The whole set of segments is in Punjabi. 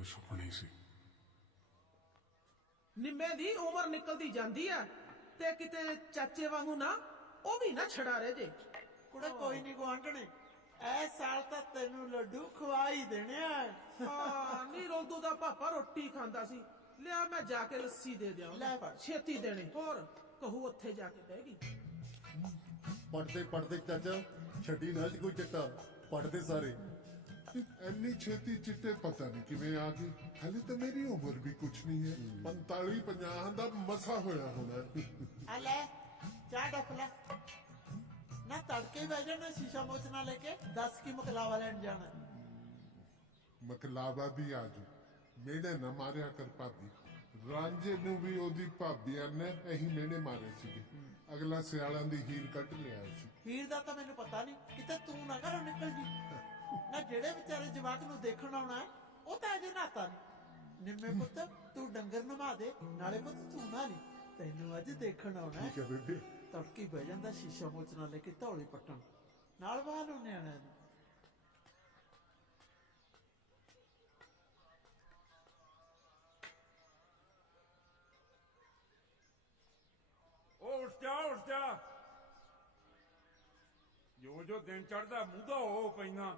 कोई सुपना ही सी। निम्मे दी उम्र निकलती जाती है ते किते चाचे वांगू ना ओ भी ना छड़ा रहे जे। कुड़े कोई नहीं गुआंढने ऐ साल तो तेनू लड्डू खवा ही देने हाँ नी रोदू दा पापा रोटी खांदा सी लिया मैं जाके लस्सी दे दिया छेती देने और कहू उत्थे जाके बहगी। पढ़ते पढ़ते चाचा छड़ी ना कोई चिट्टा पढ़ते सारे इन्नी छेती चिट्टे पता नहीं किवें आ गई। हाले तो मेरी उम्र भी कुछ नहीं है, 45-50 दा मसा होया होना। अले चाह डफला ना तड़के बह जाना शीशा मोचना लेके 10 की मकलावा लैन जाना। मकलावा भी आज मेने न मारिया कर भाभी रांझे नू भी ओदी भाबिया ने अही मेने मारे सीगे। अगला सियालां दी हीर कट लिया सी। हीर दा तो मैनू पता नहीं किते तू ना घरों निकल जी ना जेड़े बेचारे जवाक नू देखण आउणा है ओ तां अजे नहाता नहीं। निम्मे पुत्त तू डंगर नवा दे नाले पुत्त तू ना ली तैनू अज देखण आउणा है। ठीक है बेबे तड़की बह जांदा शीशा मोचना लेके धौली पट्टन नाल बाहर नू न्याणा नू। उठ जा जो जो दिन चढ़दा मुदा हो पैना।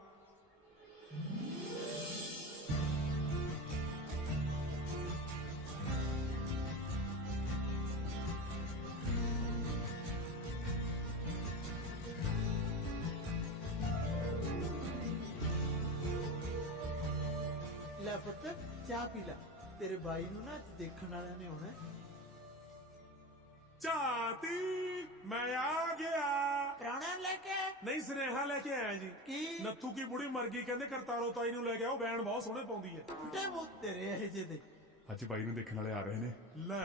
ले पुत्त चाह पी ला तेरे भाई नू ना अज देखण वालियां ने आउणा है। चाती मैं आ गया प्राणा लेके नहीं स्नेहा लेके आया जी। की नत्थू की बुढ़ी मर गई कहंदे करतारो ताई नू ले गया वो बैन बहुत सोहने पाउंदी है। फुटे मुंह तेरे ਇਹ ਜੇ ਦੇ ਅੱਜ ਬਾਈ ਨੂੰ ਦੇਖਣ ਵਾਲੇ ਆ ਰਹੇ ਨੇ। ਲੈ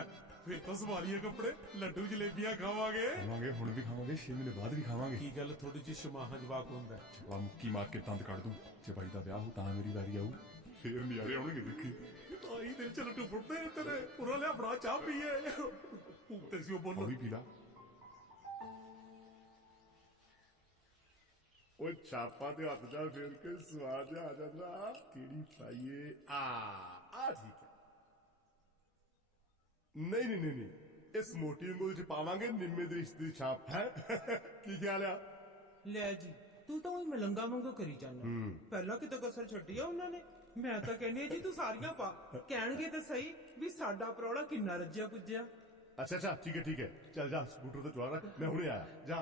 फिर तो सवारिये कपड़े लड्डू जलेबियां खावांगे ਖਾਵਾਂਗੇ ਹੁਣ ਵੀ ਖਾਵਾਂਗੇ 6 ਮਹੀਨੇ ਬਾਅਦ ਵੀ ਖਾਵਾਂਗੇ। की गल थोड़ी जी शमाहा जवाक हुंदा ਵਾ ਮੁੱਕੀ ਮਾਰ ਕੇ ਤੰਦ ਕੱਢ ਦੂੰ। ਜੇ ਬਾਈ ਦਾ ਵਿਆਹ ਹੋ ਤਾਂ ਮੇਰੀ ਵਾਰੀ ਆਊ ਫੇਰ ਨਜ਼ਾਰੇ ਆਉਣਗੇ ਦੇਖੀ। ताई दे चल टू फुटदे ने तेरे पूरा लिया बड़ा चाह पीए भूखते सी बोलो ਵੀ ਪੀ ਲਾ। ਉਹ ਛਾਪਾ ਤੇ ਹੱਥ ਦਾ ਫੇਰ ਕੇ ਸਵਾਦ ਆ ਜਾਂਦਾ। ਕਿਹੜੀ ਪਾਈਏ ਆ ਠੀਕ ਹੈ। ਨਹੀਂ ਇਸ ਮੋਟੀ ਉਂਗਲ ਚ ਪਾਵਾਂਗੇ ਨਿੰਮੇ ਦੇ ਰਿਸ਼ਤੇ ਦੀ ਛਾਪ ਹੈ। ਕੀ ਖਿਆਲ ਆ? ਲੈ ਜੀ ਤੂੰ ਤਾਂ ਉਹ ਮਲੰਗਾ ਵਾਂਗੂ ਕਰੀ ਜਾਂਦਾ ਪਹਿਲਾਂ ਕਿਤੇ ਕਸਰ ਛੱਡੀ ਆ ਉਹਨਾਂ ਨੇ। ਮੈਂ ਤਾਂ ਕਹਿੰਦੀ ਆ ਜੀ ਤੂੰ ਸਾਰੀਆਂ ਪਾ ਕਹਿਣਗੇ ਤਾਂ ਸਹੀ ਵੀ ਸਾਡਾ ਪ੍ਰੋਲਾ ਕਿੰਨਾ ਰੱਜਿਆ ਪੁੱਜਿਆ। अच्छा ठीक है चल जा स्कूटर तो चला रख मैं हुणे आया जा।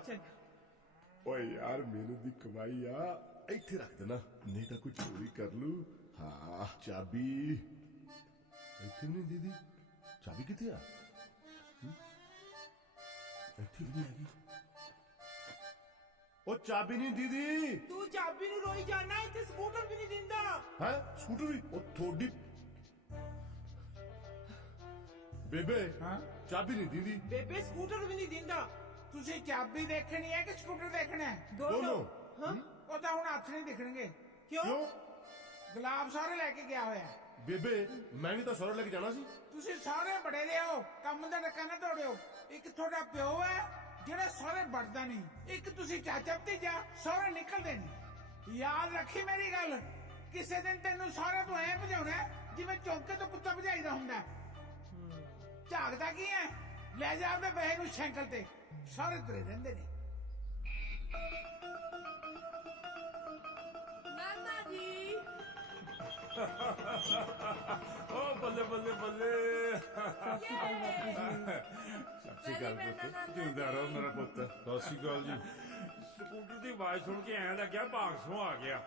ओए यार मेनू दी कमाई आ इत्थे रख देना नहीं तो कुछ चोरी कर लू। हाँ चाबी इत्थे नहीं दीदी चाबी किथे आ इत्थे नहीं हैगी। ओ चाबी नहीं दीदी ਤੂੰ ਚਾਬੀ ਨੂੰ ਰੋਈ ਜਾਣਾ ਇੱਥੇ ਸਕੂਟਰ ਵੀ ਨਹੀਂ ਦਿੰਦਾ है स्कूटर भी ओ थोड़ी बेबे हाँ चाबी नहीं दीदी ਬੇਬੇ ਸਕੂਟਰ ਵੀ ਨਹੀਂ ਦਿੰਦਾ। तुझे चाबी देखनी है कि स्कूटर देखना है? दोनों ਹਾਂ वो तो हुण हथ नहीं दिखणगे ਕਿਉਂ क्यों गुलाब सारे लेके गया होया। बेबे मैं भी तो सौरा लेके जाना सी। तुसी सारे बड़े लियो काम दा डक्का ना तोड़ियो। एक थोड़ा प्यो है जेड़ा सारे बढ़दा नहीं एक तुसी चाचा भतीजा सारे निकलदे नहीं। याद रखी मेरी गल किसी दिन तेनू सारे तो ऐ भजाउणा जिवें चौके तो कुत्ता भजाईदा हुंदा। झागदा की है ले जा अपने बहे नू साइकिल ते सारे तुरे रहिंदे ने। ਨਾਨਾ ਜੀ ओ बल्ले बल्ले बल्ले सच्ची गल पुत्त जिंदा रहो मेरा पुत्त। सत श्री अकाल जी। स्कूटर की आवाज सुन के ऐ लग्या भाग सो आ गया।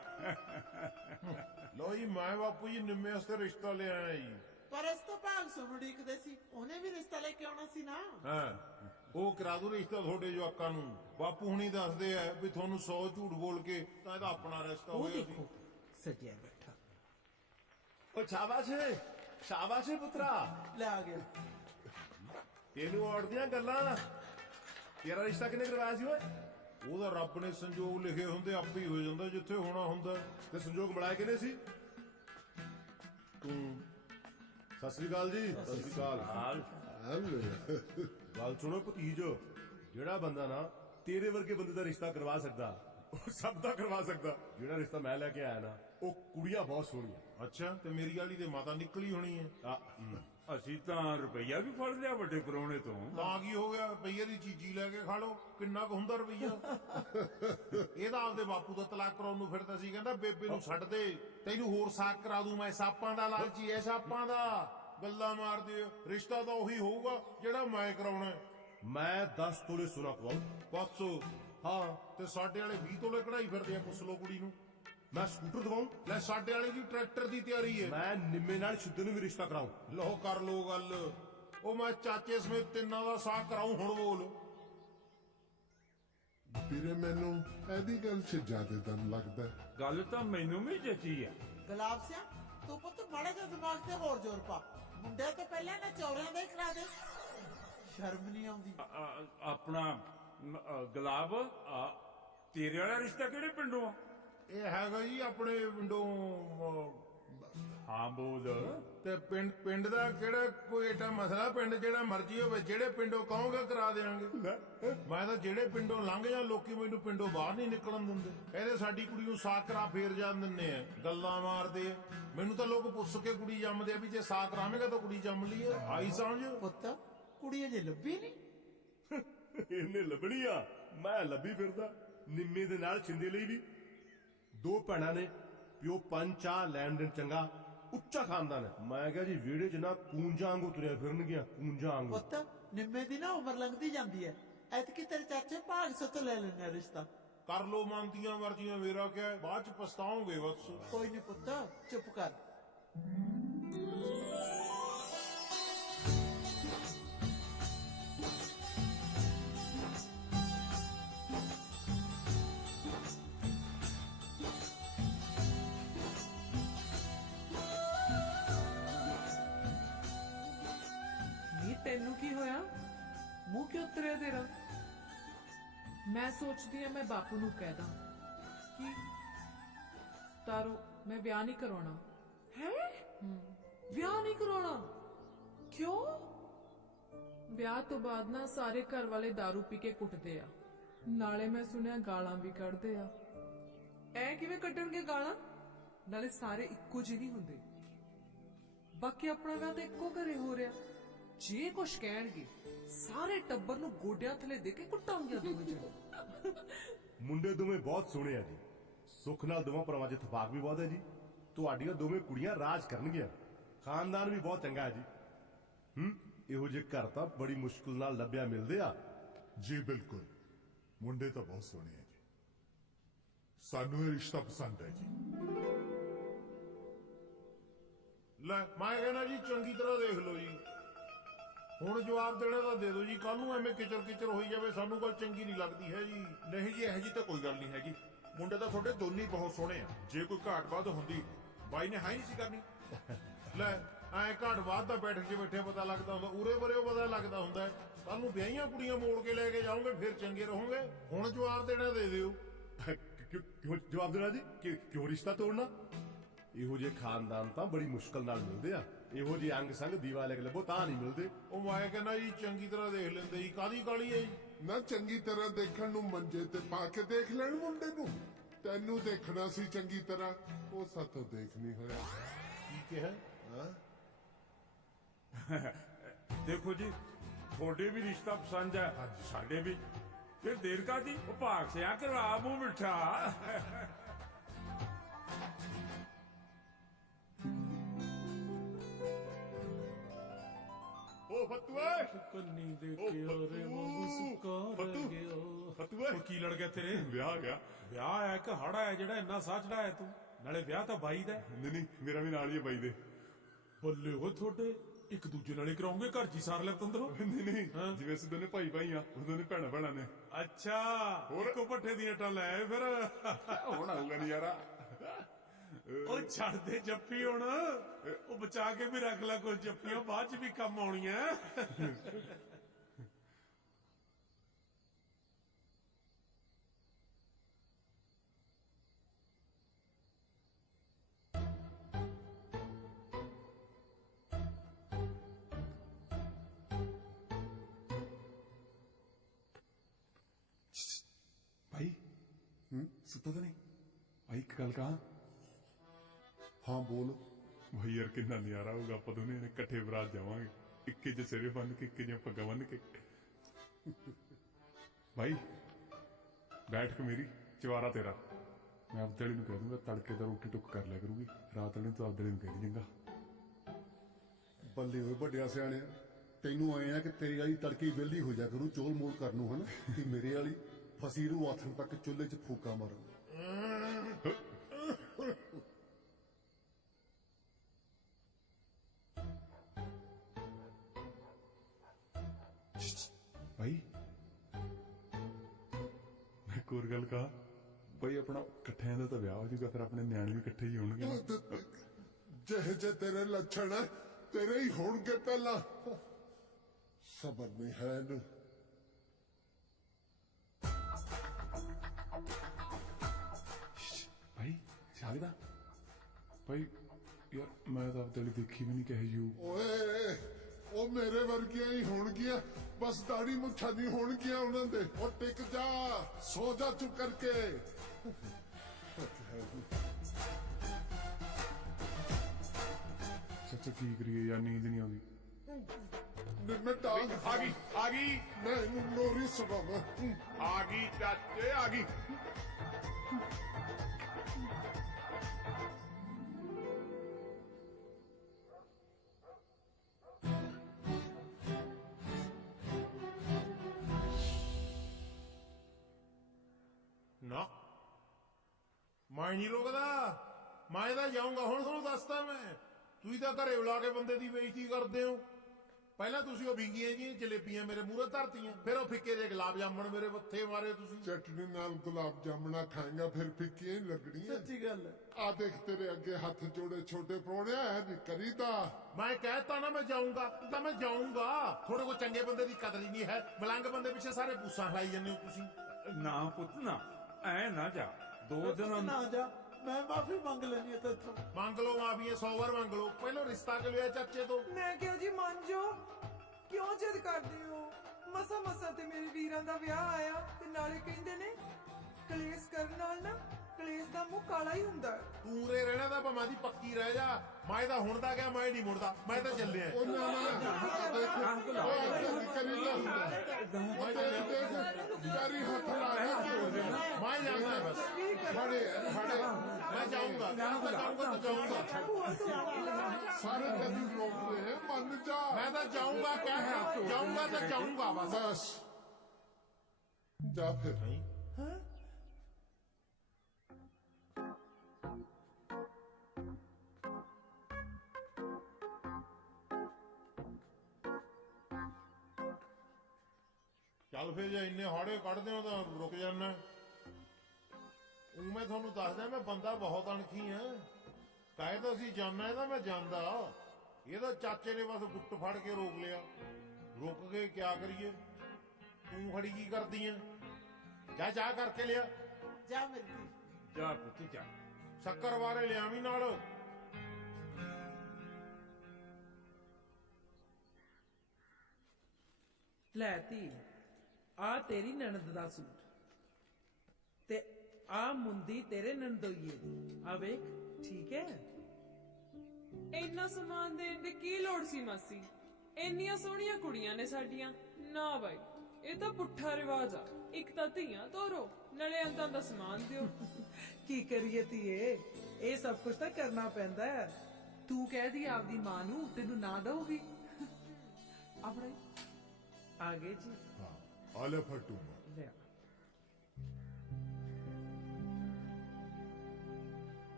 लो जी मैं बापू जी निम्मे वास्ते रिश्ता ले आया जी। ਪਰ ਇਸ ਤੋਂ ਭਾਗ ਸੁਣੀਕਦੇ ਸੀ ਉਹਨੇ ਵੀ ਰਿਸ਼ਤਾ ਲੈ ਕੇ ਆਉਣਾ ਸੀ ਨਾ। ਹਾਂ ਉਹ ਕਰਾ ਦੂ ਰਿਸ਼ਤਾ ਤੁਹਾਡੇ ਜਵਾਕਾਂ ਨੂੰ। ਬਾਪੂ ਹੁਣੀ ਦੱਸਦੇ ਆ ਵੀ ਤੁਹਾਨੂੰ 100 ਝੂਠ ਬੋਲ ਕੇ ਤਾਂ ਇਹਦਾ ਆਪਣਾ ਰਿਸ਼ਤਾ ਉਹ ਹੋਇਆ ਦੇਖੋ ਸਜਿਆ ਬੈਠਾ। ਉਹ ਸ਼ਾਬਾਸ਼ ਪੁੱਤਰਾ ਲੈ ਆ ਗਿਆ ਤੈਨੂੰ ਔੜਦੀਆਂ ਗੱਲਾਂ। ਤੇਰਾ ਰਿਸ਼ਤਾ ਕਿਹਨੇ ਕਰਵਾਇਆ ਸੀ ਓਏ? ਉਹਦਾ ਰੱਬ ਨੇ ਸੰਜੋਗ ਲਿਖੇ ਹੁੰਦੇ ਆਪੇ ਹੀ ਹੋ ਜਾਂਦਾ ਜਿੱਥੇ ਹੋਣਾ ਹੁੰਦਾ। ਤੇ ਸੰਜੋਗ ਬਣਾਏ ਕਿਹਨੇ ਸੀ? ਤੂੰ। ਸਤਿ ਸ੍ਰੀ ਅਕਾਲ ਜੀ। ਸਤਿ ਸ੍ਰੀ ਅਕਾਲ। ਗੱਲ ਸੁਣੋ ਭਤੀਜੋ ਜਿਹੜਾ ਬੰਦਾ ਨਾ ਤੇਰੇ ਵਰਗੇ ਬੰਦੇ ਦਾ ਰਿਸ਼ਤਾ ਕਰਵਾ ਸਕਦਾ ਉਹ ਸਭ ਦਾ ਕਰਵਾ ਸਕਦਾ। ਜਿਹੜਾ ਰਿਸ਼ਤਾ ਮੈਂ ਲੈ ਕੇ ਆਇਆ ਨਾ ਉਹ ਕੁੜੀਆਂ ਬਹੁਤ ਸੋਹਣੀਆਂ। ਅੱਛਾ, ਤੇ ਮੇਰੀ ਵਾਲੀ ਤੇ ਮਾਤਾ ਨਿਕਲੀ ਹੋਣੀ ਹੈ। ਅਸੀਂ ਤਾਂ ਰੁਪਈਆ ਵੀ ਫੜ ਲਿਆ ਵੱਡੇ ਪਰੋਣੇ ਤੋਂ। ਤਾਂ ਕੀ ਹੋ ਗਿਆ, ਰੁਪਈਏ ਦੀ ਚੀਜ਼ੀ ਲੈ ਕੇ ਖਾ ਲਓ। ਕਿੰਨਾ ਕੁ ਹੁੰਦਾ ਰੁਪਈਆ? ਇਹਦਾ ਆਪਦੇ ਬਾਪੂ ਦਾ ਤਲਾਕ ਕਰਾਉਣ ਨੂੰ ਫਿਰਦਾ ਸੀ, ਕਹਿੰਦਾ ਬੇਬੇ ਨੂੰ ਛੱਡ ਦੇ, ਤੈਨੂੰ ਹੋਰ ਸਾਕ ਕਰਾ ਦੂੰ ਮੈਂ। ਸਾਪਾਂ ਦਾ ਲਾਲਚੀ ਐ, ਸਾਪਾਂ ਦਾ। ਗੱਲਾਂ ਮਾਰਦੇ ਹੋ, ਰਿਸ਼ਤਾ ਤਾਂ ਉਹੀ ਹੋਊਗਾ ਜਿਹੜਾ ਮੈਂ ਕਰਾਉਣਾ। ਮੈਂ 10 ਤੋਲੇ ਸੋਨਾ ਪਵਾਉ। ਬਸ ਹਾਂ, ਤੇ ਸਾਡੇ ਵਾਲੇ 20 ਤੋਲੇ ਕਢਾਈ ਫਿਰਦੇ ਆ, ਪੁੱਛ ਲਓ ਕੁੜੀ ਨੂੰ। ਮੈਂ ਸਕੂਟਰ ਦਵਾਉ। ਲੈ ਸਾਡੇ ਵਾਲੇ ਦੀ ਟਰੈਕਟਰ ਦੀ ਤਿਆਰੀ ਹੈ। ਮੈਂ ਨਿੰਮੇ ਨਾਲ ਸਿੱਧੂ ਨੂੰ ਵੀ ਰਿਸ਼ਤਾ ਕਰਾਉ। ਲੋ ਕਰ ਲੋ ਗੱਲ। ਉਹ ਮੈਂ ਚਾਚੇ ਸਮੇਤ ਤਿੰਨਾਂ ਦਾ ਸਾਕ ਕਰਾਉ। ਹੁਣ ਬੋਲ। ਵੀਰੇ ਮੈਨੂੰ ਇਹਦੀ ਗੱਲ 'ਚ ਜ਼ਿਆਦਾ ਦਮ ਲੱਗਦਾ ਹੈ। ਗੱਲ ਤਾਂ ਮੈਨੂੰ ਵੀ ਜਚੀ ਆ। ਗੁਲਾਬ ਸਿਆ, ਤੂੰ ਪੁੱਤ ਮਾੜਾ ਜਿਹਾ ਦਿਮਾਗ ਤੇ ਹੋਰ ਜ਼ੋਰ ਪਾ। ਮੁੰਡਿਆਂ ਤੋਂ ਪਹਿਲਾਂ ਨਾ ਚੌਰਿਆਂ ਦਾ ਹੀ ਕਰਾ ਦੇ। ਸ਼ਰਮ ਨਹੀਂ ਆਉਂਦੀ। ਆਪਣਾ ਗੁਲਾਬ, ਤੇਰੇ ਵਾਲਾ ਰਿਸ਼ਤਾ ਕਿਹੜੇ ਪਿੰਡੋਂ ਆ? ਇਹ ਹੈਗਾ ਜੀ ਆਪਣੇ ਪਿੰਡੋਂ। ਹਾਂ ਬੋਲ। ਤੇ ਪਿੰਡ ਦਾ ਕਿਹੜਾ ਕੋਈ ਏਟਾ ਮਸਲਾ? ਪਿੰਡ ਜਿਹੜਾ ਮਰਜ਼ੀ ਹੋਵੇ, ਜਿਹੜੇ ਪਿੰਡੋਂ ਕਹੋਗੇ ਕਰਾ ਦੇਵਾਂਗੇ। ਮੈਂ ਤਾਂ ਜਿਹੜੇ ਪਿੰਡੋਂ ਲੰਘ ਜਾਂ ਲੋਕੀ ਮੈਨੂੰ ਪਿੰਡੋਂ ਬਾਹਰ ਨਹੀਂ ਨਿਕਲਣ ਦਿੰਦੇ। ਕਹਿੰਦੇ ਸਾਡੀ ਕੁੜੀ ਨੂੰ ਸਾਕ ਕਰਾ ਫੇਰ ਜਾਣ ਦਿੰਦੇ ਆ। ਗੱਲਾਂ ਮਾਰਦੇ ਆ। ਮੈਨੂੰ ਤਾਂ ਲੋਕ ਪੁੱਛ ਕੇ ਕੁੜੀ ਜੰਮਦੇ ਆ ਵੀ ਜੇ ਸਾਕ ਕਰਾਵੇਂਗਾ ਤਾਂ ਕੁੜੀ ਜੰਮ ਲਈ ਆ। ਆਈ ਸਮਝ। ਪੁੱਤ ਕੁੜੀ ਅਜੇ ਲੱਭੀ ਨਹੀਂ। ਇਹਨੇ ਲੱਭਣੀ ਆ, ਮੈਂ ਲੱਭੀ ਫਿਰਦਾ। ਨਿੰਮੇ ਦੇ ਨਾਲ ਛਿੰਦੇ ਲਈ ਵੀ 2 ਭੈਣਾਂ ਨੇ, ਪਿਓ ਪੰਚਾ, ਲੈਣ ਦੇਣ ਚੰਗਾ, ਉੱਚਾ ਖਾਨਦਾਨ ਹੈ। ਮੈਂ ਕਿਹਾ ਜੀ ਵਿਹੜੇ 'ਚ ਨਾ ਕੂੰਜਾਂ ਵਾਂਗੂ ਤੁਰਿਆ ਫਿਰਨਗੀਆਂ, ਕੂੰਜਾਂ ਵਾਂਗੂ। ਪੁੱਤ ਨਿੰਮੇ ਦੀ ਨਾ ਉਮਰ ਲੰਘਦੀ ਜਾਂਦੀ ਹੈ। ਐਤਕੀ ਤੇਰੇ ਚਾਚੇ ਭਾਗ ਸੁੱਤ ਲੈ ਲੈਣੇ ਰਿਸ਼ਤਾ। ਕਰ ਲੋ ਮੰਨਦੀਆਂ ਮਰਜ਼ੀਆਂ, ਮੇਰਾ ਕਿਆ ਹੈ, ਬਾਅਦ ਚ ਪਛਤਾਓਗੇ ਬਸ। ਕੋਈ ਨਹੀਂ ਪੁੱਤ, ਚੁੱਪ ਕਰ। ਨੀ ਤੈਨੂੰ ਕੀ ਹੋਇਆ? ਮੂੰਹ ਕਿਉਂ ਉਤਰਿਆ ਤੇਰਾ? ਮੈਂ ਸੋਚਦੀ ਆ ਮੈਂ ਬਾਪੂ ਨੂੰ ਕਹਿ ਦਾਂ ਕਿ ਤਾਰੋ ਮੈਂ ਵਿਆਹ ਨਹੀਂ ਕਰਾਉਣਾ। ਹੈ? ਵਿਆਹ ਨਹੀਂ ਕਰਾਉਣਾ? ਕਿਉਂ? ਵਿਆਹ ਤੋਂ ਬਾਅਦ ਨਾ ਸਾਰੇ ਘਰ ਵਾਲੇ दारू ਪੀ ਕੇ ਕੁੱਟਦੇ ਆ, ਨਾਲੇ ਮੈਂ ਸੁਣਿਆ ਗਾਲਾਂ ਵੀ ਕੱਢਦੇ ਆ। ਐ ਕਿਵੇਂ ਕੱਢਣਗੇ ਗਾਲਾਂ? ਨਾਲੇ ਸਾਰੇ ਇੱਕੋ ਜਿਹੇ ਨਹੀਂ ਹੁੰਦੇ। ਬਾਕੀ ਆਪਣਾ ਵਿਆਹ ਤਾਂ ਇੱਕੋ ਘਰੇ ਹੋ ਰਿਹਾ। ਜੇ ਕੁਛ ਕਹਿਣਗੇ ਸਾਰੇ ਟੱਬਰ ਨੂੰ ਗੋਡਿਆਂ ਥਲੇ ਦੇ ਕੇ ਕੁੱਟਾਂਗੇ ਦੋਵੇਂ ਜਣੇ। ਮੁੰਡੇ ਦੋਵੇਂ ਬਹੁਤ ਸੋਹਣੇ ਆ ਜੀ। ਸੁੱਖ ਨਾਲ ਦੋਵਾਂ ਭਰਾਵਾਂ 'ਚ ਇਤਫਾਕ ਵੀ ਬਹੁਤ ਹੈ ਜੀ। ਤੁਹਾਡੀਆਂ ਦੋਵੇਂ ਕੁੜੀਆਂ ਰਾਜ ਕਰਨਗੀਆਂ। ਖਾਨਦਾਨ ਵੀ ਬਹੁਤ ਚੰਗਾ ਹੈ ਜੀ। ਇਹੋ ਜਿਹੇ ਘਰ ਤਾਂ ਬੜੀ ਮੁਸ਼ਕਿਲ ਨਾਲ ਲੱਭਿਆ ਮਿਲਦੇ ਆ। ਜੀ ਬਿਲਕੁਲ, ਮੁੰਡੇ ਤਾਂ ਬਹੁਤ ਸੋਹਣੇ ਹੈ ਜੀ। ਸਾਨੂੰ ਇਹ ਰਿਸ਼ਤਾ ਪਸੰਦ ਹੈ ਜੀ। ਲੈ ਮੈਂ ਕਹਿੰਦਾ ਜੀ ਚੰਗੀ ਤਰ੍ਹਾਂ ਦੇਖ ਲਓ ਜੀ। ਹੁਣ ਜਵਾਬ ਦੇਣਾ ਤਾਂ ਦੇ ਦਿਓ ਜੀ। ਕੱਲ ਨੂੰ ਐਵੇਂ ਕਿਚਰ ਕਿਚਰ ਹੋਈ ਜਾਵੇ, ਸਾਨੂੰ ਗੱਲ ਚੰਗੀ ਨਹੀਂ ਲੱਗਦੀ ਹੈ ਜੀ। ਨਹੀਂ ਜੀ, ਇਹੋ ਜੀ ਤਾਂ ਕੋਈ ਗੱਲ ਨਹੀਂ ਹੈਗੀ। ਮੁੰਡੇ ਤਾਂ ਤੁਹਾਡੇ ਦੋਨੇ ਬਹੁਤ ਸੋਹਣੇ ਆ। ਜੇ ਕੋਈ ਘਾਟ ਵਾਧ ਹੁੰਦੀ ਬਾਈ ਨੇ ਹੈ ਨਹੀਂ ਸੀ ਕਰਨੀ। ਲੈ ਐ ਘਾਟ ਬਾਅਦ ਦਾ ਬੈਠਕ 'ਚ ਬੈਠੇ ਪਤਾ ਲੱਗਦਾ ਹੁੰਦਾ, ਉਰੇ ਬਰੇ ਪਤਾ ਲੱਗਦਾ ਹੁੰਦਾ ਹੈ। ਕੱਲ ਨੂੰ ਵਿਆਹੀਆਂ ਕੁੜੀਆਂ ਮੋੜ ਕੇ ਲੈ ਕੇ ਜਾਓਗੇ, ਫਿਰ ਚੰਗੇ ਰਹੋਗੇ। ਹੁਣ ਜਵਾਬ ਦੇਣਾ ਦੇ ਦਿਓ। ਕਿਉਂ ਜਵਾਬ ਦੇਣਾ ਜੀ? ਕਿਉਂ ਰਿਸ਼ਤਾ ਤੋੜਨਾ? ਇਹੋ ਜਿਹੇ ਖਾਨਦਾਨ ਤਾਂ ਬੜੀ ਮੁਸ਼ਕਲ ਨਾਲ ਮਿਲਦੇ ਆ। ਇਹੋ ਜਿਹੇ ਅੰਗ ਸੰਗ ਦੀਵਾ ਲੈ ਕੇ ਲੱਭੋ ਤਾਂ ਨਹੀਂ ਮਿਲਦੇ। ਉਹ ਮੈਂ ਕਹਿੰਦਾ ਜੀ ਚੰਗੀ ਤਰ੍ਹਾਂ ਦੇਖ ਲੈਂਦੇ ਜੀ। ਕਾਦੀ ਕਾਲੀ ਹੈ ਜੀ? ਨਾ ਚੰਗੀ ਤਰ੍ਹਾਂ ਦੇਖਣ ਨੂੰ ਮੰਜੇ ਤੇ ਪਾ ਕੇ ਦੇਖ ਲੈਣ ਮੁੰਡੇ ਨੂੰ। ਤੈਨੂੰ ਦੇਖਣਾ ਸੀ ਚੰਗੀ ਤਰ੍ਹਾਂ, ਉਹ ਸਾਥੋਂ ਦੇਖ ਨਹੀਂ ਹੋਇਆ। ਕੀ ਕਿਹਾ? ਦੇਖੋ ਜੀ, ਤੁਹਾਡੇ ਵੀ ਰਿਸ਼ਤਾ ਪਸੰਦ ਹੈ, ਸਾਡੇ ਵੀ। ਫਿਰ ਦੇਰ ਕਾਦੀ? ਉਹ ਭਾਗ ਸਿਆ ਕਰਵਾ ਮੂੰਹ ਮਿੱਠਾ। ਓ ਫਤੂਏ, ਕੰਨੀ ਦੇ ਕੇ ਓਰੇ ਵਾਂਗੂ ਸੁੱਕਾ ਰਹਿ ਗਿਆ। ਫਤੂਏ ਕੀ ਲੜ ਗਿਆ ਤੇਰੇ? ਵਿਆਹ ਗਿਆ। ਵਿਆਹ ਹੈ ਕਿ ਹੜਾ ਹੈ ਜਿਹੜਾ ਇੰਨਾ ਸਾਹ ਚੜਾਇਆ ਤੂੰ? ਨਾਲੇ ਵਿਆਹ ਤਾਂ ਬਾਈ ਦਾ। ਨਹੀਂ, ਮੇਰਾ ਵੀ ਨਾਲ ਹੀ ਹੈ ਬਾਈ ਦੇ। ਬੱਲੇ ਹੋ ਤੁਹਾਡੇ, ਇੱਕ ਦੂਜੇ ਨਾਲੇ ਕਰਾਉਂਗੇ ਘਰ ਜੀ ਸਾਰ ਲੈ ਪਤੰਦਰੋ। ਨਹੀਂ, ਜਿਵੇਂ ਅਸੀਂ ਦੋਨੇ ਭਾਈ ਭਾਈ ਆ, ਉਸ ਦੋਨੇ ਭੈਣਾਂ ਭੈਣਾਂ ਨੇ। ਅੱਛਾ, ਇੱਕੋ ਪੱਠੇ ਦੀਆਂ ਟਾਂ ਲੈ ਆਏ ਫਿਰ। ਹੁਣ ਆਊਗਾ ਨਜ਼ਾਰਾ। ਉਹ ਛੱਡ ਦੇ ਜੱਫੀ ਹੁਣ, ਉਹ ਬਚਾ ਕੇ ਵੀ ਰੱਖ ਲੈ ਕੁਝ ਜੱਫੀਆਂ, ਬਾਅਦ ਚ ਵੀ ਕੰਮ ਆਉਣੀਆਂ। ਭਾਈ ਸੁੱਤਾ ਤਾਂ ਨਹੀਂ? ਭਾਈ ਇੱਕ ਗੱਲ ਕਹਾਂ, हाँ बोल। भाई यार कितना नजारा होगा, ਆਪਾਂ ਦੋਨੇ ਨੇ ਇਕੱਠੇ ਬਰਾਤ ਜਾਵਾਂਗੇ, ਇੱਕੇ ਜਿਹੇ ਸਿਰੇ ਬੰਨ ਕੇ, ਇੱਕੇ ਜਿਹੀਆਂ ਪੱਗਾਂ ਬੰਨ ਕੇ। भाई बैठ के मेरी चवारा तेरा, मैं आपदे वाली कह दूंगा तड़के का रोटी टुक कर लिया करूंगी, रात वाली तो आपदे वाली कह दी चंगा। ਬੱਲੇ ਹੋਏ ਵੱਡਿਆ ਸਿਆਣਿਆ, ਤੈਨੂੰ ਆਏ ਆ ਕਿ ਤੇਰੀ ਵਾਲੀ ਤੜਕੇ ਵਿਹਲੀ ਹੋ ਜਾ ਕਰੂ ਚੋਲ ਮੋਲ ਕਰਨ ਨੂੰ, ਹਨ ਤੇ ਮੇਰੇ ਵਾਲੀ ਫਸੀ ਰੂ ਆਥਣ ਤੱਕ ਚੁੱਲ੍ਹੇ 'ਚ ਫੂਕਾ ਮਾਰੂ। भाई मैं एक और गल कहा, भाई अपना इकट्ठे का तो ब्याह हो जाएगा, फिर अपने न्याणे भी इकट्ठे ही होंगे। ਜਿਹੇ ਜੇ ਤੇਰੇ ਲੱਛਣ ਹੈ ਤੇਰੇ ਹੀ ਹੋਣਗੇ ਪਹਿਲਾਂ। ਸਬਰ ਨਹੀਂ ਹੈ ਇਹਨੂੰ। भाई जागदा भाई यार, मैं तो आपदे वाली देखी भी नहीं कहे यू। ਓਏ ਉਹ ਮੇਰੇ ਵਰਗੀਆਂ ਹੀ ਹੋਣਗੀਆਂ, ਬਸ ਦਾੜੀ ਮੁੱਛਾਂ ਨਹੀਂ ਹੋਣਗੀਆਂ ਉਹਨਾਂ ਦੇ। ਉਹ ਟਿਕ ਜਾ, ਸੋ ਜਾ ਚੁੱਪ ਕਰਕੇ। चाचा की करिए यार, नींद नहीं आ गई। मैं टांग आ गई मैं ਇਹਨੂੰ ਨੋਰੀ ਸੁਣਾਵਾਂ। आ गई चाचे आ गई। ਨਾ ਮੈਂ ਨਹੀਂ ਰੁਕਦਾ, ਮੈਂ ਤਾਂ ਜਾਊਂਗਾ ਹੁਣ। ਤੁਹਾਨੂੰ ਦੱਸਦਾ ਮੈਂ, ਤੁਸੀਂ ਤਾਂ ਘਰੇ ਬੁਲਾ ਕੇ ਬੰਦੇ ਦੀ ਬੇਇੱਜ਼ਤੀ ਕਰਦੇ ਹੋ। ਪਹਿਲਾਂ ਤੁਸੀਂ ਉਹ ਵਿੰਗੀਆਂ ਜੀ ਜਲੇਬੀਆਂ ਮੇਰੇ ਮੂਹਰੇ ਧਰਤੀਆਂ, ਫਿਰ ਉਹ ਫਿੱਕੇ ਜਿਹੇ ਗੁਲਾਬ ਜਾਮਣ ਮੇਰੇ ਮੱਥੇ ਮਾਰੇ ਤੁਸੀਂ। ਚਟਨੀ ਨਾਲ ਗੁਲਾਬ ਜਾਮਣਾ ਖਾਏਗਾ ਫਿਰ ਫਿੱਕੀਆਂ ਹੀ ਲੱਗਣੀਆਂ। ਸੱਚੀ ਗੱਲ ਹੈ। ਆ ਦੇਖ ਤੇਰੇ ਅੱਗੇ ਹੱਥ ਜੋੜੇ ਛੋਟੇ ਪਰੋਣਿਆ ਐ ਨਹੀਂ ਕਰੀਦਾ। ਮੈਂ ਕਹਿਤਾ ਨਾ ਮੈਂ ਜਾਊਂਗਾ ਤਾਂ ਮੈਂ ਜਾਊਂਗਾ। ਥੋੜੇ ਕੋ ਚੰਗੇ ਬੰਦੇ ਦੀ ਕਦਰ ਹੀ ਨਹੀਂ ਹੈ, ਮਲੰਗ ਬੰਦੇ ਪਿੱਛੇ ਸਾਰੇ ਬੂਸਾਂ ਖਲਾਈ ਜਾਂਦੇ ਹੋ ਤੁਸੀਂ। ਨਾ ਪੁੱਤ ਨਾ, ਐ ਨਾ ਜਾ, 2 ਦਿਨ ਨਾ ਜਾ, ਮੈਂ ਮਾਫੀ ਮੰਗ ਲੈਣੀ ਹੈ ਤੇਥੋਂ। ਮੰਗ ਲਓ ਮਾਫੀ, 100 ਵਾਰ ਮੰਗ ਲਓ। ਪਹਿਲਾਂ ਰਿਸ਼ਤਾ ਕਿ ਲਿਆ ਚਾਚੇ ਤੋਂ। ਮੈਂ ਕਿਹਾ ਜੀ ਮੰਨ ਜਾਓ, ਕਿਉਂ ਜਿੱਦ ਕਰਦੇ ਹੋ? ਮਸਾ ਮਸਾ ਤੇ ਮੇਰੇ ਵੀਰਾਂ ਦਾ ਵਿਆਹ ਆਇਆ, ਤੇ ਨਾਲੇ ਕਹਿੰਦੇ ਨੇ ਕਲੇਸ਼ ਕਰਨ ਨਾਲ ਨਾ ਕਲੇਸ਼ ਦਾ ਮੂੰਹ ਕਾਲਾ ਹੀ ਹੁੰਦਾ ਹੈ। ਤੂੰ ਰੇ ਰਹਿਣਾ ਤਾਂ ਭਾਵੇਂ ਦੀ ਪੱਕੀ ਰਹਿ ਜਾ। ਮੈਂ ਤਾਂ ਹੁਣ ਦਾ ਗਿਆ, ਮੈਂ ਨਹੀਂ ਮੁੜਦਾ, ਮੈਂ ਤਾਂ ਚੱਲਿਆ। ਉਹ ਨਾ ਨਾ ਦੇਖ ਕਰੀਦਾ ਹੁੰਦਾ। ਮੈਂ ਦੇਖ ਯਾਰੀ ਹੱਥ ਲਾ ਕੇ ਮੈਂ ਜਾਂਦਾ ਬਸ। ਖੜੇ ਖੜੇ ਮੈਂ ਜਾਊਂਗਾ, ਜਾਊਂਗਾ ਤਾਂ ਜਾਊਂਗਾ। ਸਾਰੇ ਤੈਨੂੰ ਰੋਕ ਰਹੇ ਮੰਨ ਜਾ। ਮੈਂ ਤਾਂ ਜਾਊਂਗਾ, ਕਹਿ ਜਾਊਂਗਾ ਤਾਂ ਜਾਊਂਗਾ ਬਸ। ਬਸ ਜਾ ਫਿਰ। ਚੱਲ ਫਿਰ ਜੇ ਇੰਨੇ ਹਾੜੇ ਕੱਢਦੇ ਹੋ ਤਾਂ ਰੁਕ ਜਾਣਾ। ਮੈਂ ਤੁਹਾਨੂੰ ਦੱਸਦਾ, ਮੈਂ ਬੰਦਾ ਬਹੁਤ ਅਣਖੀ ਆ। ਕਾਹੇ ਤਾਂ ਅਸੀਂ ਜਾਣਾ ਇਹਦਾ, ਮੈਂ ਜਾਂਦਾ। ਇਹਦਾ ਚਾਚੇ ਨੇ ਬਸ ਗੁੱਟ ਫੜ ਕੇ ਰੋਕ ਲਿਆ। ਰੁਕ ਗਏ, ਕਿਆ ਕਰੀਏ। ਤੂੰ ਖੜੀ ਕੀ ਕਰਦੀ ਆ? ਜਾ ਜਾ ਕਰਕੇ ਲਿਆ। ਜਾ ਮੇਰੀ ਧੀ। ਜਾ ਪੁੱਤ ਜਾ। ਸ਼ੱਕਰ ਵਾਰੇ ਲਿਆਵੀਂ ਨਾਲ। ਲੈ ਧੀ, ਆ ਤੇਰੀ ਨਣਦ ਦਾ ਸੂਟ, ਤੇ ਆ ਮੁੰਦੀ ਤੇਰੇ ਨਣਦੋਈਏ ਦੀ। ਆ ਵੇਖ, ਠੀਕ ਹੈ? ਇੰਨਾ ਸਮਾਨ ਦੇਣ ਦੀ ਕੀ ਲੋੜ ਸੀ ਮਾਸੀ? ਇੰਨੀਆਂ ਸੋਹਣੀਆਂ ਕੁੜੀਆਂ ਨੇ ਸਾਡੀਆਂ। ਨਾ ਬਾਈ, ਇਹ ਤਾਂ ਪੁੱਠਾ ਰਿਵਾਜ ਆ। ਇੱਕ ਤਾਂ ਧੀਆਂ ਤੋਰੋ, ਨਾਲੇ ਅੰਦਾਂ ਦਾ ਸਮਾਨ ਦਿਓ। ਕੀ ਕਰੀਏ ਧੀਏ, ਇਹ ਸਭ ਕੁਝ ਤਾਂ ਕਰਨਾ ਪੈਂਦਾ ਹੈ। ਤੂੰ ਕਹਿ ਦੀ ਆਪਦੀ ਮਾਂ ਨੂੰ ਤੈਨੂੰ ਨਾ ਦਊਗੀ। ਆਪਣਾ ਆ ਗਏ ਜੀ, ਹਾਂ ਆਲੇ ਫਟੂ ਲਿਆ।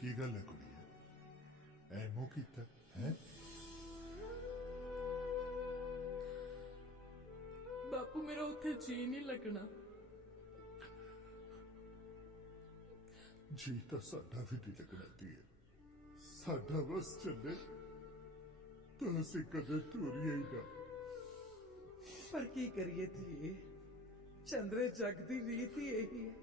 ਕੀ ਗੱਲ ਹੈ ਕੁੜੀਏ, ਐਮੋ ਕੀਤਾ ਹੈ? ਬਾਪੂ, ਮੇਰਾ ਉੱਥੇ ਜੀ ਨਹੀਂ ਲੱਗਣਾ। ਜੀ ਤਾਂ ਸਾਡਾ ਵੀ ਨਹੀਂ ਲੱਗਣਾ ਧੀਏ। ਸਾਡਾ ਬਸ ਚੱਲੇ ਤਾਂ ਅਸੀਂ ਕਦੇ ਤੋਰੀਏ ਹੀ ਨਾ। ਪਰ ਕੀ ਕਰੀਏ ਧੀਏ, ਚੰਦਰੇ ਜਗ ਦੀ ਰੀਤ ਹੀ ਇਹੀ ਹੈ।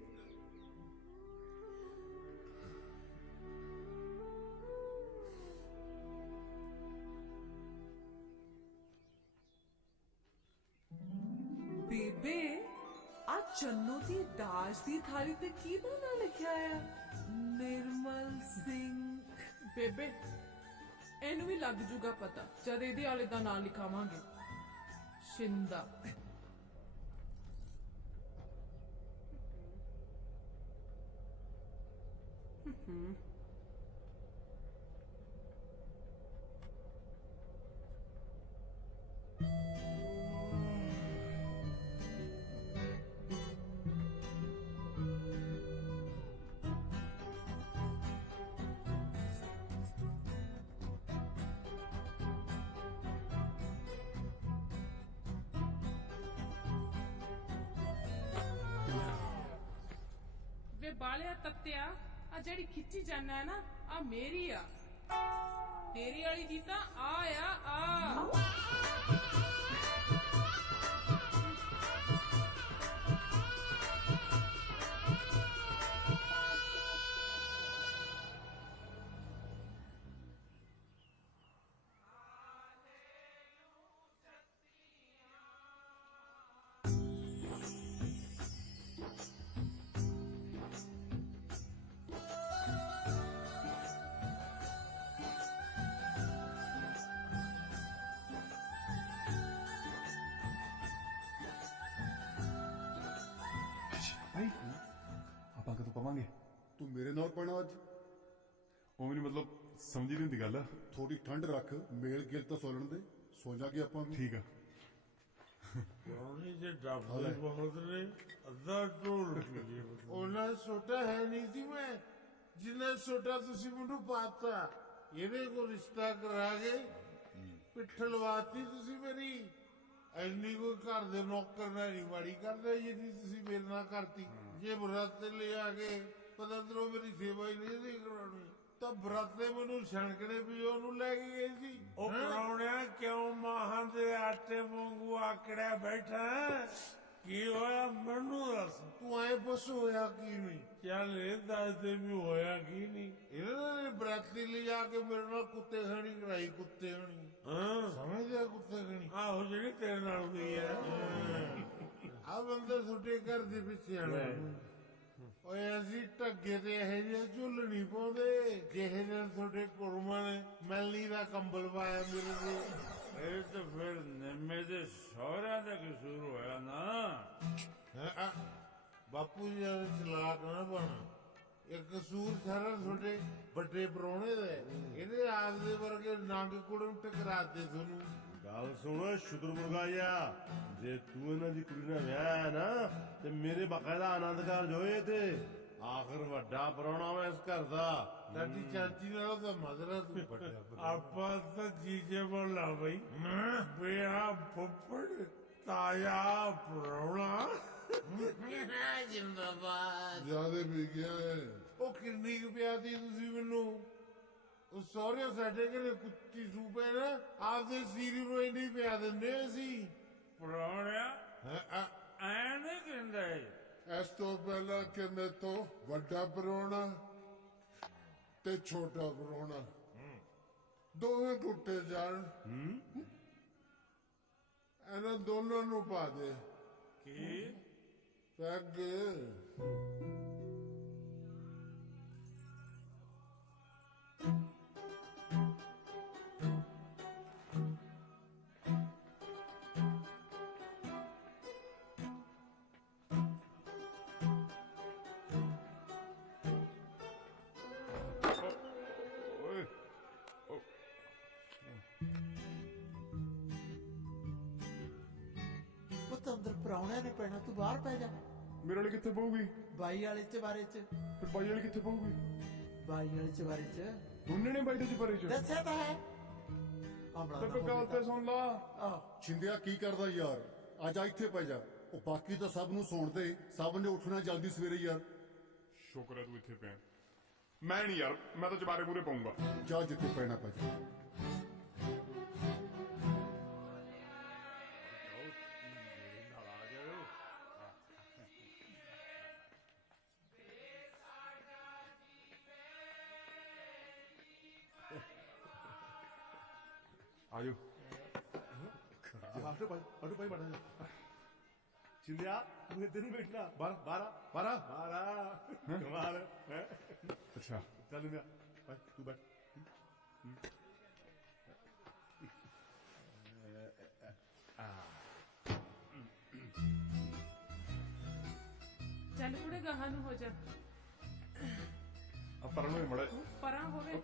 ਬੇਬੇ, ਆ ਚੰਨੋ ਦੀ ਦਾਜ ਦੀ ਥਾਲੀ ਤੇ ਕੀ ਦਾ ਨਾਂ ਲਿਖਿਆ ਆ? ਨਿਰਮਲ ਸਿੰਘ। ਬੇਬੇ ਇਹਨੂੰ ਵੀ ਲੱਗ ਜੂਗਾ ਪਤਾ ਜਦ ਇਹਦੇ ਵਾਲੇ ਦਾ ਨਾਂ ਲਿਖਾਵਾਂਗੇ, ਸ਼ਿੰਦਾ। ਵੇ ਬਾਲਿਆ ਤੱਤਿਆ, ਆ ਜਿਹੜੀ ਖਿੱਚੀ ਜਾਨਾ ਹੈ ਨਾ, ਆ ਮੇਰੀ ਆ। ਤੇਰੀ ਵਾਲੀ ਦੀ ਤਾਂ ਆ। ਭਾਈ ਆਪਾਂ ਕਦੋਂ ਪਵਾਂਗੇ? ਤੂੰ ਮੇਰੇ ਨਾਲ ਪਣਾ ਅੱਜ? ਉਹ ਵੀ ਨਹੀਂ, ਮਤਲਬ ਸਮਝੀ ਨਹੀਂ ਹੁੰਦੀ ਗੱਲ। ਥੋੜੀ ਠੰਡ ਰੱਖ, ਮੇਲ ਗਿਲ ਤਾਂ ਸੋਲਣ ਦੇ, ਸੋ ਜਾਗੇ ਆਪਾਂ ਵੀ। ਠੀਕ ਆ। ਪਾਣੀ ਦੇ ਡੱਬੇ ਬਹੁਤ ਨੇ, ਅੱਧਾ ਢੋਲ ਪੀ ਲਈ। ਉਹਨਾਂ ਛੋਟਾ ਹੈ ਨਹੀਂ ਸੀ ਮੈਂ, ਜਿੰਨਾ ਛੋਟਾ ਤੁਸੀਂ ਮੈਨੂੰ ਪਾਤਾ। ਇਹਦੇ ਕੋ ਰਿਸ਼ਤਾ ਕਰਾ ਕੇ ਪਿੱਠ ਲਵਾਤੀ ਤੁਸੀਂ ਮੇਰੀ। ਐਨੀ ਕੋਈ ਘਰ ਦੇ ਨੌਕਰ ਨਾਲ ਨਹੀਂ ਮਾੜੀ ਕਰਦਾ ਜਿੰਨੀ ਤੁਸੀਂ ਮੇਰੇ ਨਾਲ ਕਰਤੀ। ਜੇ ਬਰਾਤ ਲੈ ਆ ਕੇ ਪਤੰਦਰੋਂ ਮੇਰੀ ਸੇਵਾ ਹੀ ਨਹੀਂ ਕਰਾਉਣੀ ਤਾਂ ਬਰਾਤੇ ਮੈਨੂੰ ਛਣਕਣੇ ਵੀ ਉਹਨੂੰ ਲੈ ਕੇ ਗਏ ਸੀ। ਉਹ ਪਰਾਉਣਿਆ ਕਿਉਂ ਮਾਹਾਂ ਦੇ ਆਟੇ ਵਾਂਗੂ ਆਕੜਿਆ ਬੈਠਾ? ਕੀ ਹੋਇਆ ਮੈਨੂੰ ਦੱਸ। ਤੂੰ ਐ ਪੁੱਛ ਹੋਇਆ ਕੀ ਨਹੀਂ? ਚੱਲ ਇਹ ਦੱਸ ਦੇ ਵੀ ਹੋਇਆ ਕੀ ਨਹੀਂ। ਇਹਨਾਂ ਨੇ ਬਰਾਤੀ ਲੈ ਜਾ ਕੇ ਮੇਰੇ ਨਾਲ ਕੁੱਤੇ ਖਾਣੀ ਕਰਾਈ। ਕੁੱਤੇ ਖਾਣੀ ਸਮਝਦੇ? ਕੁੱਤੇ ਖਾਣੀ ਆਹੋ ਜਿਹੜੀ ਤੇਰੇ ਨਾਲ ਹੋਈ ਹੈ। ਆ ਬੰਦਾ ਤੁਹਾਡੇ ਘਰ ਦੇ ਪਿੱਛੇ ਆਣਾ। ਓਏ ਅਸੀਂ ਢੱਗੇ ਤੇ ਇਹ ਜਿਹੇ ਝੁੱਲ ਨਹੀਂ ਪਾਉਂਦੇ ਜਿਹੇ ਜਿਹੇ ਤੁਹਾਡੇ ਕੁੜਮਾਂ ਨੇ ਮੈਲੀ ਦਾ ਕੰਬਲ ਪਾਇਆ ਮੇਰੇ ਤੇ। ਇਹ ਤਾਂ ਫਿਰ ਨਿੰਮੇ ਦੇ ਸਹੁਰਿਆਂ ਦਾ ਕਸੂਰ ਹੋਇਆ ਨਾ। ਬਾਪੂ ਜੀ ਚਲਾਕ ਨਾ ਬਣਾ। ਇਹ ਕਸੂਰ ਸਾਰਾ ਤੁਹਾਡੇ ਵੱਡੇ ਪ੍ਰਾਹੁਣੇ ਦਾ। ਇਹਦੇ ਆਪ ਦੇ ਵਰਗੇ ਨੰਗ ਕੁੜਮ ਟਕਰਾਤੇ ਤੁਹਾਨੂੰ। ਗੱਲ ਸੁਣ ਸ਼ੁਦਰ ਮੁਰਗਾ ਜਾ, ਜੇ ਤੂੰ ਇਹਨਾਂ ਦੀ ਕੁੜੀ ਨਾਲ ਵਿਆਹ ਨਾ ਤੇ ਮੇਰੇ ਬਕਾਇਦਾ ਆਨੰਦ ਕਾਰਜ ਹੋਏ ਤੇ ਆਖਰ ਵੱਡਾ ਪ੍ਰਾਹੁਣਾ ਮੈਂ ਇਸ ਘਰ ਦਾ। ਸਾਡੀ ਚਾਚੀ ਨਾਲ ਤਾਂ ਮਦਰਾ ਤੂੰ ਵੱਡਾ। ਆਪਾਂ ਤਾਂ ਜੀਜੇ ਬੋਲਾ ਬਈ ਬਿਆ ਫੁੱਫੜ ਤਾਇਆ ਪ੍ਰਾਹੁਣਾ। ਜਿੰਦਾਬਾਦ। ਜਿਆਦੇ ਵੀ ਗਿਆ ਹੈ। ਉਹ ਕਿੰਨੀ ਕੁ ਪਿਆਦੀ ਤੁਸੀਂ ਮੈਨੂੰ। ਉਹ ਸਹੁਰੇ ਸਾਡੇ ਘਰੇ ਕੁੱਤੀ ਸੂਪੇ ਨਾ ਆਪਦੇ ਸੀਰੀ ਨੂੰ ਇੰਨੀ ਪਿਆ ਦਿੰਦੇ ਅਸੀਂ। ਪ੍ਰਾਹੁਣਿਆ ਐ ਨਹੀਂ ਕਹਿੰਦੇ। ਇਸ ਤੋਂ ਪਹਿਲਾਂ ਕਿ ਮੇਰੇ ਤੋਂ ਵੱਡਾ ਪ੍ਰਾਹੁਣਾ ਤੇ ਛੋਟਾ ਪ੍ਰਾਹੁਣਾ ਦੋਵੇਂ ਟੁੱਟੇ ਜਾਣ, ਇਹਨਾਂ ਦੋਨਾਂ ਨੂੰ ਪਾ ਦੇ। ਕੀ ਪੈਗ। ਪੁੱਤ ਅੰਦਰ ਪ੍ਰਾਹੁਣਿਆਂ ਨੇ ਪੈਣਾ, ਤੂੰ ਬਾਹਰ ਪੈ ਜਾ। ਮੇਰੇ ਵਾਲੀ ਕਿੱਥੇ ਪਊਗੀ? ਬਾਈ ਵਾਲੇ ਚਵਾਰੇ ਚ। ਫਿਰ ਬਾਈ ਵਾਲੀ ਕਿੱਥੇ ਪਊਗੀ? ਬਾਈ ਵਾਲੇ ਚਵਾਰੇ ਚ ਦੋਨੇ ਨੇ ਬਾਈ ਦੇ ਚੁਪਾਰੇ ਚ। ਦੱਸਿਆ ਤਾਂ ਹੈ। ਤੇ ਕੋਈ ਗੱਲ ਤੇ ਸੁਣ ਲਾ। ਛਿੰਦਿਆ ਕੀ ਕਰਦਾ ਯਾਰ? ਅੱਜ ਇੱਥੇ ਪੈ ਜਾ। ਉਹ ਬਾਕੀ ਤਾਂ ਸਭ ਨੂੰ ਸੌਣ ਦੇ, ਸਭ ਨੇ ਉੱਠਣਾ ਜਲਦੀ ਸਵੇਰੇ ਯਾਰ। ਸ਼ੁਕਰ ਹੈ ਤੂੰ ਇੱਥੇ ਪਿਆ। ਮੈਂ ਨਹੀਂ ਯਾਰ, ਮੈਂ ਤਾਂ ਚੁਬਾਰੇ ਮੂਰੇ ਪਾਉਂਗਾ। ਜਾ ਜਿੱਥੇ ਪੈਣਾ ਪੈ ਜਾ। ਆਜੋ। ਆਟੋ ਭਾਈ ਬੜਾ छिलिया तू इधर ही बैठना 12 कमाल है अच्छा चल इंदिया भाई तू बैठ ਚੱਲ ਕੁੜੇ ਗਾਹਾਂ ਨੂੰ ਹੋ ਜਾ अब परण हो मड़े ਪਰਾਂ ਹੋਵੇ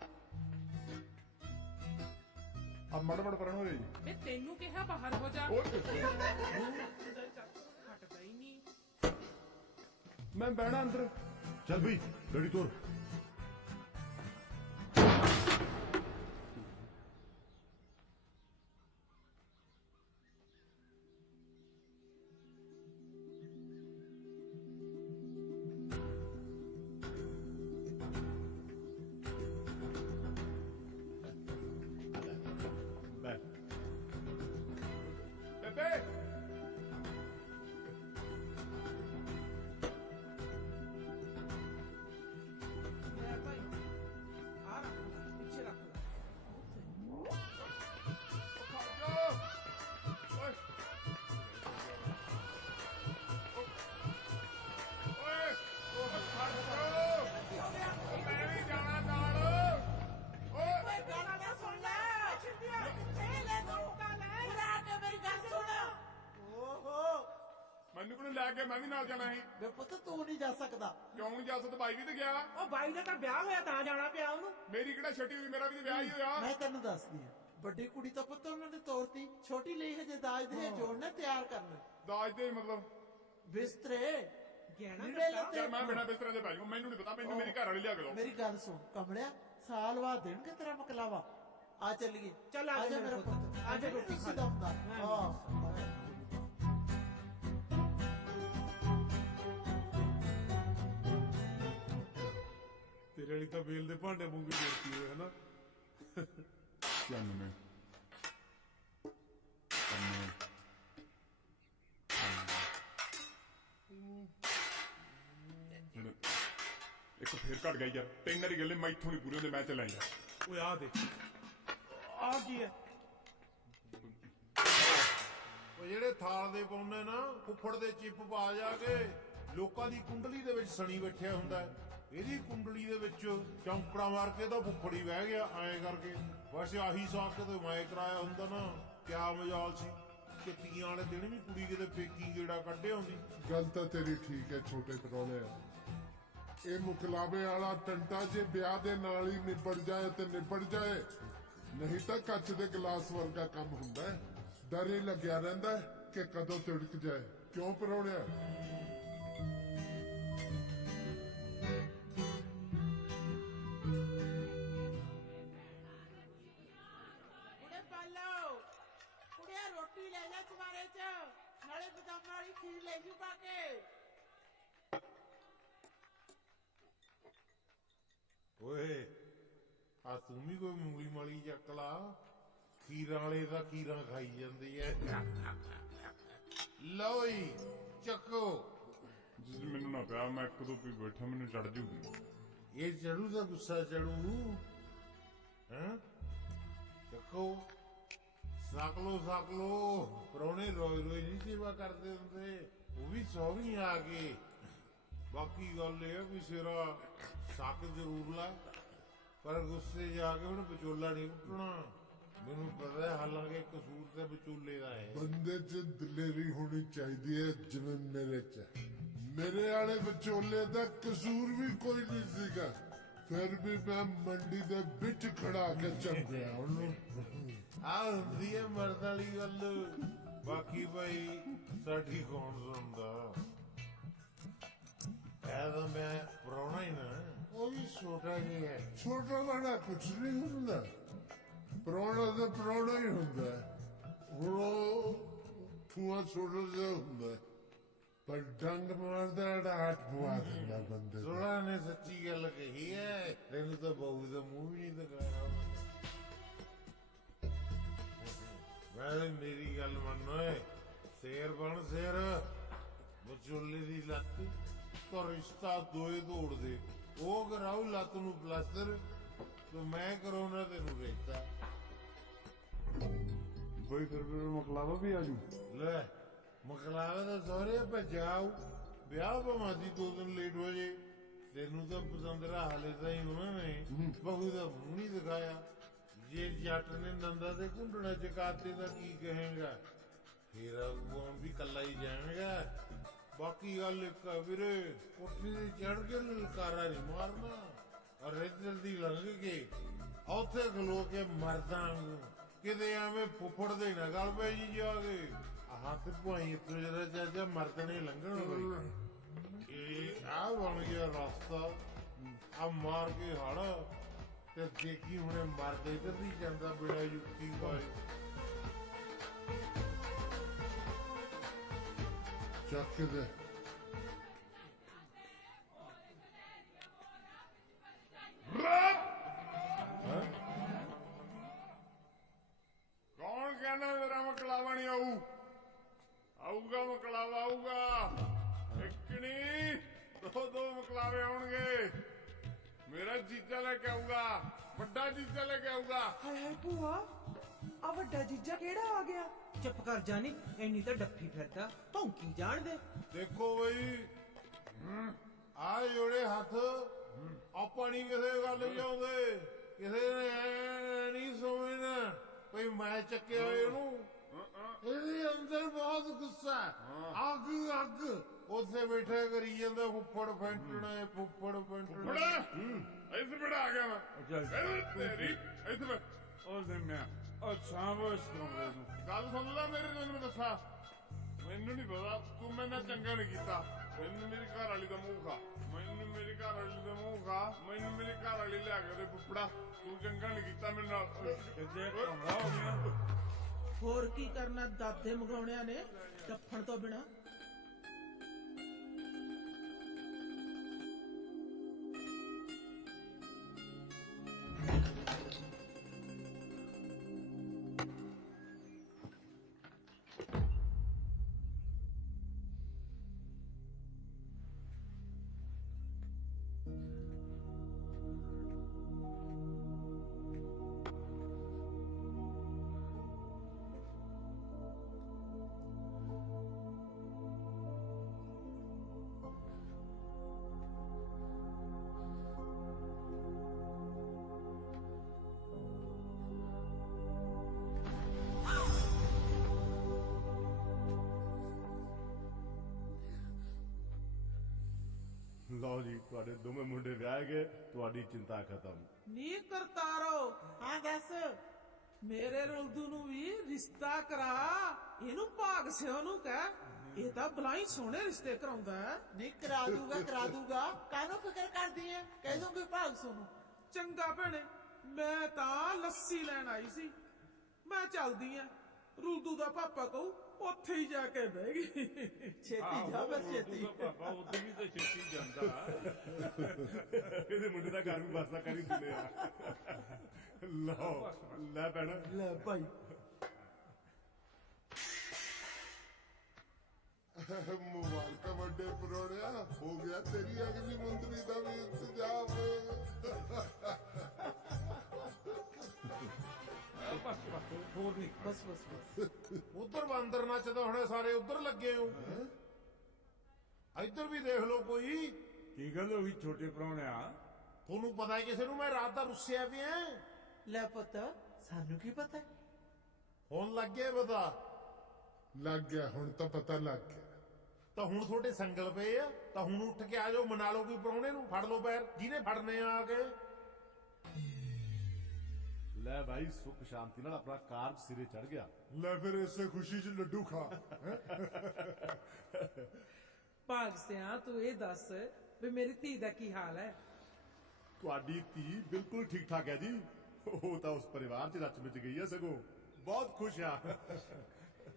अब मड़ परण हो जी ਵੇ ਤੈਨੂੰ ਕਿਹਾ ਬਾਹਰ ਹੋ ਜਾ ਹਟਦਾ ਹੀ ਨਹੀਂ मैं बहना अंदर चल भाई गाड़ी तोड़ ਲੈ ਭਾਈ ਆ ਰੱਖ ਲੈ ਪਿੱਛੇ ਰੱਖ ਲੈ ਓਏ ਗੱਲ ਤਾਂ ਸੁਣ ਲੈ ਕਿੱਥੇ ਲੈ ਤੂੰ ਉਰਾ ਕੇ ਮੇਰੀ ਗੱਲ ਸੁਣ ਓਹੋ ਮੈਨੂੰ ਕੋਲ ਲੈ ਕੇ ਮੈਂ ਵੀ ਨਾਲ ਜਾਣਾ ਸੀ ਵੇ ਪੁੱਤ ਤੂੰ ਨਹੀਂ ਜਾ ਸਕਦਾ ਕਿਉਂ ਨਹੀਂ ਜਾ ਸਕਦਾ ਬਾਈ ਵੀ ਤੇ ਗਿਆ ਉਹ ਬਾਈ ਦਾ ਤਾਂ ਵਿਆਹ ਹੋਇਆ ਤਾਂ ਜਾਣਾ ਪਿਆ ਉਹਨੂੰ ਮੇਰੀ ਕਿਹੜਾ ਛੱਟੀ ਹੋਈ ਮੇਰਾ ਵੀ ਤੇ ਵਿਆਹ ਹੀ ਹੋਇਆ ਮੈਂ ਤੈਨੂੰ ਦੱਸਦੀ ਆ ਵੱਡੀ ਕੁੜੀ ਤਾਂ ਪੁੱਤ ਉਹਨਾਂ ਨੇ ਤੋਰਤੀ ਛੋਟੀ ਲਈ ਹਜੇ ਦਾਜ ਦੇ ਜੋੜਨੇ ਤਿਆਰ ਕਰਨੇ ਦਾਜ ਦੇ ਮਤਲਬ ਬਿਸਤਰੇ ਗਹਿਣਾ ਲੀੜੇ ਲੱਤੇ। ਯਾਰ ਮੈਂ ਬਿਨਾਂ ਬਿਸਤਰੇ ਦੇ ਪੈ ਜਾਊਂ ਮੈਨੂੰ ਨਹੀਂ ਪਤਾ ਮੈਨੂੰ ਮੇਰੀ ਘਰ ਵਾਲੀ ਲਿਆ ਕੇ ਦੋ ਮੇਰੀ ਗੱਲ ਸੁਣ ਕਮਲਿਆ ਸਾਲ ਬਾਅਦ ਦੇਣਗੇ ਤੇਰਾ ਮਕਲਾਵਾ ਆ ਚੱਲੀਏ ਚੱਲ ਆ ਜਾ ਮੇਰਾ ਮੇਰੇ ਪੁੱਤ ਪੁੱਤ। ਆ ਜਾ ਰੋਟੀ ਸਿੱਧਾ ਹੁੰਦਾ ਤੇਰੇ ਵਾਲੀ ਤਾਂ ਵੇਲ ਦੇ ਭਾਂਡੇ ਵਾਂਗੂ ਜੋੜਤੀ ਹੋਏ ਹਨਾ 96 ਇੱਕ ਫੇਰ ਘਟ ਗਿਆ ਯਾਰ ਤਿੰਨ ਵਾਰੀ ਗੱਲੇ ਮੈਥੋਂ ਨਹੀਂ ਪੂਰੇ ਹੁੰਦੇ ਮੈਂ ਚੱਲਾਂ ਯਾਰ ਓਏ ਆ ਦੇ ਆ ਕੀ ਹੈ ਉਹ ਜਿਹੜੇ ਥਾਲ ਦੇ ਪਾਉਂਦੇ ਨਾ ਫੁੱਫੜ ਦੇ ਚਿੱਪ ਪਾ ਜਾ ਕੇ ਲੋਕਾਂ ਦੀ ਕੁੰਡਲੀ ਦੇ ਵਿੱਚ ਸਣੀ ਬੈਠਿਆ ਹੁੰਦਾ ਹੈ ਇਹਦੀ ਕੁੰਡਲੀ ਦੇ ਵਿੱਚ ਚੌਂਕੜਾ ਮਾਰ ਕੇ ਤਾਂ ਫੁੱਫੜ ਹੀ ਬਹਿ ਗਿਆ ਐਂ ਕਰਕੇ ਵੈਸੇ ਆਹੀ ਸਾਕ ਕਿਤੇ ਮੈਂ ਕਰਾਇਆ ਹੁੰਦਾ ਨਾ ਕਿਆ ਮਜਾਲ ਸੀ ਕਿ ਤੀਆਂ ਵਾਲੇ ਦਿਨ ਵੀ ਕੁੜੀ ਕਿਤੇ ਪੇਕੀ ਗੇੜਾ ਕੱਢੇ ਹੁੰਦੀ ਗੱਲ ਤਾਂ ਤੇਰੀ ਠੀਕ ਹੈ ਛੋਟੇ ਪਰੌਣੇ ਇਹ ਮੁਕਲਾਵੇ ਵਾਲਾ ਟੰਟਾ ਜੇ ਵਿਆਹ ਦੇ ਨਾਲ ਹੀ ਨਿਬੜ ਜਾਏ ਤੇ ਨਿਬੜ ਜਾਏ ਨਹੀਂ ਤਾਂ ਕੱਚ ਦੇ ਗਲਾਸ ਵਰਗਾ ਕੰਮ ਹੁੰਦਾ ਹੈ ਡਰ ਹੀ ਲੱਗਿਆ ਰਹਿੰਦਾ ਹੈ ਕਿ ਕਦੋਂ ਤਿੜਕ ਜਾਏ ਕਿਉਂ ਪਰੌਣਿਆ ਕੁੜੇ ਪਾਲੋ ਕੁੜਿਆ ਰੋਟੀ ਲੈ ਜਾ ਚਵਾਰੇ ਚ ਨਾਲੇ ਬਦਾਮਾਂ ਵਾਲੀ ਖੀਰ ਲੈ ਜੂ ਪਾ ਕੇ ਓਏ ਆ ਤੂੰ ਵੀ ਕੋਈ ਮੂਲੀ ਮਾਲੀ ਚੱਕ ਲਾ ਖੀਰਾਂ ਵਾਲੇ ਦਾ ਖੀਰਾਂ ਖਾਈ ਜਾਂਦੀ ਐ ਲਓ ਜੀ ਚੱਕੋ ਜਿਸ ਮੈਨੂੰ ਨਾ ਪਿਆ ਮੈਂ ਇੱਕ ਦੋ ਪੀ ਬੈਠਾ ਮੈਨੂੰ ਚੜ ਜੂਗੀ ਇਹ ਚੜੂ ਦਾ ਗੁੱਸਾ ਚੜੂ ਹਾਂ ਚੱਕੋ ਸਾਕ ਲੋ ਪਰੋਣੇ ਰੋਜ਼ ਨਹੀਂ ਸੇਵਾ ਕਰਦੇ ਹੁੰਦੇ ਉਹ ਵੀ ਸੌਵੀ ਆ ਗਏ ਬਾਕੀ ਗੱਲ ਇਹ ਆ ਵੀ ਸਿਰਾ ਸੱਕ ਜ਼ਰੂਰ ਲਾ ਪਰ ਗੁੱਸੇ ਜਾ ਕੇ ਹੁਣ ਵਿਚੋਲਾ ਨਹੀਂ ਉੱਠਣਾ ਮੈਨੂੰ ਪਤਾ ਹੈ ਹਾਲਾਂਕਿ ਕਸੂਰ ਤੇ ਵਿਚੋਲੇ ਦਾ ਹੈ ਬੰਦੇ 'ਚ ਦਲੇਰੀ ਹੋਣੀ ਚਾਹੀਦੀ ਹੈ ਜਿਵੇਂ ਮੇਰੇ 'ਚ ਮੇਰੇ ਵਾਲੇ ਵਿਚੋਲੇ ਦਾ ਕਸੂਰ ਵੀ ਕੋਈ ਨਹੀਂ ਸੀਗਾ ਫਿਰ ਵੀ ਮੈਂ ਮੰਡੀ ਦੇ ਵਿੱਚ ਖੜਾ ਕੇ ਚੱਲ ਗਿਆ ਉਹਨੂੰ ਆ ਹੁੰਦੀ ਹੈ ਮਰਦ ਵਾਲੀ ਗੱਲ ਬਾਕੀ ਭਾਈ ਸਾਡੀ ਕੌਣ ਸੁਣਦਾ ਐ ਤਾਂ ਮੈਂ ਪ੍ਰਾਹੁਣਾ ਹੀ ਨਾ ਉਹ ਵੀ ਛੋਟਾ ਜਿਹਾ ਹੈ ਛੋਟਾ ਬੜਾ ਕੁਛ ਨਹੀਂ ਹੁੰਦਾ ਪ੍ਰਾਹੁਣਾ ਤਾਂ ਪ੍ਰਾਹੁਣਾ ਹੀ ਹੁੰਦਾ ਹੁਣ ਉਹ ਥੂਆ ਛੋਟਾ ਜਿਹਾ ਹੁੰਦਾ ਪਰ ਡੰਗ ਮਾਰਦਾ ਹੱਥ ਪਵਾ ਦਿੰਦਾ ਬੰਦੇ ਨੂੰ। ਸੋਹਣਾ ਨੇ ਸੱਚੀ ਗੱਲ ਕਹੀ ਹੈ ਤੈਨੂੰ ਤਾਂ ਬਹੂ ਦਾ ਮੂੰਹ ਵੀ ਨਹੀਂ ਦਿਖਾਇਆ ਮੈਂ ਮੇਰੀ ਗੱਲ ਮੰਨ ਓਏ ਸ਼ੇਰ ਬਣ ਸ਼ੇਰ ਵਿਚੋਲੇ ਦੀ ਲੱਤ ਤਾਂ ਰਿਸ਼ਤਾ ਦੋਏ ਤੋੜ ਦੇ ਉਹ ਕਰਾਉ ਲੱਤ ਨੂੰ ਪਲਾਸਟਰ ਤੇ ਮੈਂ ਕਰਾਉਣਾ ਤੈਨੂੰ ਰਿਸ਼ਤਾ ਬਈ ਫਿਰ ਮਕਲਾਵਾ ਵੀ ਆਜੂ ਲੈ ਮਕਲਾਵੇ ਦਾ ਸਹੁਰੇ ਭਜਾਉ ਵਿਆਹ ਭਾਵੇਂ 2 ਦਿਨ ਲੇਟ ਹੋ ਜੇ ਤੈਨੂੰ ਤਾਂ ਪਸੰਦਰਾ ਹਾਲੇ ਤਾਈਂ ਉਹਨਾਂ ਨੇ ਬਹੂ ਦਾ ਮੂੰਹ ਨਹੀਂ ਦਿਖਾਇਆ। ਜੇ ਜੱਟ ਨੇ ਨੰਦਾ ਦੇ ਘੁੰਡਣਾ ਚਕਾਤੇ ਦਾ ਕੀ ਕਹੇਗਾ, ਫਿਰ ਉਹ ਵੀ ਕੱਲਾ ਹੀ ਜਾਏਗਾ। ਬਾਕੀ ਗੱਲ ਇੱਕ ਆ ਵੀਰੇ, ਕੋਠੀ ਤੇ ਚੜ ਕੇ ਲਲਕਾਰਾ ਨਹੀਂ ਮਾਰਨਾ, ਔਰ ਇੱਧਰ ਦੀ ਲੰਘ ਕੇ ਉੱਥੇ ਖਲੋ ਕੇ ਮਰਦਾਂ ਨੂੰ ਕਿਤੇ ਐਵੇਂ ਫੁੱਫੜ ਦੇ ਨਾ ਗੱਲ ਪੈ ਜੀ ਜਾ ਕੇ ਹੱਥ ਪੁਆਈ ਇੱਥੋਂ ਜਰਾ ਚਾਚਾ ਮਰਦ ਨੇ ਲੰਘਣ ਬਈ। ਇਹ ਆ ਬਣ ਗਿਆ ਰਸਤਾ, ਆ ਮਾਰ ਕੇ ਹੜ ਤੇ ਦੇਖੀ ਹੁਣੇ ਮਰਦੇ ਇੱਧਰ ਦੀ ਜਾਂਦਾ ਬਿੜਾ ਯੁਕਤੀ ਬਾਈ। ਚੱਕ ਦੇ ਕੌਣ ਕਹਿੰਦਾ ਮੇਰਾ ਮਕਲਾਵਾ ਨਹੀਂ ਆਊ? ਆਊਗਾ ਮਕਲਾਵਾ ਆਊਗਾ। ਇੱਕ ਨਹੀਂ ਦੋ ਮਕਲਾਵੇ ਆਉਣਗੇ। ਮੇਰਾ ਜੀਜਾ ਲੈ ਕੇ ਆਊਗਾ, ਵੱਡਾ ਜੀਜਾ ਲੈ ਕੇ ਆਊਗਾ। ਹਾਏ ਹਾਏ ਭੂਆ, ਆ ਵੱਡਾ ਜੀਜਾ ਕਿਹੜਾ ਆ ਗਿਆ? ਚੁੱਪ ਕਰ ਜਾਨੀ, ਇੰਨੀ ਤਾਂ ਡੱਫੀ ਫਿਰਦਾ, ਭੌਂਕੀ ਜਾਣ ਦੇ। ਦੇਖੋ ਬਈ ਆ ਜੋੜੇ ਹੱਥ ਆਪਾਂ ਨਹੀਂ ਕਿਸੇ ਗੱਲ ਜਾਉਂਦੇ, ਕਿਸੇ ਨੇ ਐ ਨਹੀਂ ਸਮਝਣਾ ਭਈ ਮੈਂ ਚੱਕਿਆ ਇਹਨੂੰ। ਇਹਦੇ ਅੰਦਰ ਬਹੁਤ ਗੁੱਸਾ, ਅੱਗ ਅੱਗ ਉੱਥੇ ਬੈਠਾ ਕਰੀ ਜਾਂਦਾ ਫੁੱਫੜ ਫੈਂਟਣਾ, ਫੁੱਫੜ ਫੈਂਟਣਾ। ਇੱਥੇ ਬੜਾ ਆ ਗਿਆ ਮੈਂ ਤੇਰੀ ਇੱਥੇ ਉਹ ਮੈਂ ਅੱਛਾ ਬਸ ਗੱਲ ਸੁਣ ਲੈ ਮੇਰੀ, ਤੈਨੂੰ ਦੱਸਾਂ ਮੈਨੂੰ ਨਹੀਂ ਪਤਾ ਤੂੰ ਮੇਰੇ ਨਾਲ ਚੰਗਾ ਨਹੀਂ ਕੀਤਾ। ਮੈਨੂੰ ਮੇਰੀ ਘਰ ਵਾਲੀ ਦਾ ਮੂੰਹ ਖਾ, ਮੈਨੂੰ ਮੇਰੀ ਘਰ ਵਾਲੀ ਦਾ ਮੂੰਹ ਖਾ, ਮੈਨੂੰ ਮੇਰੀ ਘਰ ਵਾਲੀ ਲਿਆ ਕੇ ਦੇ ਫੁੱਫੜਾ। ਤੂੰ ਚੰਗਾ ਨਹੀਂ ਕੀਤਾ ਮੇਰੇ ਨਾਲ। ਕਿਤੇ ਕਮਰਾ ਹੋ ਗਿਆ। ਹੋਰ ਕੀ ਕਰਨਾ ਦਾਦੇ ਮਗਾਉਣਿਆਂ ਨੇ ਡੱਫਣ ਤੋਂ ਬਿਨਾ। ਲਓ ਜੀ, ਤੁਹਾਡੇ ਦੋਵੇਂ ਮੁੰਡੇ ਵਿਆਹ ਗਏ, ਤੁਹਾਡੀ ਚਿੰਤਾ ਖਤਮ। ਨੀ ਕਰਤਾਰੋ, ਹਾਂ ਦੱਸ। ਮੇਰੇ ਰੁਲਦੂ ਨੂੰ ਵੀ ਰਿਸ਼ਤਾ ਕਰਾ, ਇਹਨੂੰ ਭਾਗ ਸਿਓ ਨੂੰ ਕਹਿ, ਇਹ ਤਾਂ ਬਲਾਈ ਸੋਹਣੇ ਰਿਸ਼ਤੇ ਕਰਾਉਂਦਾ ਹੈ। ਨਹੀਂ ਕਰਾ ਦੂਗਾ ਕਾਹਨੂੰ ਫਿਕਰ ਕਰਦੀ ਐ, ਕਹਿ ਦੂੰਗੀ ਭਾਗ ਸੋਨੂੰ। ਚੰਗਾ ਭੈਣੇ, ਮੈਂ ਤਾਂ ਲੱਸੀ ਲੈਣ ਆਈ ਸੀ, ਮੈਂ ਚੱਲਦੀ ਆ। ਰੁਲਦੂ ਦਾ ਪਾਪਾ ਕਹੂ ਉੱਥੇ ਹੀ ਜਾ ਕੇ ਬਹਿ ਗਈ। ਛੇਤੀ ਜਾ ਬਸ ਛੇਤੀ। ਪਾਪਾ ਉੱਥੇ ਵੀ ਤਾਂ ਛੇਤੀ ਜਾਂਦਾ। ਇਹਦੇ ਮੁੰਡੇ ਦਾ ਘਰ ਵੀ ਬਸਦਾ ਕਰੀ ਸੁਣਿਆ। ਲਓ ਲੈ ਭੈਣ, ਲੈ ਭਾਈ। ਮੁਬਾਰਕਾਂ ਵੱਡੇ ਪਰੋੜਿਆ, ਹੋ ਗਿਆ ਤੇਰੀ ਅਗਲੀ ਮੁੰਦਰੀ ਦਾ ਵੀ ਇੰਤਜ਼ਾਮ। ਹੋਰ ਨਹੀਂ ਬਸ ਬਸ ਬਸ। ਉਧਰ ਬਾਂਦਰ ਨੱਚਦਾ ਹੋਣਾ, ਸਾਰੇ ਉਧਰ ਲੱਗੇ ਹੋ। ਇੱਧਰ ਵੀ ਦੇਖ ਲਓ ਕੋਈ। ਕੀ ਗੱਲ ਹੋ ਗਈ ਛੋਟੇ ਪ੍ਰਾਹੁਣਿਆ? ਤੁਹਾਨੂੰ ਪਤਾ ਹੈ ਕਿਸੇ ਨੂੰ ਮੈਂ ਰਾਤ ਦਾ ਰੁੱਸਿਆ ਪਿਆ? ਲੈ ਪੁੱਤ, ਸਾਨੂੰ ਕੀ ਪਤਾ? ਹੁਣ ਲੱਗ ਗਿਆ ਪਤਾ? ਲੱਗ ਗਿਆ, ਹੁਣ ਤਾਂ ਪਤਾ ਲੱਗ ਗਿਆ। ਤਾਂ ਹੁਣ ਤੁਹਾਡੇ ਸੰਗਲ ਪਏ ਆ, ਤਾਂ ਹੁਣ ਉੱਠ ਕੇ ਆ ਜਾਓ, ਮਨਾ ਲਓ ਕੋਈ ਪ੍ਰਾਹੁਣੇ ਨੂੰ, ਫੜ ਲਓ ਪੈਰ ਜਿਹਨੇ ਫੜਨੇ ਆ ਕੇ। ਲੈ ਭਾਈ, ਸੁੱਖ ਸ਼ਾਂਤੀ ਨਾਲ ਆਪਣਾ ਕਾਰਜ ਸਿਰੇ ਚੜ ਗਿਆ। ਲੈ ਫਿਰ ਇਸੇ ਖੁਸ਼ੀ 'ਚ ਲੱਡੂ ਖਾ। ਭਾਗ ਸਿਆ, ਤੂੰ ਇਹ ਦੱਸ ਵੀ ਮੇਰੀ ਧੀ ਦਾ ਕੀ ਹਾਲ ਹੈ? ਤੁਹਾਡੀ ਧੀ ਬਿਲਕੁਲ ਠੀਕ ਠਾਕ ਹੈ ਜੀ, ਉਹ ਤਾਂ ਉਸ ਪਰਿਵਾਰ 'ਚ ਰਚ ਮਿਚ ਗਈ ਹੈ, ਸਗੋਂ ਬਹੁਤ ਖੁਸ਼ ਆ।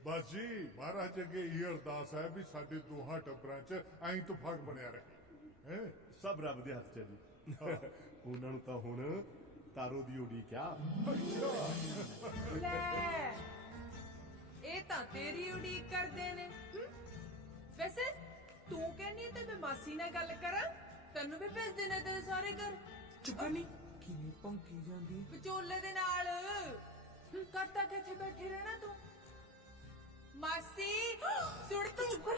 ਬਸ ਜੀ, ਮਹਾਰਾਜ ਅੱਗੇ ਇਹ ਅਰਦਾਸ ਹੈ ਵੀ ਸਾਡੇ ਦੋਹਾਂ ਟੱਬਰਾਂ 'ਚ ਐਂ ਇਤਫਾਕ ਬਣਿਆ ਰਹੇ। ਸਭ ਰੱਬ ਦੇ ਹੱਥ 'ਚ ਹੈ ਜੀ। ਉਹਨਾਂ ਨੂੰ ਤਾਂ ਹੁਣ ਤਾਰੋ ਦੀ ਉਡੀਕ ਆ। ਲੈ, ਇਹ ਤਾਂ ਤੇਰੀ ਉਡੀਕ ਕਰਦੇ ਨੇ। ਵੈਸੇ ਤੂੰ ਕਹਿੰਦੀ ਤੇ ਮੈਂ ਮਾਸੀ ਨਾਲ ਗੱਲ ਕਰਾਂ, ਤੈਨੂੰ ਵੀ ਭੇਜ ਦੇਣਾ ਤੇਰੇ ਸਾਰੇ ਘਰ। ਚੁਗਣੀ ਕਿਵੇਂ ਭੌਂਕੀ ਜਾਂਦੀ ਹੈ? ਵਿਚੋਲੇ ਦੇ ਨਾਲ ਕਰਤਾ ਕਿੱਥੇ ਬੈਠੇ ਰਹਿਣਾ ਤੂੰ? ਮਾਸੀ ਸੁਣ ਤੂੰ ਚੁੱਪ ਕਰ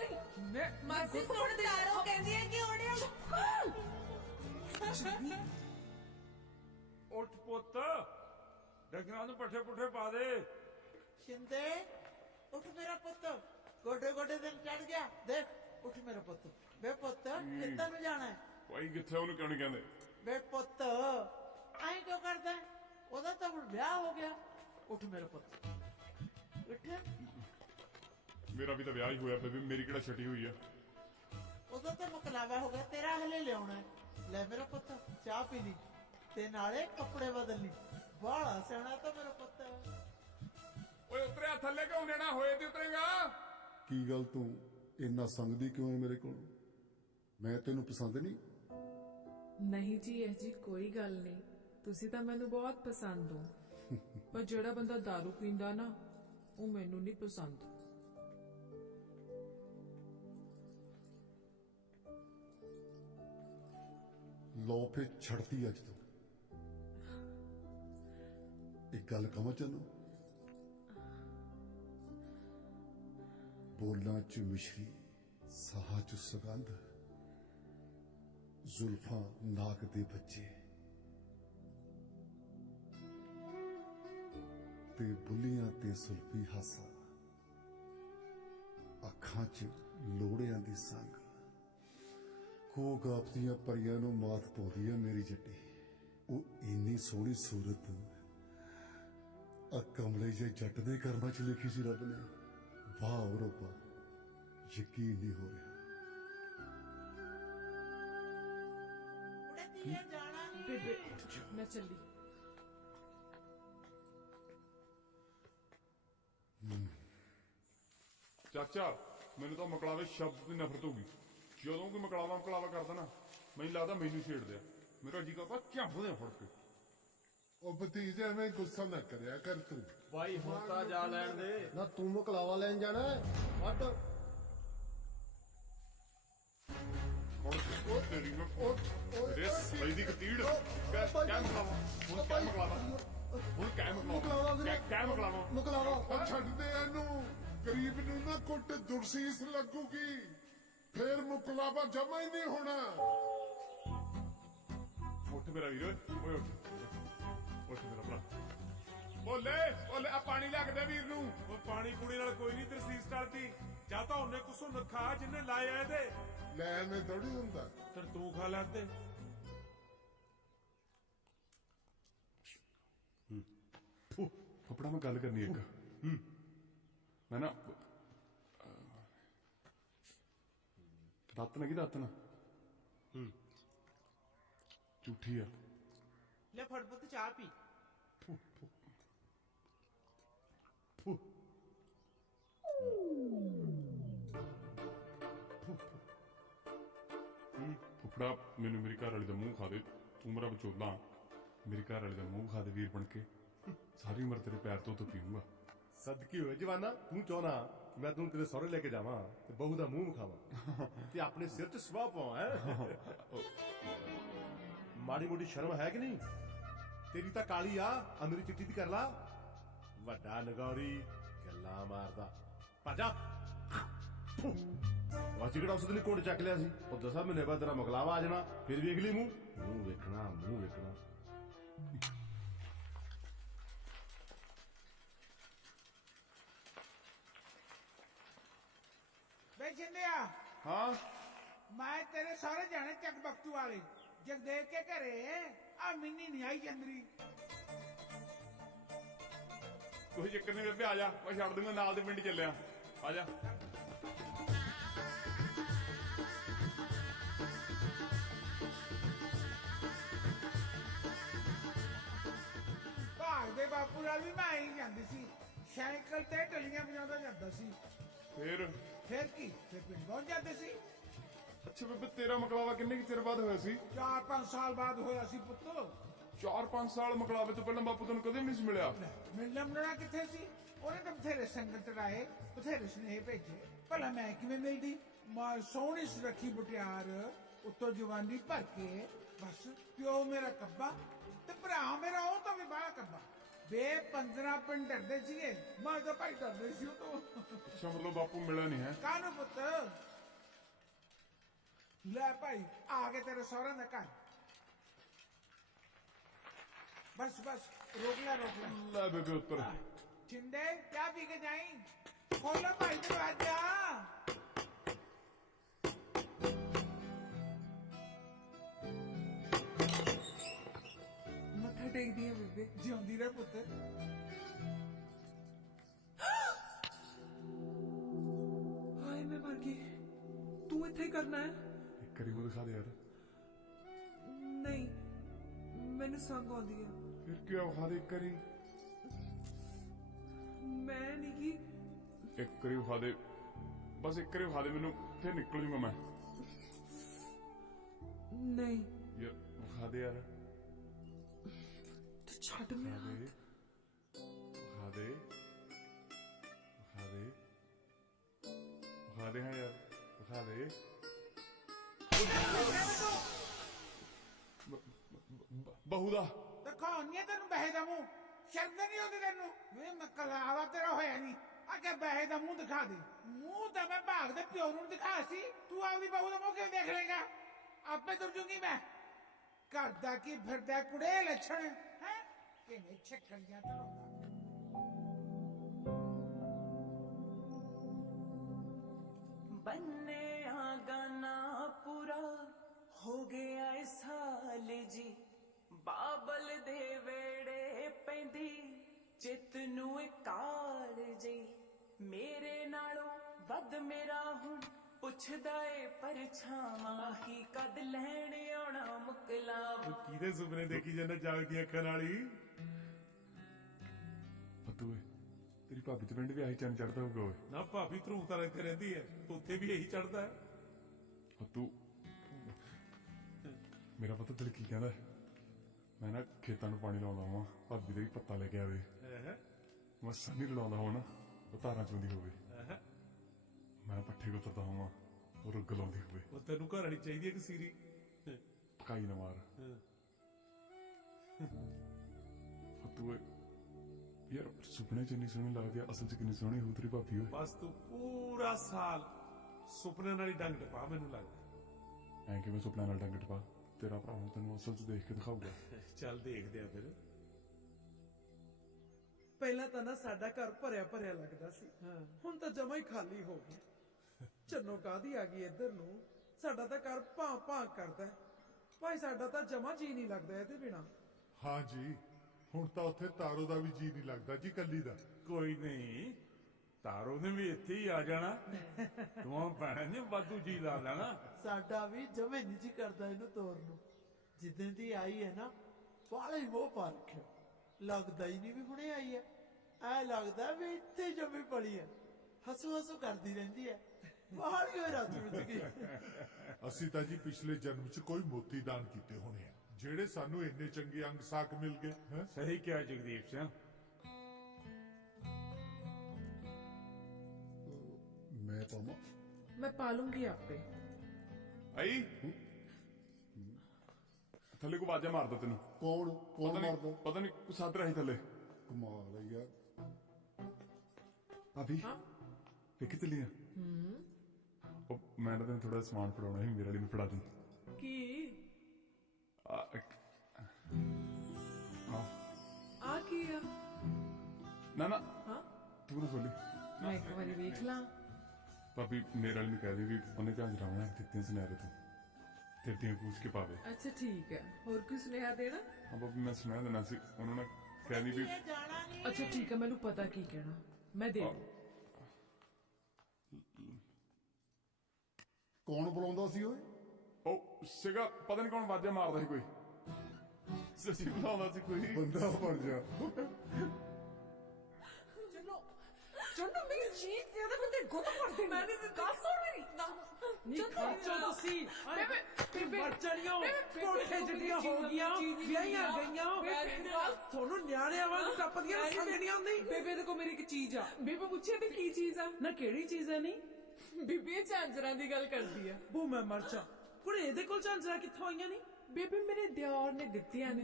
ਮਾਸੀ ਸੁਣ ਤਾਰੋ ਕਹਿੰਦੀ ਹੈ ਕਿ ਉਹਨੇ ਉੱਠ ਪੁੱਤ ਡੰਗਰਾਂ ਨੂੰ ਪੱਠੇ ਪੁੱਠੇ ਪਾ ਦੇ। ਸ਼ਿੰਦੇ ਉੱਠ ਮੇਰਾ ਪੁੱਤ, ਗੋਡੇ ਗੋਡੇ ਦਿਨ ਚੜ ਗਿਆ। ਦੇਖ ਉੱਠ ਮੇਰਾ ਪੁੱਤ। ਵੇ ਪੁੱਤ ਕਿੱਧਰ ਨੂੰ ਜਾਣਾ ਹੈ? ਭਾਈ ਕਿੱਥੇ ਉਹਨੂੰ ਕਿਉਂ ਨਹੀਂ ਕਹਿੰਦੇ? ਵੇ ਪੁੱਤ ਐਂ ਕਿਉਂ ਕਰਦਾ ਹੈ? ਉਹਦਾ ਤਾਂ ਹੁਣ ਵਿਆਹ ਹੋ ਗਿਆ। ਉੱਠ ਮੇਰਾ ਪੁੱਤ ਉੱਠ। ਮੇਰਾ ਵੀ ਤਾਂ ਵਿਆਹ ਹੀ ਹੋਇਆ ਬੇਬੀ, ਮੇਰੀ ਕਿਹੜਾ ਛੱਟੀ ਹੋਈ ਆ? ਉਹਦਾ ਤਾਂ ਮੁਕਲਾਵਾ ਹੋ ਗਿਆ, ਤੇਰਾ ਹਲੇ ਲਿਆਉਣਾ ਹੈ। ਲੈ ਮੇਰਾ ਪੁੱਤ ਚਾਹ ਪੀ ਲਈ ਤੇ ਨਾਲੇ ਕੱਪੜੇ ਬਦਲ ਲਈ। ਬਾਹਲਾ ਸਿਆਣਾ ਤਾਂ ਮੇਰਾ ਪੁੱਤ। ਓਏ ਉਤਰਿਆ ਥੱਲੇ ਕਿਉਂ ਲੈਣਾ ਹੋਏ ਤੇ ਉਤਰੇਗਾ? ਕੀ ਗੱਲ ਤੂੰ ਇੰਨਾ ਸੰਗਦੀ ਕਿਉਂ ਹੈ ਮੇਰੇ ਕੋਲ? ਮੈਂ ਤੈਨੂੰ ਪਸੰਦ ਨਹੀਂ? ਨਹੀਂ ਜੀ, ਇਹ ਜੀ ਕੋਈ ਗੱਲ ਨਹੀਂ, ਤੁਸੀਂ ਤਾਂ ਮੈਨੂੰ ਬਹੁਤ ਪਸੰਦ ਹੋ। ਪਰ ਜਿਹੜਾ ਬੰਦਾ दारू ਪੀਂਦਾ ਨਾ, ਉਹ ਮੈਨੂੰ ਨਹੀਂ ਪਸੰਦ। ਲੋ ਫੇ ਛੜਤੀ ਅੱਜ ਤੋਂ। ਇੱਕ ਗੱਲ ਕਹਾਂ ਤੈਨੂੰ, ਬੋਲਾਂ ਚ ਮਿਸ਼ਰੀ, ਸਾਹਾਂ ਚ ਸੁਗੰਧ, ਜ਼ੁਲਫਾਂ ਨਾਕ ਦੇ ਬੱਚੇ ਤੇ ਬੁੱਲੀਆਂ ਤੇ ਸੁਲਫੀ ਹਾਸਾ, ਅੱਖਾਂ ਚ ਲੋੜਿਆਂ ਦੀ ਸੰਗ, ਕੋ ਗਾਪਦੀਆਂ ਪਰੀਆਂ ਨੂੰ ਮਾਤ ਪਾਉਂਦੀ ਆ ਮੇਰੀ ਜੱਟੀ। ਉਹ ਇੰਨੀ ਸੋਹਣੀ ਸੂਰਤ ਆ ਕਮਲੇ ਜੇ ਜੱਟ ਦੇ ਕਰਮਾਂ ਚ ਲਿਖੀ ਸੀ ਰੱਬ ਨੇ। ਵਾਹ ਰੱਬਾ, ਯਕੀਨ ਨਹੀਂ ਹੋ ਰਿਹਾ। ਬੇਬੇ ਮੈਂ ਚੱਲੀ। ਚਾਚਾ ਮੈਨੂੰ ਤਾਂ ਮਕਲਾਵੇ ਸ਼ਬਦ ਦੀ ਨਫ਼ਰਤ ਹੋ ਗਈ। ਜਦੋਂ ਕੋਈ ਮਕਲਾਵਾ ਕਰਦਾ ਨਾ, ਮੈਨੂੰ ਲੱਗਦਾ ਮੈਨੂੰ ਛੇੜ ਦਿਆ। ਮੇਰਾ ਜੀ ਕਰਦਾ ਝੰਬਦੇ ਫੜ ਕੇ। ਉਹ ਭਤੀਜੇ ਐਵੇਂ ਗੁੱਸਾ ਨਾ ਕਰਿਆ ਕਰ ਤੂੰ। ਭਾਈ ਹੁਣ ਤਾਂ ਜਾ ਲੈਣ ਦੇ ਨਾ। ਤੂੰ ਮੁਕਲਾਵਾ ਲੈਣ ਜਾਣਾ ਵੱਡ ਤੇਰੀ ਮੇਰੇ ਸਹੀ ਦੀ ਕਤੀੜ ਕਹਿ ਮਕਲਾਵਾ ਹੁਣ ਕਹਿ ਮਕਲਾਵਾ ਹੁਣ ਕਹਿ ਮਕਲਾਵਾ ਮੁਕਲਾਵਾ ਉਹ ਛੱਡ ਦੇ ਇਹਨੂੰ। ਗਰੀਬ ਨੂੰ ਨਾ ਕੁੱਟ ਦੁਰਸੀਸ ਲੱਗੂਗੀ, ਫੇਰ ਮੁਕਲਾਵਾ ਜਮਾ ਹੀ ਨਹੀਂ ਹੋਣਾ। ਉੱਠ ਮੇਰਾ ਵੀਰ, ਓਏ ਉੱਠ ਮੇਰਾ ਭਰਾ। ਓਲੇ ਆ ਪਾਣੀ ਲਿਆ ਕੇ ਦੇ ਵੀਰ ਨੂੰ। ਉਹ ਪਾਣੀ ਪੂੜੀ ਨਾਲ ਕੋਈ ਨਹੀਂ ਤਰਸੀਸ ਟਲਦੀ। ਜਾਂ ਤਾਂ ਉਹਨੇ ਕੁਸੋਂ ਨਖਾ ਜਿੰਨੇ ਲਾਇਆ ਇਹਦੇ ਲੈਣੇ ਥੋੜੀ ਹੁੰਦਾ। ਫਿਰ ਤੂੰ ਖਾ ਲੈਂਦੇ। ਫੁੱਫੜਾ ਮੈਂ ਗੱਲ ਕਰਨੀ ਇੱਕ। ਮੈਂ ਨਾ ਦਾਤਨ ਹੈਗੀ, ਦਾਤਨ ਝੂਠੀ ਆ। ਲੈ ਫੜ ਪੁੱਤ ਚਾਹ ਪੀ। ਫੁੱਫੜਾ ਮੈਨੂੰ ਮੇਰੀ ਘਰ ਵਾਲੀ ਦਾ ਮੂੰਹ ਖਾ ਦੇ। ਤੂੰ ਮੇਰਾ ਵਿਚੋਲਾ, ਮੇਰੀ ਘਰ ਵਾਲੀ ਦਾ ਮੂੰਹ ਖਾ ਦੇ ਵੀਰ ਬਣ ਕੇ। ਸਾਰੀ ਉਮਰ ਤੇਰੇ ਪੈਰ ਤੋਂ ਪੀਊਂਗਾ। ਸਦਕੀ ਹੋਏ ਜਵਾਨਾ, ਤੂੰ ਚਾਹਣਾ ਮੈਂ ਤੈਨੂੰ ਤੇਰੇ ਸਹੁਰੇ ਲੈ ਕੇ ਜਾਵਾਂ ਤੇ ਬਹੂ ਦਾ ਮੂੰਹ ਖਾਵਾਂ ਤੇ ਆਪਣੇ ਸਿਰ 'ਚ ਸਵਾਹ ਪਾਵਾਂ। ਮਾੜੀ ਮੋਟੀ ਸ਼ਰਮ ਹੈ ਕਿ ਨਹੀਂ? ਤੇਰੀ ਤਾਂ ਕਾਲੀ ਆ, ਅਮਰੀ ਚਿੱਟੀ ਦੀ ਕਰ ਲਾ। ਵੱਡਾ ਨਗੌਰੀ ਗੱਲਾਂ ਮਾਰਦਾ ਭਾਜਾ। ਵਾਸੀ ਕਿਹੜਾ ਉਸ ਦਿਨ ਕੋਟ ਚੱਕ ਲਿਆ ਸੀ। ਉਹ 10 ਮਹੀਨੇ ਬਾਅਦ ਤੇਰਾ ਮੁਕਲਾਵਾ ਆ ਜਾਣਾ, ਫਿਰ ਵੇਖ ਲਈ ਮੂੰਹ ਵੇਖਣਾ। ਵੇ ਜਿੰਦਿਆ। ਹਾਂ ਮੈਂ ਤੇਰੇ ਸਾਰੇ ਜਾਣੇ ਚੱਕ ਬਖਤੂ ਵਾਲੇ ਜਗਦੇਵ ਕੇ ਘਰੇ ਆ ਮਿੰਨੀ ਨਹੀਂ ਆਈ ਚੰਦਰੀ। ਕੋਈ ਚੱਕਰ ਨਹੀਂ ਬੇਬੇ, ਆ ਜਾ, ਮੈਂ ਛੱਡ ਦੂੰਗਾ, ਨਾਲ ਦੇ ਪਿੰਡ ਚੱਲਿਆ। ਆ ਜਾ। ਭਾਗ ਦੇ ਬਾਪੂ ਨਾਲ ਵੀ ਮੈਂ ਹੀ ਜਾਂਦੀ ਸੀ, ਸਾਈਕਲ ਤੇ ਟੱਲੀਆਂ ਵਜਾਉਂਦਾ ਜਾਂਦਾ ਸੀ। ਫਿਰ ਕੀ ਫਿਰ ਪਿੰਡ ਪਹੁੰਚ ਜਾਂਦੇ ਸੀ। ਅੱਛਾ ਬੇਬੇ, ਤੇਰਾ ਮਕਲਾਵਾ ਕਿੰਨੇ ਕੁ ਚਿਰ ਬਾਅਦ ਹੋਇਆ ਸੀ? 4-5 ਸਾਲ ਬਾਅਦ ਹੋਇਆ ਸੀ ਪੁੱਤ। 4-5 ਸਾਲ ਮਕਲਾਵੇ ਤੋਂ ਪਹਿਲਾਂ ਬਾਪੂ ਤੈਨੂੰ ਕਦੇ ਵੀ ਨਹੀਂ ਸੀ ਮਿਲਿਆ? ਮਿਲਣਾ ਕਿੱਥੇ ਸੀ? ਉਹਨੇ ਤਾਂ ਬਥੇਰੇ ਸੰਗਤ ਚੜਾਏ, ਬਥੇਰੇ ਸੁਨੇਹੇ ਭੇਜੇ, ਭਲਾ ਮੈਂ ਕਿਵੇਂ ਮਿਲਦੀ? ਮਾਂ ਸੋਹਣੀ ਸੁਰੱਖੀ ਬੁਟਿਆਰ, ਉੱਤੋਂ ਜਵਾਨੀ ਭਰ ਕੇ, ਬਸ ਪਿਓ ਮੇਰਾ ਕੱਬਾ ਤੇ ਭਰਾ ਮੇਰਾ ਉਹ ਤਾਂ ਵੀ ਬਾਹਲਾ ਕੱਬਾ। ਬੇ 15 ਪਿੰਡ ਡਰਦੇ ਸੀਗੇ, ਮੈਂ ਤਾਂ ਭਾਈ ਡਰਦੇ ਸੀ ਉਹ ਤੋਂ। ਅੱਛਾ ਮਤਲਬ ਬਾਪੂ ਮਿਲਿਆ ਨਹੀਂ ਹੈ? ਕਾਹਨੂੰ ਪੁੱਤ? ਲੈ ਭਾਈ ਆ ਗਏ ਤੇਰੇ ਸਹੁਰਿਆਂ ਦਾ ਘਰ। बस बस रोक ला ਲੈ ਬੇਬੇ ਉੱਤਰ। छिंदे क्या पी के जाई? खोलो भाई दरवाजा। ਮੱਥਾ ਟੇਕਦੀ ਆ ਬੇਬੇ। ਜਿਉਂਦੀ ਰਹਿ ਪੁੱਤ। ਹਾਏ ਮੈਂ ਮਰ ਗਈ। ਤੂੰ ਇੱਥੇ ਹੀ ਕਰਨਾ ਹੈ? ਇੱਕ ਵਾਰੀ ਉਹ ਦਿਖਾ ਦੇ ਯਾਰ। ਨਹੀਂ ਮੈਨੂੰ ਸੰਗ ਆਉਂਦੀ ਆ। ਫਿਰ ਕਿਉਂ ਵਿਖਾ ਦੇ ਇੱਕ ਵਾਰੀ। ਮੈਂ ਨਹੀਂ ਕੀ। ਇੱਕ ਵਾਰੀ ਵਿਖਾ ਦੇ, ਬਸ ਇੱਕ ਵਾਰੀ ਵਿਖਾ ਦੇ ਮੈਨੂੰ, ਫਿਰ ਨਿਕਲ ਜੂਗਾ ਮੈਂ। ਨਹੀਂ ਯਾਰ ਵਿਖਾ ਦੇ ਯਾਰ। ਤੂੰ ਛੱਡ ਮੇਰਾ ਹੱਥ। ਵਿਖਾ ਦੇ, ਵਿਖਾ ਦੇ, ਵਿਖਾ ਦੇ ਹਾਂ ਯਾਰ, ਵਿਖਾ ਦੇ। ਬਹੂ ਦਾ ਦਿਖਾਉਣੀ ਆ ਤੈਨੂੰ ਬਹਿ ਦਾ ਮੂੰਹ। ਸ਼ਰਮ ਨਹੀਂ ਆਉਂਦੀ ਤੈਨੂੰ? ਵੇ ਮਕਲਾਵਾ ਤੇਰਾ ਹੋਇਆ ਨਹੀਂ। ਅੱਗੇ ਬਹਿ ਦਾ ਮੂੰਹ ਦਿਖਾ ਦੇ। ਮੂੰਹ ਤਾਂ ਮੈਂ ਭਾਗ ਦੇ ਪਿਓ ਨੂੰ ਦਿਖਾ ਸੀ, ਤੂੰ ਆਪਦੀ ਬਹੂ ਦਾ ਮੂੰਹ ਕਿਵੇਂ ਦੇਖ ਲੇਗਾ? ਆਪੇ ਤੁਰ ਜੂਗੀ ਮੈਂ। ਕਰਦਾ ਕੀ ਫਿਰਦਾ ਕੁੜੇ ਲੱਛਣ ਹੈ? ਕਿਵੇਂ ਛੱਕਲੀਆਂ ਤਲਾਉਂਦਾ। बन्ने गाना पूरा हो गया साल जी, बाबल दे वेड़े पैंदी चित नू काल जी, मेरे नालों वध मेरा हुण पुछदा ए परछावां ही कद लैण आउणा मुकलावा। ਕਿਹਦੇ ਸੁਪਨੇ ਦੇਖੀ ਜਾਂਦਾ ਜਾਗਦੀਆਂ ਅੱਖਾਂ ਨਾਲ ਹੀ? ਫੱਤੂ ਤੇਰੀ ਭਾਬੀ ਤੇ ਪਿੰਡ ਵੀ ਆਹੀ ਚੰਨ ਚੜਦਾ ਹੋਊਗਾ ਓਏ। ਨਾ ਭਾਬੀ ਧਰੂ ਤਾਂ ਇੱਥੇ ਰਹਿੰਦੀ ਹੈ, ਉੱਥੇ ਵੀ ਇਹੀ ਚੜਦਾ ਹੈ। ਫੱਤੂ ਮੇਰਾ ਪਤਾ ਤੇਰੇ ਕੀ ਕਹਿੰਦਾ? ਮੈਂ ਨਾ ਖੇਤਾਂ ਨੂੰ ਪਾਣੀ ਲਾਉਂਦਾ ਹਾਂ, ਭਾਬੀ ਦੇ ਵੀ ਪੱਤਾ ਲੈ ਕੇ ਆਵੇ। ਮੈਂ ਸੰਨੀ ਲੜਾਉਂਦਾ ਹਾਂ ਨਾ, ਉਹ ਧਾਰਾਂ ਚੋਂਦੀ ਹੋਵੇ। ਮੈਂ ਪੱਠੇ ਕੁਤਰਦਾ ਹਾਂ, ਉਹ ਰੁੱਗ ਲਾਉਂਦੀ ਹੋਵੇ। ਉਹ ਤੈਨੂੰ ਘਰ ਵਾਲੀ ਚਾਹੀਦੀ ਹੈ ਕਿ ਸੀਰੀ? ਪਕਾਈ ਨਾ ਮਾਰ ਫੱਤੂ। ਯਾਰ ਸੁਪਨੇ ਚ ਇੰਨੀ ਸੋਹਣੀ ਲੱਗਦੀ ਆ, ਅਸਲ ਚ ਕਿੰਨੀ ਸੋਹਣੀ ਹੋ ਤੇਰੀ ਭਾਬੀ ਓਏ। ਬਸ ਤੂੰ ਪੂਰਾ ਸਾਲ ਸੁਪਨੇ ਨਾਲ ਹੀ ਡੰਗ ਟਪਾ, ਮੈਨੂੰ ਲੱਗਦਾ। ਐਂ ਕਿਵੇਂ ਸੁਪਨਾ ਨਾਲ ਡੰਗ ਟਪਾ? ਤੇਰਾ ਭਰਾ ਹੁਣ ਤੈਨੂੰ ਅਸਲ ਚ ਦੇਖ ਕੇ ਦਿਖਾਊਗਾ। ਚੱਲ ਦੇਖਦੇ ਆ ਫਿਰ। ਪਹਿਲਾਂ ਤਾਂ ਨਾ ਸਾਡਾ ਘਰ ਭਰਿਆ ਭਰਿਆ ਲੱਗਦਾ ਸੀ, ਹੁਣ ਤਾਂ ਜਮਾ ਹੀ ਖਾਲੀ ਹੋ ਗਿਆ। ਚੰਨੋ ਕਾਹਦੀ ਆ ਗਈ ਇੱਧਰ ਨੂੰ? ਸਾਡਾ ਤਾਂ ਘਰ ਭਾਂ ਭਾਂ ਕਰਦਾ ਭਾਈ, ਸਾਡਾ ਤਾਂ ਜਮਾ ਜੀ ਨਹੀਂ ਲੱਗਦਾ ਇਹਦੇ ਬਿਨਾ। ਹਾਂ ਜੀ, ਹੁਣ ਤਾਂ ਉੱਥੇ ਤਾਰੋ ਦਾ ਵੀ ਜੀ ਨਹੀਂ ਲੱਗਦਾ ਜੀ, ਕੱਲੀ ਦਾ। ਕੋਈ ਨਹੀਂ, ਤਾਰੋ ਨੇ ਵੀ ਇੱਥੇ ਹੀ ਆ ਜਾਣਾ। ਤੂੰ ਭੈਣ ਨੇ ਵਾਧੂ ਜੀ ਲਾ ਲੈਣਾ। ਸਾਡਾ ਵੀ ਜਮੇ ਨਹੀਂ ਜੀ ਕਰਦਾ ਇਹਨੂੰ ਤੋਰਨ ਨੂੰ। ਜਿੱਦਾਂ ਦੀ ਆਈ ਹੈ ਨਾ, ਬਾਲੇ ਮੋਹ ਪਾ ਰੱਖਿਆ। ਲੱਗਦਾ ਹੀ ਨਹੀਂ ਵੀ ਹੁਣੇ ਆਈ ਹੈ, ਐ ਲੱਗਦਾ ਵੀ ਇੱਥੇ ਜੰਮੀ ਪਲੀ ਹੈ। ਹਸੂ ਹਸੂ ਕਰਦੀ ਰਹਿੰਦੀ ਹੈ, ਬਾਹਰ ਹੀ ਰਾਤ ਵਿੱਚ ਗਈ। ਅਸੀਂ ਤਾਂ ਜੀ ਪਿਛਲੇ ਜਨਮ 'ਚ ਕੋਈ ਮੋਤੀ ਦਾਨ ਕੀਤੇ ਹੋਣੇ ਆ, ਜਿਹੜੇ ਸਾਨੂੰ ਇੰਨੇ ਚੰਗੇ ਅੰਗ ਸਾਕ ਮਿਲ ਗਏ। ਸਹੀ ਕਿਹਾ ਜਗਦੀਪ ਸਿੰਘ। ਮੈਂ ਪਾਵਾਂ? ਮੈਂ ਪਾ ਲੂੰਗੀ ਆਪੇ। ਆਈ ਥੱਲੇ ਕੋ ਆਵਾਜ਼ਾਂ ਮਾਰਦਾ ਤੈਨੂੰ। ਕੌਣ ਮਾਰਦਾ? ਪਤਾ ਨਹੀਂ ਕੋਈ ਸਾਧ ਰਹੀ ਥੱਲੇ। ਕਮਾਲ ਹੈ ਯਾਰ। ਭਾਬੀ ਵੇਖੀ ਚੱਲੀ ਆ? ਉਹ ਮੈਂ ਨਾ ਤੈਨੂੰ ਥੋੜਾ ਸਮਾਨ ਫੜਾਉਣਾ ਸੀ, ਮੇਰੇ ਵਾਲੀ ਨੂੰ ਫੜਾ ਦੀ। ਕੀ? ਆ ਕੀ ਆ? ਨਾ ਨਾ ਹਾਂ ਤੂੰ ਨਾ ਖੋਲੀ। ਮੈਂ ਇੱਕ ਵਾਰੀ ਵੇਖ ਲਾਂ। ਭਾਬੀ ਮੇਰੇ ਵਾਲੀ ਨੂੰ ਕਹਿ ਦੇ ਵੀ ਉਹਨੇ ਝਾਂਜਰਾਵਾਂ ਦਿੱਤੀਆਂ ਸੁਨਹਿਰੇ ਤੋਂ, ਤੇਰੇ ਦੀਆਂ ਪੂਛ ਕੇ ਪਾਵੇ। ਅੱਛਾ ਠੀਕ ਹੈ, ਹੋਰ ਕੋਈ ਸੁਨੇਹਾ ਦੇਣਾ? ਹਾਂ ਭਾਬੀ ਮੈਂ ਸੁਨੇਹਾ ਦੇਣਾ ਸੀ, ਉਹਨਾਂ ਨੇ ਕਹਿੰਦੀ ਵੀ। ਅੱਛਾ ਠੀਕ ਹੈ, ਮੈਨੂੰ ਪਤਾ ਕੀ ਕਹਿਣਾ, ਮੈਂ ਦੇ ਦੂੰ। ਕੌਣ ਬੁਲਾਉਂਦਾ ਸੀ ਓਏ? ਉਹ ਸੀਗਾ ਪਤਾ ਨਹੀਂ ਕੌਣ ਆਵਾਜ਼ਾਂ ਮਾਰਦਾ ਸੀ, ਕੋਈ ਸੱਚੀ ਬੁਲਾਉਂਦਾ ਸੀ ਕੋਈ ਬੰਦਾ ਬਣ ਜਾ। ਚੰਨੋ ਮੇਰੀ ਚੀਜ਼ ਤੇ ਉਹਦੇ ਬੰਦੇ ਗੁੱਤ ਪੜਦੇ। ਮੈਂ ਵੀ ਗੱਲ ਸੁਣ ਮੇਰੀ। ਨਹੀਂ ਖਾਚੋ ਤੁਸੀਂ ਬੇਬੇ ਮਰ ਚੜੀਆਂ, ਕੋਠੇ ਜੱਡੀਆਂ ਹੋ ਗਈਆਂ, ਵਿਆਹੀਆਂ ਗਈਆਂ। ਤੁਹਾਨੂੰ ਨਿਆਣਿਆਂ ਵਾਂਗ ਟੱਪਦੀਆਂ ਸੰਗ ਨਹੀਂ ਆਉਂਦੀ। ਬੇਬੇ ਦੇਖੋ ਮੇਰੀ ਇੱਕ ਚੀਜ਼ ਆ। ਬੇਬੇ ਪੁੱਛਿਆ ਤੇ ਕੀ ਚੀਜ਼ ਆ? ਨਾ ਕਿਹੜੀ ਚੀਜ਼ ਹੈ? ਨਹੀਂ ਬੀਬੀ ਝਾਂਜਰਾਂ ਦੀ ਗੱਲ ਕਰਦੀ ਆ। ਉਹ ਮੈਂ ਮਰ ਜਾ, ਕੁੜੇ ਇਹਦੇ ਕੋਲ ਝਾਂਜਰਾਂ ਕਿੱਥੋਂ ਆਈਆਂ ਨੇ? ਬੇਬੇ ਮੇਰੇ ਦਿਓਰ ਨੇ ਦਿੱਤੀਆਂ ਨੇ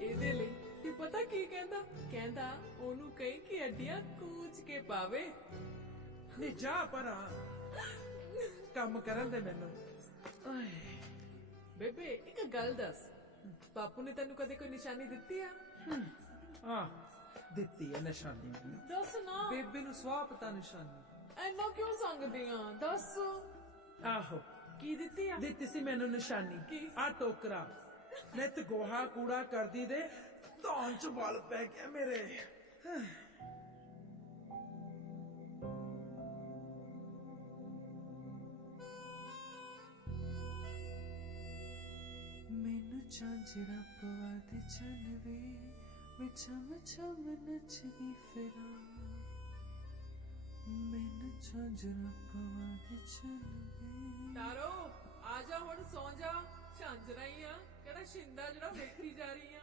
ਇਹਦੇ ਲਈ। ਤੇ ਪਤਾ ਕੀ ਕਹਿੰਦਾ? ਕਹਿੰਦਾ ਉਹਨੂੰ ਕਹੀ ਕਿ ਅੱਡੀਆਂ ਕੂਚ ਕੇ ਪਾਵੇ। ਨੀ ਜਾ ਪਰਾਂ, ਕੰਮ ਕਰਨ ਦੇ ਮੈਨੂੰ। ਆਏ ਬੇਬੇ ਇੱਕ ਗੱਲ ਦੱਸ, ਬਾਪੂ ਨੇ ਤੈਨੂੰ ਕਦੇ ਕੋਈ ਨਿਸ਼ਾਨੀ ਦਿੱਤੀ ਆ? ਹਾਂ ਦਿੱਤੀ ਹੈ ਨਿਸ਼ਾਨੀ। ਦੱਸ ਨਾ। ਬੇਬੇ ਨੂੰ ਸਵਾਹ ਪਤਾ ਨਿਸ਼ਾਨੀ। ਐਨਾ ਕਿਉਂ ਸੰਗਦੀ ਆ? ਦੱਸ। ਆਹੋ ਕੀ ਦਿੱਤੀ ਆ? ਦਿੱਤੀ ਸੀ ਮੈਨੂੰ ਨਿਸ਼ਾਨੀ। ਕੀ? ਆ ਟੋਕਰਾ ਨਿਤ ਗੋਹਾ ਕੂੜਾ ਕਰਦੀ ਦੇ ਧੌਣ ਚ ਵਲ ਪੈ ਗਿਆ ਮੇਰੇ। ਮੈਨੂੰ ਝਾਂਜਰਾਂ ਪਵਾ ਦੇ ਚੰਨ ਵੇ, ਮੈਂ ਛਮ ਛਮ ਨੱਚਦੀ ਫਿਰਾਂ। ਮੈਨੂੰ ਝਾਂਜਰਾਂ ਪਵਾ ਦੇ ਚੰਨ ਵੇ। ਤਾਰੋ ਆ ਜਾ ਹੁਣ, ਸੌਂ ਜਾ। ਝਾਂਜਰਾਂ ਹੀ ਆ, ਕਿਹੜਾ ਸ਼ਿੰਦਾ ਜਿਹੜਾ ਵੇਖੀ ਜਾ ਰਹੀ ਆ।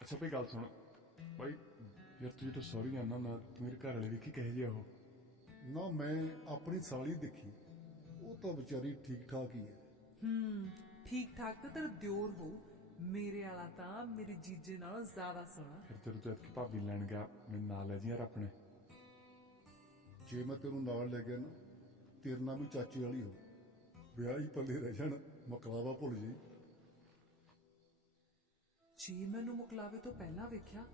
ਅੱਛਾ ਭਾਈ ਗੱਲ ਸੁਣ ਭਾਈ, ਯਾਰ ਤੂੰ ਜਦੋਂ ਸੌਰੀ ਆਨਾ ਨਾ, ਤੂੰ ਮੇਰੇ ਘਰ ਵਾਲੇ ਵੇਖੀ ਕਹੇ ਜਿਹਾ ਉਹ? ਨਾ ਮੈਂ ਆਪਣੀ ਸਾਲੀ ਦੇਖੀ, ਉਹ ਤਾਂ ਵਿਚਾਰੀ ਠੀਕ ਠਾਕ ਹੀ ਹੈ। ਠੀਕ ਠਾਕ ਤਾਂ ਤੇਰਾ ਦਿਓਰ ਹੋ, ਮੇਰੇ ਵਾਲਾ ਤਾਂ ਮੇਰੇ ਜੀਜੇ ਨਾਲੋਂ ਜ਼ਿਆਦਾ ਸੋਹਣਾ। ਫਿਰ ਤੇਰੇ ਤੋਂ ਐਤਕੀ ਭਾਬੀ ਲੈਣ ਗਿਆ, ਮੈਨੂੰ ਨਾਲ ਲੈ ਜੀ ਯਾਰ ਆਪਣੇ। ਜੇ ਮੈਂ ਤੈਨੂੰ ਨਾਲ ਲੈ ਗਿਆ ਨਾ, ਤੇਰੇ ਨਾਲ ਵੀ ਚਾਚੇ ਵਾਲੀ ਹੋ, ਵਿਆਹ ਹੀ ਪੱਲੇ ਰਹਿ ਜਾਣਾ, ਮਕਲਾਵਾ ਭੁੱਲ ਜੀ। ਜੀ ਮੈਨੂੰ ਮੁਕਲਾਵੇ ਤੋਂ ਪਹਿਲਾਂ ਵੇਖਿਆ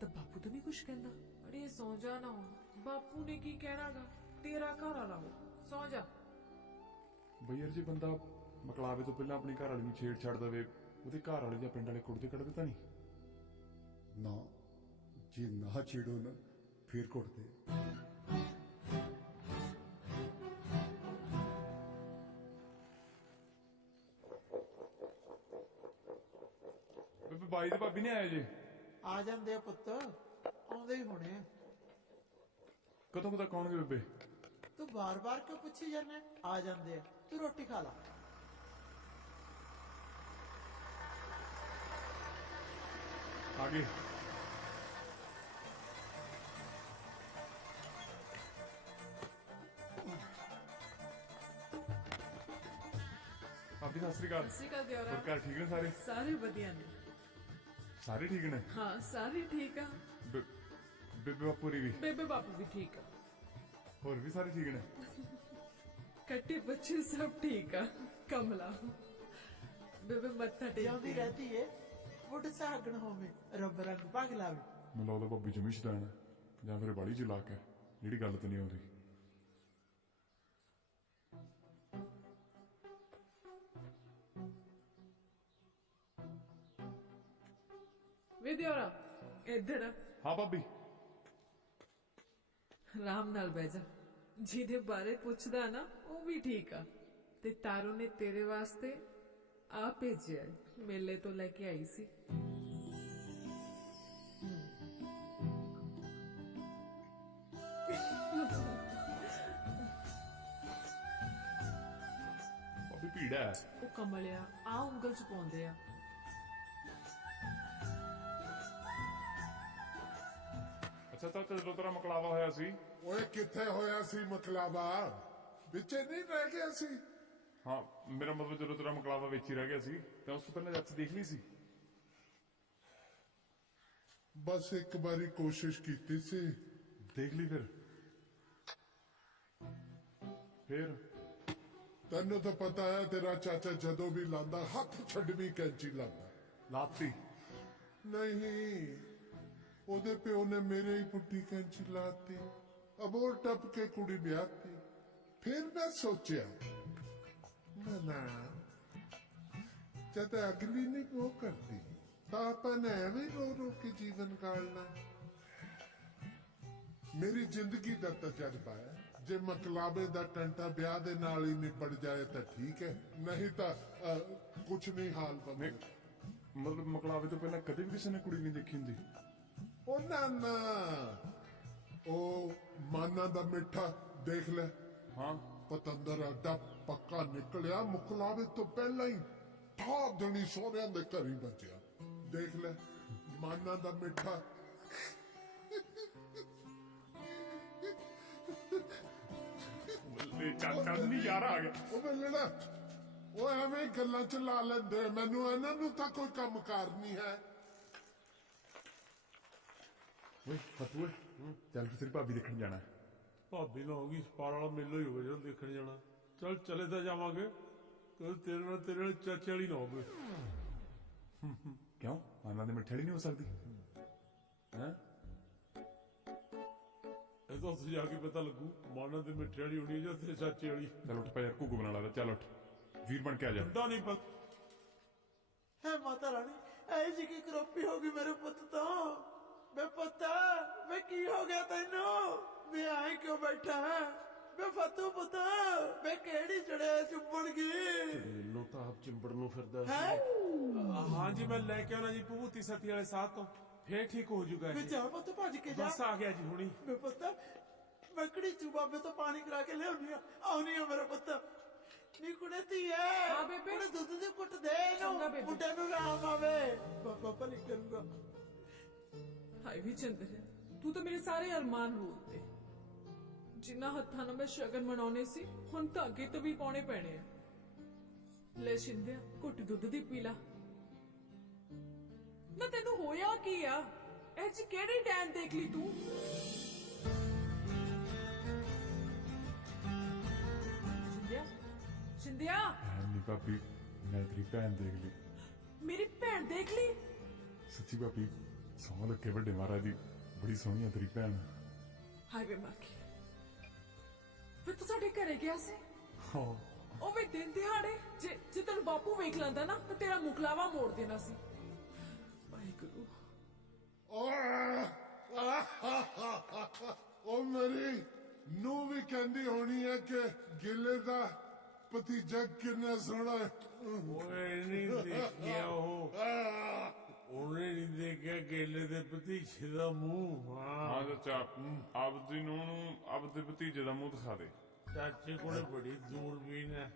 ਤਾਂ ਬਾਪੂ ਤਾਂ ਨਹੀਂ ਕੁਛ ਕਹਿੰਦਾ? ਅਰੇ ਸੌਂ ਜਾ ਨਾ, ਹੁਣ ਬਾਪੂ ਨੇ ਕੀ ਕਹਿਣਾਗਾ? ਤੇਰਾ ਘਰ ਵਾਲਾ ਹੋ, ਸੌਂ ਜਾ। ਬਈ ਯਾਰ ਜੇ ਬੰਦਾ ਮਕਲਾਵੇ ਤੋਂ ਪਹਿਲਾਂ ਆਪਣੀ ਘਰ ਵਾਲੀ ਨੂੰ ਛੇੜ ਛੱਡ ਦਵੇ, ਉਹਦੇ ਘਰ ਵਾਲੇ ਜਾਂ ਪਿੰਡ ਵਾਲੇ ਕੁੱਟਦੇ ਕੱਢਦੇ ਤਾਂ ਨਹੀਂ? ਨਾ ਜੇ ਨਾ ਛੇੜੋ ਨਾ ਫੇਰ ਕੁੱਟਦੇ। ਬੇਬੇ ਬਾਈ ਤੇ ਭਾਬੀ ਨਹੀਂ ਆਏ ਜੇ? ਆ ਜਾਂਦੇ ਆ ਪੁੱਤ, ਆਉਂਦੇ ਹੀ ਹੋਣੇ ਆ। ਕਦੋਂ ਤੱਕ ਆਉਣਗੇ ਬੇਬੇ? ਤੂੰ ਬਾਰ-ਬਾਰ ਕਿਉਂ ਪੁੱਛੀ ਜਾਂਦਾ? ਆ ਜਾਂਦੇ ਆ, ਤੂੰ ਰੋਟੀ ਖਾ ਲਾ। ਆ ਗਏ। ਭਾਬੀ ਸਤਿ ਸ੍ਰੀ ਅਕਾਲ। ਸਤਿ ਸ੍ਰੀ ਅਕਾਲ ਦਿਓਰਾ। ਹੋਰ ਘਰ ਠੀਕ ਨੇ ਸਾਰੇ? ਸਾਰੇ ਵਧੀਆ ਨੇ। ਸਾਰੇ ਠੀਕ ਨੇ? ਹਾਂ ਸਾਰੇ ਠੀਕ ਆ। ਬੇਬੇ ਬਾਪੂ ਵੀ? ਬੇਬੇ ਬਾਪੂ ਵੀ ਠੀਕ ਆ। ਹੋਰ ਵੀ ਸਾਰੇ ਠੀਕ ਨੇ? ਕੱਟੇ ਬੱਚੇ ਸਭ ਠੀਕ ਆ। ਕਮਲਾ ਬੇਬੇ ਮੱਥਾ ਜਿਉਂਦੀ ਟੇਕ ਰਹਤੀ ਏ, ਬੁੱਢ ਸਾਗਣ ਹੋਵੇ, ਰੱਬ ਰੰਗ ਭਾਗ ਲਾਵੇ। ਮੈਨੂੰ ਲੱਗਦਾ ਭਾਬੀ ਜਮੀ ਸ਼ੈਤਾਨ ਹੈ, ਜਾਂ ਫਿਰ ਬਾੜੀ ਚਲਾਕ ਹੈ, ਜਿਹੜੀ ਗੱਲ ਤੇ ਨਹੀਂ ਆਉਂਦੀ। ਵੇ ਦਿਓਰਾ ਇੱਧਰ ਆ। ਹਾਂ ਭਾਬੀ। ਆਰਾਮ ਨਾਲ ਬਹਿ ਜਾ। ਜਿਹਦੇ ਬਾਰੇ ਪੁੱਛਦਾ ਨਾ ਉਹ ਵੀ ਠੀਕ ਆ। ਤੇ ਤਾਰੂ ਨੇ ਤੇਰੇ ਵਾਸਤੇ ਆ ਭੇਜਿਆ, ਮੇਲੇ ਤੋਂ ਲੈ ਕੇ ਆਈ ਸੀ। ਭਾਬੀ ਭੀੜਾ ਹੈ। ਉਹ ਕਮਲਿਆ ਆ ਉਂਗਲ ਚ ਪਾਉਂਦੇ ਆ। ਅੱਛਾ ਤਾਂ ਜਦੋਂ ਤੇਰਾ ਮਕਲਾਵਾ ਹੋਇਆ ਸੀ? ਓਏ ਕਿੱਥੇ ਹੋਇਆ ਸੀ ਮਕਲਾਵਾ? ਵਿੱਚੇ ਨਹੀਂ ਰਹਿ ਗਿਆ ਸੀ? ਹਾਂ ਮੇਰਾ ਮਤਲਬ ਜਦੋਂ ਤੇਰਾ ਮਕਲਾਵਾ ਵਿੱਚ ਹੀ ਰਹਿ ਗਿਆ ਸੀ ਤਾਂ ਉਸ ਤੋਂ ਪਹਿਲਾਂ ਜੱਜ ਦੇਖ ਲਈ ਸੀ? ਬਸ ਇੱਕ ਵਾਰੀ ਕੋਸ਼ਿਸ਼ ਕੀਤੀ ਸੀ। ਦੇਖ ਲਈ ਫਿਰ? ਤੈਨੂੰ ਤਾਂ ਪਤਾ ਹੈ ਤੇਰਾ ਚਾਚਾ ਜਦੋਂ ਵੀ ਲਾਂਦਾ ਹੱਥ ਛੱਡਵੀਂ ਕੈਂਚੀ ਲਾਂਦਾ। ਲਾਤੀ? ਨਹੀਂ, ਉਹਦੇ ਪਿਓ ਨੇ ਮੇਰੇ ਹੀ ਪੁੱਟੀ ਕੈਂਚੀ ਲਾਤੀ। ਅਬੋਰ ਟੱਪ ਕੇ ਕੁੜੀ ਵਿਆਹਤੀ। ਫਿਰ ਮੈਂ ਸੋਚਿਆ ਨਾ ਜਦ ਅਗਲੀ ਨਹੀਂ ਉਹ ਕਰਦੀ ਤਾਂ ਆਪਾਂ ਨੇ ਐਵੇਂ ਰੋ ਰੋ ਕੇ ਜੀਵਨ ਕਾਢਣਾ। ਮੇਰੀ ਜ਼ਿੰਦਗੀ ਦਾ ਤਜਰਬਾ ਹੈ, ਜੇ ਮਕਲਾਬੇ ਦਾ ਟੰਟਾ ਵਿਆਹ ਦੇ ਨਾਲ ਹੀ ਨਿਬੜ ਜਾਏ ਤਾਂ ਠੀਕ ਹੈ, ਨਹੀਂ ਤਾਂ ਕੁਛ ਨਹੀਂ ਹਾਲ ਬਣੇ। ਮਤਲਬ ਮਕਲਾਵੇ ਤੋਂ ਪਹਿਲਾਂ ਕਦੇ ਵੀ ਕਿਸੇ ਨੇ ਕੁੜੀ ਨਹੀਂ ਦੇਖੀ ਹੁੰਦੀ? ਉਹ ਨਾ ਉਹ ਮਾਨਾ ਦਾ ਮਿੱਠਾ ਦੇਖ ਲੈ। ਹਾਂ ਪਤੰਦਰ ਅੱਡਾ ਪੱਕਾ ਨਿਕਲਿਆ, ਮੁਕਲਾਵੇ ਤੋਂ ਪਹਿਲਾਂ ਹੀ ਠਾ ਦੇਣੀ ਸੋਹਰਿਆਂ ਦੇ ਘਰ ਹੀ ਬਚਿਆ। ਦੇਖ ਲੈ ਮਾਨਾ ਦਾ ਮਿੱਠਾ। ਚੱਲ ਨਹੀਂ ਯਾਰ ਆ ਗਿਆ। ਉਹ ਮਿਲਣਾ ਉਹ ਐਵੇਂ ਗੱਲਾਂ ਚ ਲਾ ਲੈਂਦੇ ਮੈਨੂੰ ਇਹਨਾਂ ਨੂੰ ਤਾਂ ਕੋਈ ਕੰਮ ਕਾਰ ਨਹੀਂ ਹੈ ਓਏ ਫਤੂ ਓਏ ਚੱਲ ਫਿਰ ਤੇਰੀ ਭਾਬੀ ਦੇਖਣ ਜਾਣਾ ਭਾਬੀ ਨਾ ਹੋਗੀ ਸਪਾਰ ਵਾਲਾ ਮੇਲਾ ਹੀ ਹੋਵੇ ਜਦੋਂ ਦੇਖਣ ਜਾਣਾ ਚੱਲ ਚਲੇ ਤਾਂ ਜਾਵਾਂਗੇ ਕੱਲ ਤੇਰੇ ਨਾਲ ਚਾਚੇ ਵਾਲੀ ਨਾ ਹੋਵੇ ਕਿਉਂ ਮਾਨਾ ਦੇ ਮਿੱਠੇ ਵਾਲੀ ਨਹੀਂ ਹੋ ਸਕਦੀ ਹੈ ਇਹ ਤਾਂ ਉੱਥੇ ਜਾ ਕੇ ਪਤਾ ਲੱਗੂ ਮਾਨਾ ਦੇ ਮਿੱਠੇ ਵਾਲੀ ਹੋਣੀ ਜਾਂ ਤੇਰੇ ਚਾਚੇ ਵਾਲੀ ਚੱਲ ਉੱਠ ਪੈ ਯਾਰ ਘੁੱਗੂ ਬਣਾ ਲਾ ਚੱਲ ਉੱਠ ਵੀਰ ਬਣ ਕੇ ਆ ਜਾ ਹੁੰਦਾ ਨਹੀਂ ਪਤਾ ਹੈ ਮਾਤਾ ਰਾਣੀ ਐ ਜੀ ਕੀ ਕਰੋਪੀ ਹੋ ਗਈ ਮੇਰੇ ਪੁੱਤ ਤੋਂ ਵੇ ਪੁੱਤਾ ਵੇ ਕੀ ਹੋ ਗਿਆ ਤੈਨੂੰ ਵੇ ਆਏ ਕਿਉਂ ਬੈਠਾ ਹੈ ਵੇ ਫਤੂ ਪੁੱਤ ਵੇ ਕਿਹੜੀ ਚੜਿਆ ਚੁੰਬੜ ਗਈ ਲੋ ਤਾਂ ਆਪ ਚਿੰਬੜ ਨੂੰ ਫਿਰਦਾ ਹੈ ਹਾਂ ਜੀ ਮੈਂ ਲੈ ਕੇ ਆਉਣਾ ਜੀ ਭੂਤੀ ਸਤੀ ਵਾਲੇ ਸਾਥ ਤੋਂ ਫੇਰ ਠੀਕ ਹੋ ਜਾਊਗਾ ਵੇ ਜਾ ਪੁੱਤ ਭੱਜ ਕੇ ਜਾ ਬਸ ਆ ਗਿਆ ਜੀ ਹੁਣੀ ਵੇ ਪੁੱਤ ਮੱਕੜੀ ਚੂ ਬਾਬੇ ਤੋਂ ਪਾਣੀ ਕਰਾ ਕੇ ਲਿਆਉਣੀ ਆ ਆਉਣੀ ਆ ਮੇਰਾ ਪੁੱਤ ਨੀ ਕੁੜੇ ਧੀਏ ਹਾਂ ਬੇਬੇ ਉਹਨੇ ਦੁੱਧ ਦੀ ਕੁੱਟ ਦੇ ਇਹਨੂੰ ਮੁੰਡੇ ਨੂੰ ਰਾਮ ਆਵੇ ਪਾਪਾ ਭਲੀ ਕਰੂਗਾ ਹਾਏ ਵੀ ਚੰਦਰ ਤੂੰ ਤਾਂ ਮੇਰੇ ਸਾਰੇ ਅਰਮਾਨ ਰੋਲਤੇ ਜਿੰਨਾ ਹੱਥਾਂ ਨਾਲ ਮੈਂ ਸ਼ਗਨ ਮਨਾਉਣੇ ਸੀ ਹੁਣ ਤਾਂ ਅੱਗੇ ਤੋਂ ਵੀ ਪਾਉਣੇ ਪੈਣੇ ਆ ਲੈ ਸ਼ਿੰਦਿਆ ਘੁੱਟ ਦੁੱਧ ਦੀ ਪੀ ਲਾ ਨਾ ਤੈਨੂੰ ਹੋਇਆ ਕੀ ਆ ਇਹ ਚ ਕਿਹੜੀ ਟੈਨ ਦੇਖ ਲਈ ਤੂੰ ਸ਼ਿੰਦਿਆ ਸ਼ਿੰਦਿਆ ਨਹੀਂ ਭਾਬੀ ਮੈਂ ਤੇਰੀ ਭੈਣ ਦੇਖ ਲਈ ਮੇਰੀ ਭੈਣ ਦੇਖ ਲਈ ਸੱਚੀ ਭਾਬੀ ਸੌਂ ਲੱਗੇ ਵੱਡੇ ਮਹਾਰਾਜ ਦੀ ਬੜੀ ਸੋਹਣੀ ਆ ਤੇਰੀ ਭੈਣ ਹਾਏ ਵੇ ਮਾਕੀ ਫਿਰ ਤੂੰ ਸਾਡੇ ਘਰੇ ਗਿਆ ਸੀ ਹਾਂ ਉਹ ਵੀ ਦਿਨ ਦਿਹਾੜੇ ਜੇ ਤੈਨੂੰ ਬਾਪੂ ਵੇਖ ਲੈਂਦਾ ਨਾ ਤਾਂ ਤੇਰਾ ਮੁਕਲਾਵਾ ਮੋੜ ਦੇਣਾ ਸੀ ਵਾਹਿਗੁਰੂ ਉਹ ਮੇਰੀ ਨੂੰ ਵੀ ਕਹਿੰਦੀ ਹੋਣੀ ਹੈ ਕਿ ਗਿੱਲੇ ਦਾ ਭਤੀਜਾ ਕਿੰਨਾ ਸੋਹਣਾ ਹੈ ਓਏ ਨਹੀਂ ਦੇਖਿਆ ਉਹਨੇ ਨਹੀਂ ਦੇਖਿਆ ਗੇਲੇ ਦੇ ਭਤੀਜੇ ਦਾ ਮੂੰਹ ਹਾਂ ਚਾਚਾ ਆਪਦੀ ਨੂੰ ਆਪਦੇ ਭਤੀਜੇ ਦਾ ਮੂੰਹ ਦਿਖਾ ਦੇ ਚਾਚੇ ਕੋਲੇ ਬੜੀ ਦੂਰਬੀਨ ਹੈ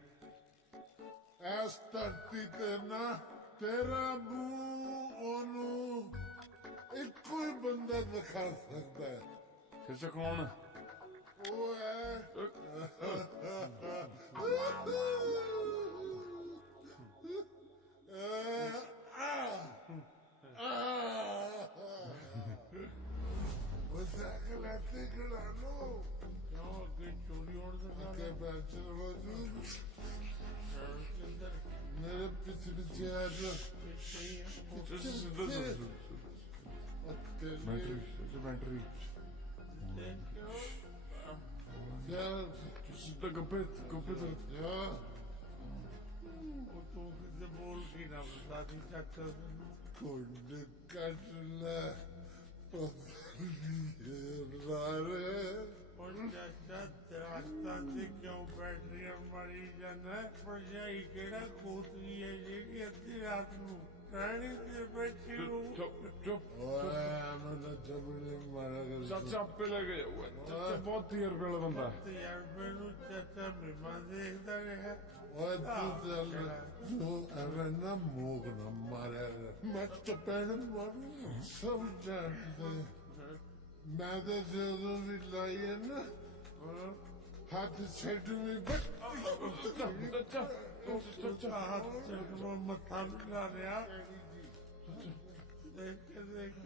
ਐਸ ਧਰਤੀ ਤੇ ਨਾ ਤੇਰਾ ਮੂੰਹ ਉਹਨੂੰ ਇੱਕੋ ਹੀ ਬੰਦਾ ਦਿਖਾ ਸਕਦਾ ਹੈ ਚਾਚਾ ਕੌਣ ਉਹ ਹੈ सकलाते खड़ा लो क्यों अगे चोरी होने से के बैचल मौजूद मेरे पीछे पीछे आ जा बैटरी सिद्धा गप्पे तो तू किसे बोल की ना बता दी चाचा कुंड कटना रारे और चाचा रास्ता से क्यों बैटरी हमारी जाना है पर जाई केड़ा कोतरी है ये कि अद्धी रात नू रानी से बैठी हूँ चुप ओए मैं जबड़े मारा कर चाचा पे लगे हुए चाचा बहुत ही रुपए वाला बंदा तो यार मैंने चाचा मेहमान देखता है ओए तू चल तू अरे ना मोग ना मारा मैं चपेड़ मारू सब जानते मैं तो जो भी लाई है ना हाथ छेड़ में बट चाचा हाथ छेड़ में मत्था लगा रहा देख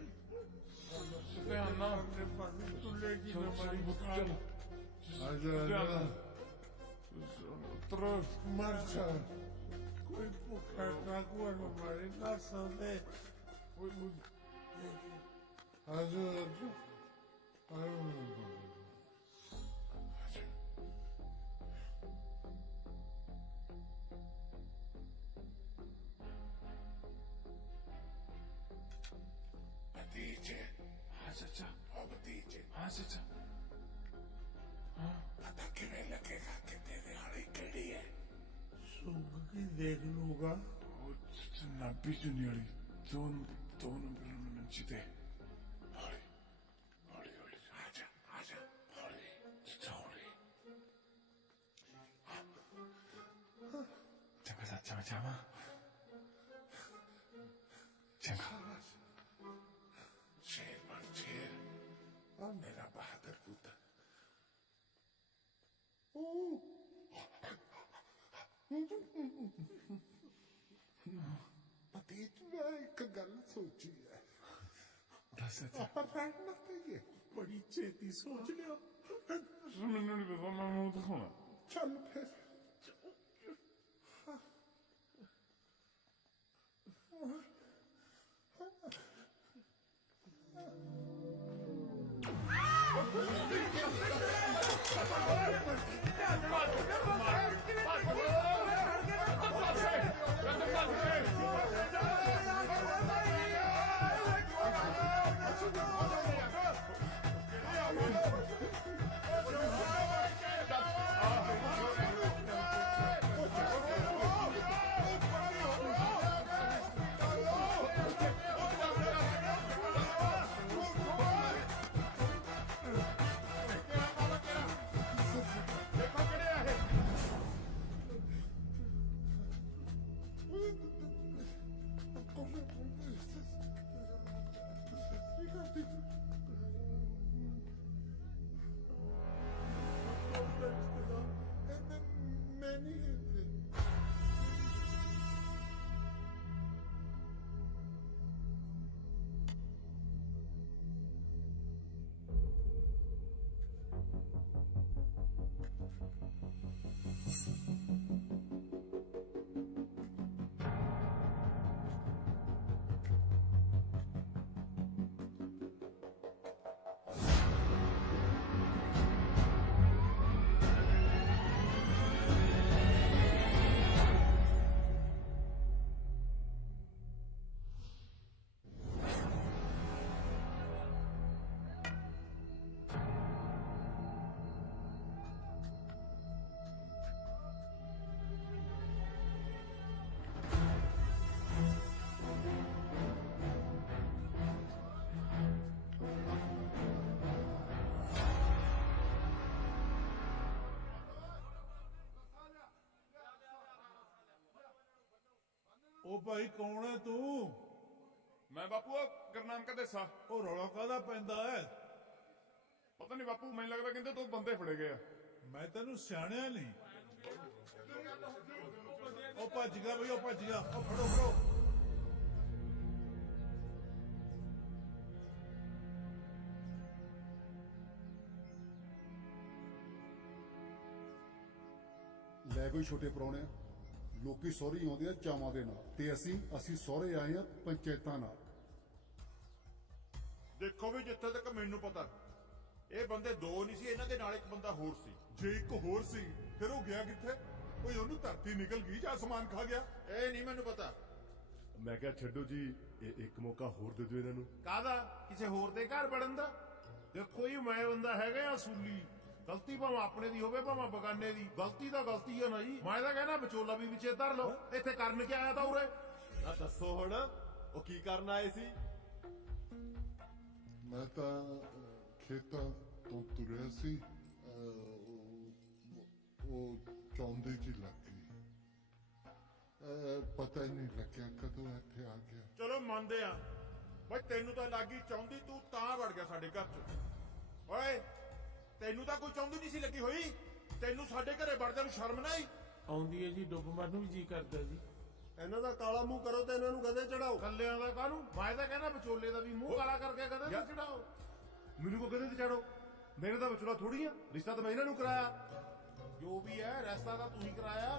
ध्यान ना अपने पास तू लेगी हमारी चल आजा तरफ मर जा कोई भूखा डाकू हमारे ना सोते आजा भतीजे हाँ चाचा भतीजे हाँ चाचा पता किਵੇਂ लगेगा कि तेरे वाली केड़ी है सूंघ के देख लूंगा नापी चुनी वाली दोनों मंची थे हौली हौली हौली आजा आजा हौली हौली चंगा जावा चंगा शेर बन शेर और मेरा बहादुर पुत्र ਪਤੀਤ ਮੈਂ ਇੱਕ ਗੱਲ ਸੋਚੀ ਹੈ ਦੱਸ ਆਪਾਂ ਰਹਿਣਾ ਪਈਏ ਬੜੀ ਛੇਤੀ ਸੋਚ ਲਿਓ ਮੈਨੂੰ ਨਹੀਂ ਪਤਾ ਮੈਂ ਮੂੰਹ ਦਿਖਾਉਣਾ ਚੱਲ ਫਿਰ ਉਹ ਭਾਈ ਕੌਣ ਹੈ ਤੂੰ? ਮੈਂ ਬਾਪੂ ਉਹ ਗੁਰਨਾਮ ਕਾ ਦੇਸਾ। ਉਹ ਰੌਲਾ ਕਾਹਦਾ ਪੈਂਦਾ ਹੈ? ਪਤਾ ਨਹੀਂ ਬਾਪੂ, ਮੈਨੂੰ ਲੱਗਦਾ ਕਹਿੰਦੇ ਦੋ ਬੰਦੇ ਫੜੇ ਗਏ ਆ। ਮੈਂ ਤੈਨੂੰ ਸਿਆਣਿਆ ਨਹੀਂ। ਉਹ ਭੱਜ ਗਿਆ ਬਈ, ਉਹ ਭੱਜ ਗਿਆ। ਉਹ ਫੜੋ ਫੜੋ। ਲੈ ਕੋਈ ਛੋਟੇ ਪ੍ਰਾਹੁਣੇ, ਲੋਕੀ ਸਹੁਰੇ ਆਉਂਦੇ ਆ ਚਾਵਾਂ ਦੇ ਨਾਲ, ਤੇ ਅਸੀਂ ਸਹੁਰੇ ਆਏ ਆ ਪੰਚਾਇਤਾਂ ਨਾਲ। ਦੇਖੋ ਵੀ ਜਿੱਥੇ ਤੱਕ ਮੈਨੂੰ ਪਤਾ ਇਹ ਬੰਦੇ ਦੋ ਨਹੀਂ ਸੀ, ਇਹਨਾਂ ਦੇ ਨਾਲ ਇੱਕ ਬੰਦਾ ਹੋਰ ਸੀ। ਜੇ ਇੱਕ ਹੋਰ ਸੀ ਫਿਰ ਉਹ ਗਿਆ ਕਿੱਥੇ? ਓਏ ਉਹਨੂੰ ਧਰਤੀ ਨਿਕਲ ਗਈ ਜਾਂ ਅਸਮਾਨ ਖਾ ਗਿਆ? ਇਹ ਨਹੀਂ ਮੈਨੂੰ ਪਤਾ। ਮੈਂ ਕਿਹਾ ਛੱਡੋ ਜੀ, ਇੱਕ ਮੌਕਾ ਹੋਰ ਦੇ ਦਿਓ ਇਹਨਾਂ ਨੂੰ। ਕਾਹਦਾ? ਕਿਸੇ ਹੋਰ ਦੇ ਘਰ ਵੜਨ ਦਾ? ਦੇਖੋ ਜੀ, ਮੈਂ ਬੰਦਾ ਹੈਗਾ ਅਸੂਲੀ। ਗਲਤੀ ਭਾਵੇਂ ਆਪਣੇ ਦੀ ਹੋਵੇ ਭਾਵੇਂ ਬਗਾਨੇ ਦੀ, ਗਲਤੀ ਤਾਂ ਗਲਤੀ ਹੈ ਨਾ ਜੀ। ਮੈਂ ਤਾਂ ਕਹਿਣਾ ਵਿਚੋਲਾ ਵੀ ਵਿੱਚੇ ਧਰ ਲਓ। ਇੱਥੇ ਕਰਨ ਕੀ ਆਇਆ ਤਾਂ ਉਰੇ? ਨਾ ਦੱਸੋ ਹੁਣ, ਉਹ ਕੀ ਕਰਨ ਆਏ ਸੀ? ਮੈਂ ਤਾਂ ਖੇਤਾਂ ਤੋਂ ਤੁਰਿਆ ਸੀ, ਉਹ ਚੌਂਦੇ ਜੀ ਲੱਗ ਗਈ। ਪਤਾ ਹੀ ਨਹੀਂ ਲੱਗਿਆ ਕਦੋਂ ਇੱਥੇ ਆ ਗਿਆ। ਚਲੋ ਮੰਨਦੇ ਆ ਬਈ ਤੈਨੂੰ ਤਾਂ ਲੱਗੀ ਚਾਹੁੰਦੀ, ਤੂੰ ਤਾਂ ਵੜ ਗਿਆ ਸਾਡੇ ਘਰ 'ਚ। ਓਏ ਤੈਨੂੰ ਤਾਂ ਕੋਈ ਚਾਹੁੰਦੀ ਨਹੀਂ ਸੀ ਲੱਗੀ ਹੋਈ, ਤੈਨੂੰ ਸਾਡੇ ਘਰੇ ਵੜਦਿਆਂ ਨੂੰ ਸ਼ਰਮ ਨਾ ਆਈ? ਆਉਂਦੀ ਹੈ ਜੀ, ਡੁੱਬ ਮਰਨ ਨੂੰ ਵੀ ਜੀ ਕਰਦਾ ਜੀ। ਇਹਨਾਂ ਦਾ ਕਾਲਾ ਮੂੰਹ ਕਰੋ ਤੇ ਇਹਨਾਂ ਨੂੰ ਗਧੇ ਚੜਾਓ। ਕੱਲਿਆਂ ਦਾ ਕਾਹਨੂੰ? ਮੈਂ ਤਾਂ ਕਹਿੰਦਾ ਵਿਚੋਲੇ ਦਾ ਵੀ ਮੂੰਹ ਕਾਲਾ ਕਰਕੇ ਗਧੇ ਤੇ ਚੜਾਓ। ਮੈਨੂੰ ਕੋ ਕਦੇ ਤੇ ਚਾੜੋ, ਮੇਰੇ ਦਾ ਵਿਚੋਲਾ ਥੋੜੀ ਆ, ਰਿਸ਼ਤਾ ਤਾਂ ਮੈਂ ਇਹਨਾਂ ਨੂੰ ਕਰਾਇਆ। ਜੋ ਵੀ ਹੈ ਰਸਤਾ ਤਾਂ ਤੂੰ ਹੀ ਕਰਾਇਆ।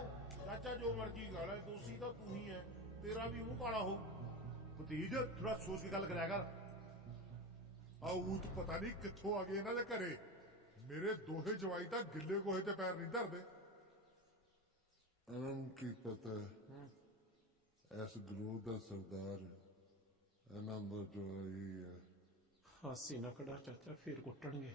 ਚਾਚਾ ਜੋ ਮਰਜੀ ਗਾਲਾ, ਦੋਸ਼ੀ ਤਾਂ ਤੂੰ ਹੀ ਹੈ, ਤੇਰਾ ਵੀ ਮੂੰਹ ਕਾਲਾ ਹੋਊ। ਭਤੀਜ ਥੋੜਾ ਸੋਚ ਕੇ ਗੱਲ ਕਰਿਆ ਕਰ। ਆਊਤ ਪਤਾ ਨਹੀਂ ਕਿੱਥੋਂ ਆ ਗਏ ਇਹਨਾਂ ਦੇ ਘਰੇ। ਮੇਰੇ ਦੋਹੇ ਜਵਾਈ ਤਾਂ ਗਿੱਲੇ ਗੋਹੇ ਤੇ ਪੈਰ ਨਹੀਂ ਧਰਦੇ। ਇਹਨਾਂ ਨੂੰ ਕੀ ਪਤਾ ਇਸ ਗਰੋਹ ਦਾ ਸਰਦਾਰ ਇਹਨਾਂ ਦਾ ਜਵਾਈ ਹੈ। ਹਾਸੀ ਨਾ ਕਢਾ ਚਾਚਾ, ਫੇਰ ਕੁੱਟਣਗੇ।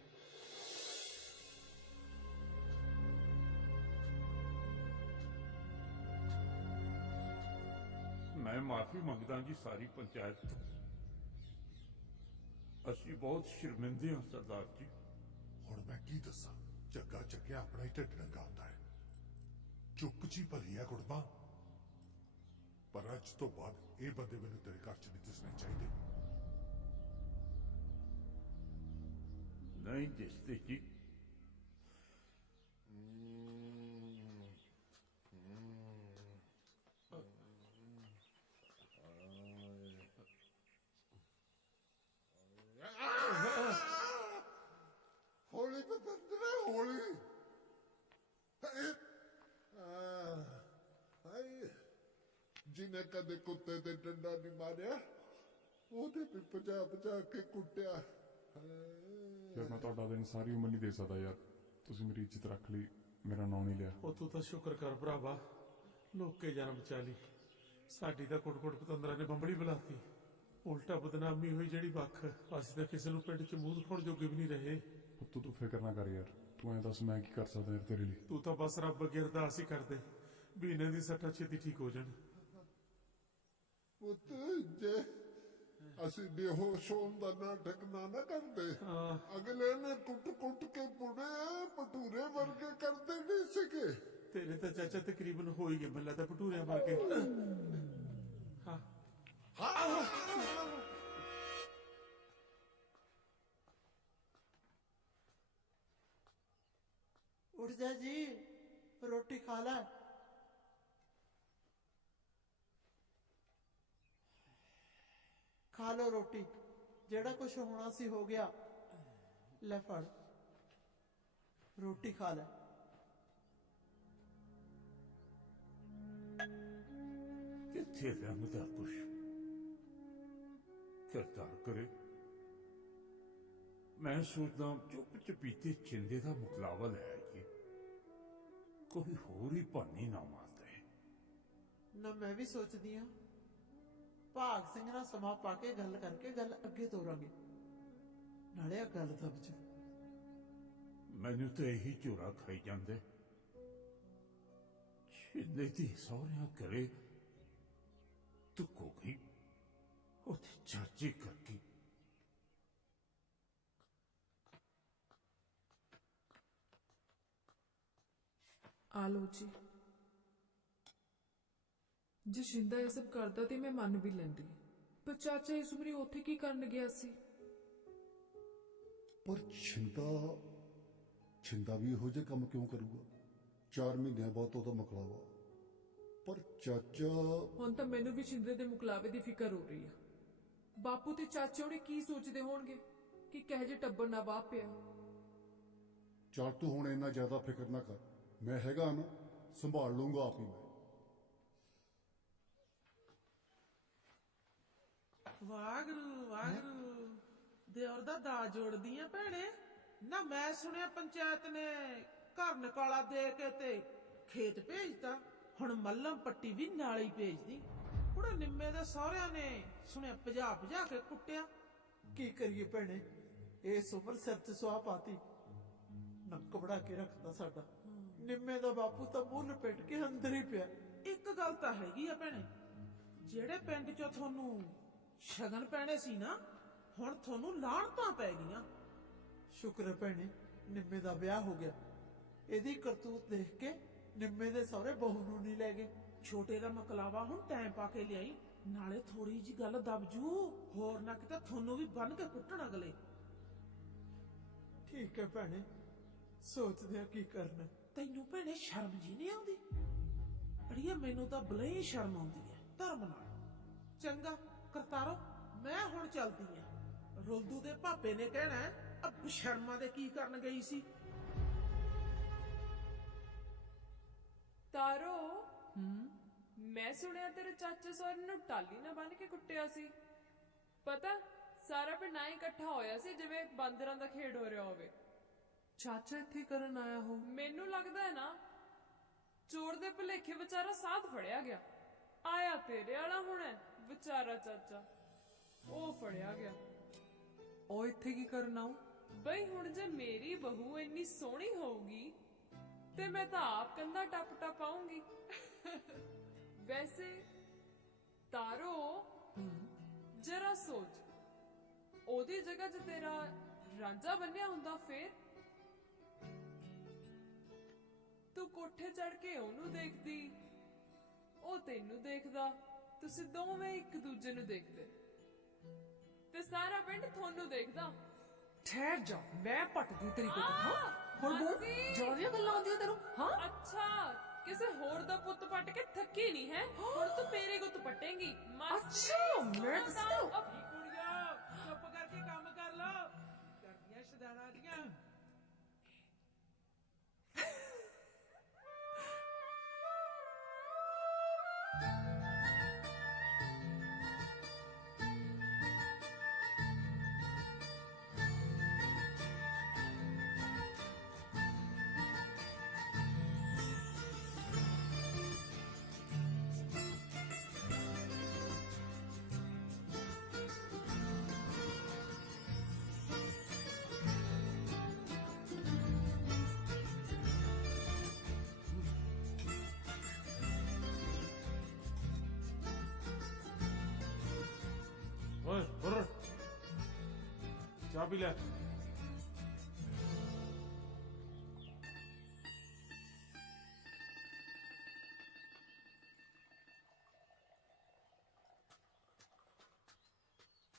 ਮੈਂ ਮਾਫੀ ਮੰਗਦਾ ਜੀ ਸਾਰੀ ਪੰਚਾਇਤ ਤੋਂ। ਅਸੀਂ ਬਹੁਤ ਸ਼ਰਮਿੰਦੇ ਹਾਂ ਸਰਦਾਰ ਜੀ। ਹੁਣ ਮੈਂ ਕੀ ਦੱਸਾਂ, ਜੱਗਾ ਚੱਕਿਆ ਆਪਣਾ ਹੀ ਢਿੱਡ ਨੰਗਾ ਹੁੰਦਾ ਹੈ। ਚੁੱਪ ਜੀ ਭਲੀ ਹੈ ਕੁੜਮਾ, ਪਰ ਅੱਜ ਤੋਂ ਬਾਅਦ ਇਹ ਬੰਦੇ ਮੈਨੂੰ ਤੇਰੇ ਘਰ ਚ ਨਹੀਂ ਦਿਸਣੇ ਚਾਹੀਦੇ। ਨਹੀਂ ਦਿਸਦੇ ਜੀ। ਜਿਹਨੇ ਕਦੇ ਕੁੱਤੇ ਤੇ ਡੰਡਾ ਨਹੀਂ ਮਾਰਿਆ ਉਹਦੇ ਵੀ ਭਜਾ ਭਜਾ ਕੇ ਕੁੱਟਿਆ। ਯਾਰ ਮੈਂ ਤੁਹਾਡਾ ਦਿਨ ਸਾਰੀ ਉਮਰ ਨਹੀਂ ਦੇ ਸਕਦਾ ਯਾਰ, ਤੁਸੀਂ ਮੇਰੀ ਇੱਜ਼ਤ ਰੱਖ ਲਈ, ਮੇਰਾ ਨਾਂ ਨਹੀਂ ਲਿਆ। ਉਹ ਤੂੰ ਤਾਂ ਸ਼ੁਕਰ ਕਰ ਭਰਾਵਾ, ਲੋਕੇ ਜਾਨ ਬਚਾ ਲਈ। ਸਾਡੀ ਤਾਂ ਕੁੱਟ-ਕੁੱਟ ਪਤੰਦਰਾਂ ਨੇ ਬੰਬੜੀ ਬੁਲਾਤੀ, ਉਲਟਾ ਬਦਨਾਮੀ ਹੋਈ ਜਿਹੜੀ ਵੱਖ। ਅਸੀਂ ਤਾਂ ਕਿਸੇ ਨੂੰ ਪਿੰਡ 'ਚ ਮੂੰਹ ਦਿਖਾਉਣ ਜੋਗੇ ਵੀ ਨਹੀਂ ਰਹੇ। ਤੂੰ ਫਿਕਰ ਨਾ ਕਰ ਯਾਰ, ਤੂੰ ਐਂ ਦੱਸ ਮੈਂ ਕੀ ਕਰ ਸਕਦਾ ਯਾਰ ਤੇਰੇ ਲਈ। ਤੂੰ ਤਾਂ ਬਸ ਰੱਬ ਅੱਗੇ ਅਰਦਾਸ ਹੀ ਕਰਦੇ ਵੀ ਇਹਨਾਂ ਦੀ ਸੱਟਾਂ ਛੇਤੀ ਠੀਕ ਹੋ ਜਾਣ। ਪੁੱਤ ਜੇ ਅਸੀਂ ਬੇਹੋਸ਼ ਹੋਣ ਦਾ ਨਾਟਕ ਨਾ ਕਰਦੇ, ਅਗਲੇ ਨੇ ਕੁੱਟ ਕੁੱਟ ਕੇ ਪੁੜੇ ਭਟੂਰੇ ਵਰਗੇ ਕਰਦੇ ਨਹੀਂ ਸੀਗੇ। ਤੇਰੇ ਤਾਂ ਚਾਚਾ ਤਕਰੀਬਨ ਹੋ ਹੀ ਗਏ, ਮੈਨੂੰ ਲੱਗਦਾ ਭਟੂਰਿਆਂ ਵਰਗੇ। उठ जा जी, रोटी खा ला। खा लो रोटी, जेड़ा कुछ होना सी हो गया। ले फड़ रोटी खा ले। किथे रहमदा पुष्प करतार करे। मैं सोचदा चुप चपीते चिंदे का मुकलावा लै आइए, कोई होर ही भानी ना मारदा है। ना मैं भी सोचदी हां भाग सिंह ਨਾਲ ਸਮਾਂ ਪਾ ਕੇ ਗੱਲ ਕਰਕੇ ਗੱਲ ਅੱਗੇ ਤੋਰਾਂਗੇ, ਨਾਲੇ ਆ ਗੱਲ ਦਬ ਚ। ਮੈਨੂੰ ਤਾਂ ਇਹੀ ਝੋਰਾ ਖਾਈ ਜਾਂਦੇ, ਛਿੰਦੇ ਦੀ ਸਹੁਰਿਆਂ ਕਰੇ ਤੁਕ ਹੋ ਗਈ ਉਹਦੇ ਚਾਚੇ ਕਰਕੇ। ਆ ਲੋ ਜੀ, ਜੇ ਸ਼ਿੰਦਾ ਇਹ ਸਭ ਕਰਦਾ ਤੇ ਮੈਂ ਮੰਨ ਵੀ ਲੈਂਦੀ, ਪਰ ਚਾਚਾ ਇਸ ਉਮਰੇ ਉੱਥੇ ਕੀ ਕਰਨ ਗਿਆ ਸੀ? ਪਰ ਛਿੰਦਾ ਵੀ ਇਹੋ ਜਿਹੇ ਕੰਮ ਕਿਉਂ ਕਰੂਗਾ? 4 ਮਹੀਨਿਆਂ ਬਾਅਦ ਉਹਦਾ ਮੁਕਲਾਵਾ। ਪਰ ਚਾਚਾ ਹੁਣ ਤਾਂ ਮੈਨੂੰ ਵੀ ਛਿੰਦੇ ਦੇ ਮੁਕਲਾਵੇ ਦੀ ਫਿਕਰ ਹੋ ਰਹੀ ਆ। ਬਾਪੂ ਤੇ ਚਾਚੇ ਉਹਨੇ ਕੀ ਸੋਚਦੇ ਹੋਣਗੇ ਕਿ ਕਹੇ ਜੇ ਟੱਬਰ ਨਾ ਵਾਹ ਪਿਆ। ਚੱਲ ਤੂੰ ਹੁਣ ਇੰਨਾ ਜ਼ਿਆਦਾ ਫਿਕਰ ਨਾ ਕਰ, ਮੈਂ ਹੈਗਾ ਨਾ, ਸੰਭਾਲ ਲੂੰਗਾ ਆਪ ਹੀ। ਮੈਂ ਵਾਹਿਗੁਰੂ ਵਾਹਿਗੁਰੂ, ਦਿਓਰ ਦਾ ਦਾਜ ਜੋੜਦੀ ਆ ਭੈਣੇ। ਨਾ ਮੈਂ ਸੁਣਿਆ ਪੰਚਾਇਤ ਨੇ ਘਰ ਨਿਕਾਲਾ ਦੇ ਕੇ ਤੇ ਖੇਤ ਭੇਜਤਾ, ਹੁਣ ਮੱਲਮ ਪੱਟੀ ਵੀ ਨਾਲ ਹੀ ਭੇਜਦੀ। ਕੁੜੇ ਨਿੰਮੇ ਦੇ ਸਹੁਰਿਆਂ ਨੇ ਸੁਣਿਆ ਭਜਾ ਭਜਾ ਕੇ ਕੁੱਟਿਆ। ਕੀ ਕਰੀਏ ਭੈਣੇ, ਇਸ ਉਮਰ ਸਿਰ ਤੇ ਸੁਆਹ ਪਾਤੀ, ਨੱਕ ਬੜਾ ਕੇ ਰੱਖਦਾ ਸਾਡਾ। ਨਿੰਮੇ ਦਾ ਬਾਪੂ ਤਾਂ ਮੂੰਹ ਲਪੇਟ ਕੇ ਅੰਦਰ ਹੀ ਪਿਆ। ਇੱਕ ਗੱਲ ਤਾਂ ਹੈਗੀ ਆ ਭੈਣੇ, ਜਿਹੜੇ ਪਿੰਡ ਚੋਂ ਤੁਹਾਨੂੰ ਸ਼ਗਨ ਪੈਣੇ ਸੀ ਨਾ, ਹੁਣ ਤੁਹਾਨੂੰ ਲਾਹਣਤਾਂ ਪੈ ਗਈਆਂ। ਸ਼ੁਕਰ ਹੈ ਭੈਣੇ, ਨਿੰਮੇ ਦਾ ਵਿਆਹ ਹੋ ਗਿਆ। ਇਹਦੀ ਕਰਤੂਤ ਦੇਖ ਕੇ ਨਿੰਮੇ ਦੇ ਸਹੁਰੇ ਬਹੂ ਨੂੰ ਨਹੀਂ ਲੈ ਗਏ। ਛੋਟੇ ਦਾ ਮਕਲਾਵਾ ਹੁਣ ਟਾਈਮ ਪਾ ਕੇ ਲਿਆਈ, ਨਾਲੇ ਥੋੜੀ ਜੀ ਗੱਲ ਦਬਜੂ, ਹੋਰ ਨਾ ਕਿਤੇ ਤੁਹਾਨੂੰ ਵੀ ਬੰਨ ਕੇ ਕੁੱਟਣ ਅਗਲੇ। ਠੀਕ ਹੈ ਭੈਣੇ, ਸੋਚਦੇ ਆ ਕੀ ਕਰਨਾ। ਤੈਨੂੰ ਭੈਣੇ ਸ਼ਰਮ ਜੀ ਨਹੀਂ ਆਉਂਦੀ? ਅੜੀਏ ਮੈਨੂੰ ਤਾਂ ਬਲੇ ਹੀ ਸ਼ਰਮ ਆਉਂਦੀ ਹੈ ਧਰਮ ਨਾਲ। ਚੰਗਾ ਕਰਤਾਰੋ, ਮੈਂ ਹੁਣ ਚੱਲਦੀ ਆ। ਰੁਲਦੂ ਦੇ ਭਾਪੇ ਨੇ ਕਹਿਣਾ ਅਬ ਸ਼ਰਮਾ ਦੇ ਕੀ ਕਰਨ ਗਈ ਸੀ। ਤਾਰੋ, ਮੈਂ ਸੁਣਿਆ ਤੇਰੇ ਚਾਚੇ ਸਹੁਰੇ ਨੂੰ ਟਾਲੀ ਨਾ ਬੰਨ ਕੇ ਕੁੱਟਿਆ ਸੀ। ਪਤਾ ਸਾਰਾ ਪਿੰਡ ਨਾ ਇਕੱਠਾ ਹੋਇਆ ਸੀ ਜਿਵੇਂ ਬਾਂਦਰਾਂ ਦਾ ਖੇਡ ਹੋ ਰਿਹਾ ਹੋਵੇ। ਚਾਚਾ ਇੱਥੇ ਕਰਨ ਆਇਆ ਹੋ? ਮੈਨੂੰ ਲੱਗਦਾ ਹੈ ਨਾ ਚੋਰ ਦੇ ਭੁਲੇਖੇ ਵਿਚਾਰਾ ਸਾਧ ਫੜਿਆ ਗਿਆ। ਆਇਆ ਤੇਰੇ ਵਾਲਾ ਹੋਣਾ ਵਿਚਾਰਾ ਚਾਚਾ, ਉਹ ਫੜਿਆ ਗਿਆ। ਉਹ ਇੱਥੇ ਕੀ ਕਰਨ ਆਉ? ਬਈ ਹੁਣ ਜੇ ਮੇਰੀ ਬਹੂ ਇੰਨੀ ਸੋਹਣੀ ਹੋਊਗੀ ਤੇ ਮੈਂ ਤਾਂ ਆਪ ਕੰਧਾ ਟੱਪ ਟੱਪ ਆਉਂਗੀ। ਵੈਸੇ ਤਾਰੋ ਜਰਾ ਸੋਚ, ਉਹਦੀ ਜਗ੍ਹਾ 'ਚ ਤੇਰਾ ਰਾਂਝਾ ਬੰਨਿਆ ਹੁੰਦਾ ਫੇਰ? ਤੂੰ ਕੋਠੇ ਚੜ ਕੇ ਉਹਨੂੰ ਦੇਖਦੀ, ਉਹ ਤੈਨੂੰ ਦੇਖਦਾ, ਤੁਸੀਂ ਦੋਵੇਂ ਇੱਕ ਦੂਜੇ ਨੂੰ ਦੇਖਦੇ ਤੇ ਸਾਰਾ ਪਿੰਡ ਤੁਹਾਨੂੰ ਦੇਖਦਾ। ਠਹਿਰ ਜਾ, ਮੈਂ ਪੱਟਦੀ ਤੇਰੀ ਕੁੱਟ। ਹਾਂ ਹੁਣ ਬੋਲ, ਜ਼ਿਆਦੀਆਂ ਗੱਲਾਂ ਆਉਂਦੀਆਂ ਤੈਨੂੰ। ਹਾਂ ਅੱਛਾ, ਕਿਸੇ ਹੋਰ ਦਾ ਪੁੱਤ ਪੱਟ ਕੇ ਥੱਕੀ ਨਹੀਂ ਹੈ, ਹੁਣ ਤੂੰ ਮੇਰੇ ਗੁੱਤ ਪੱਟੇਂਗੀ। ਅੱਛਾ, ਮੈਂ ਦੱਸਾਂ। ਕੁੜੀਆਂ ਚੁੱਪ ਕਰਕੇ ਕੰਮ ਕਰ ਲਓ, ਕਰਦੀਆਂ ਸ਼ਦਾਨਾ ਦੀਆਂ। ਚਾਬੀ ਲੈ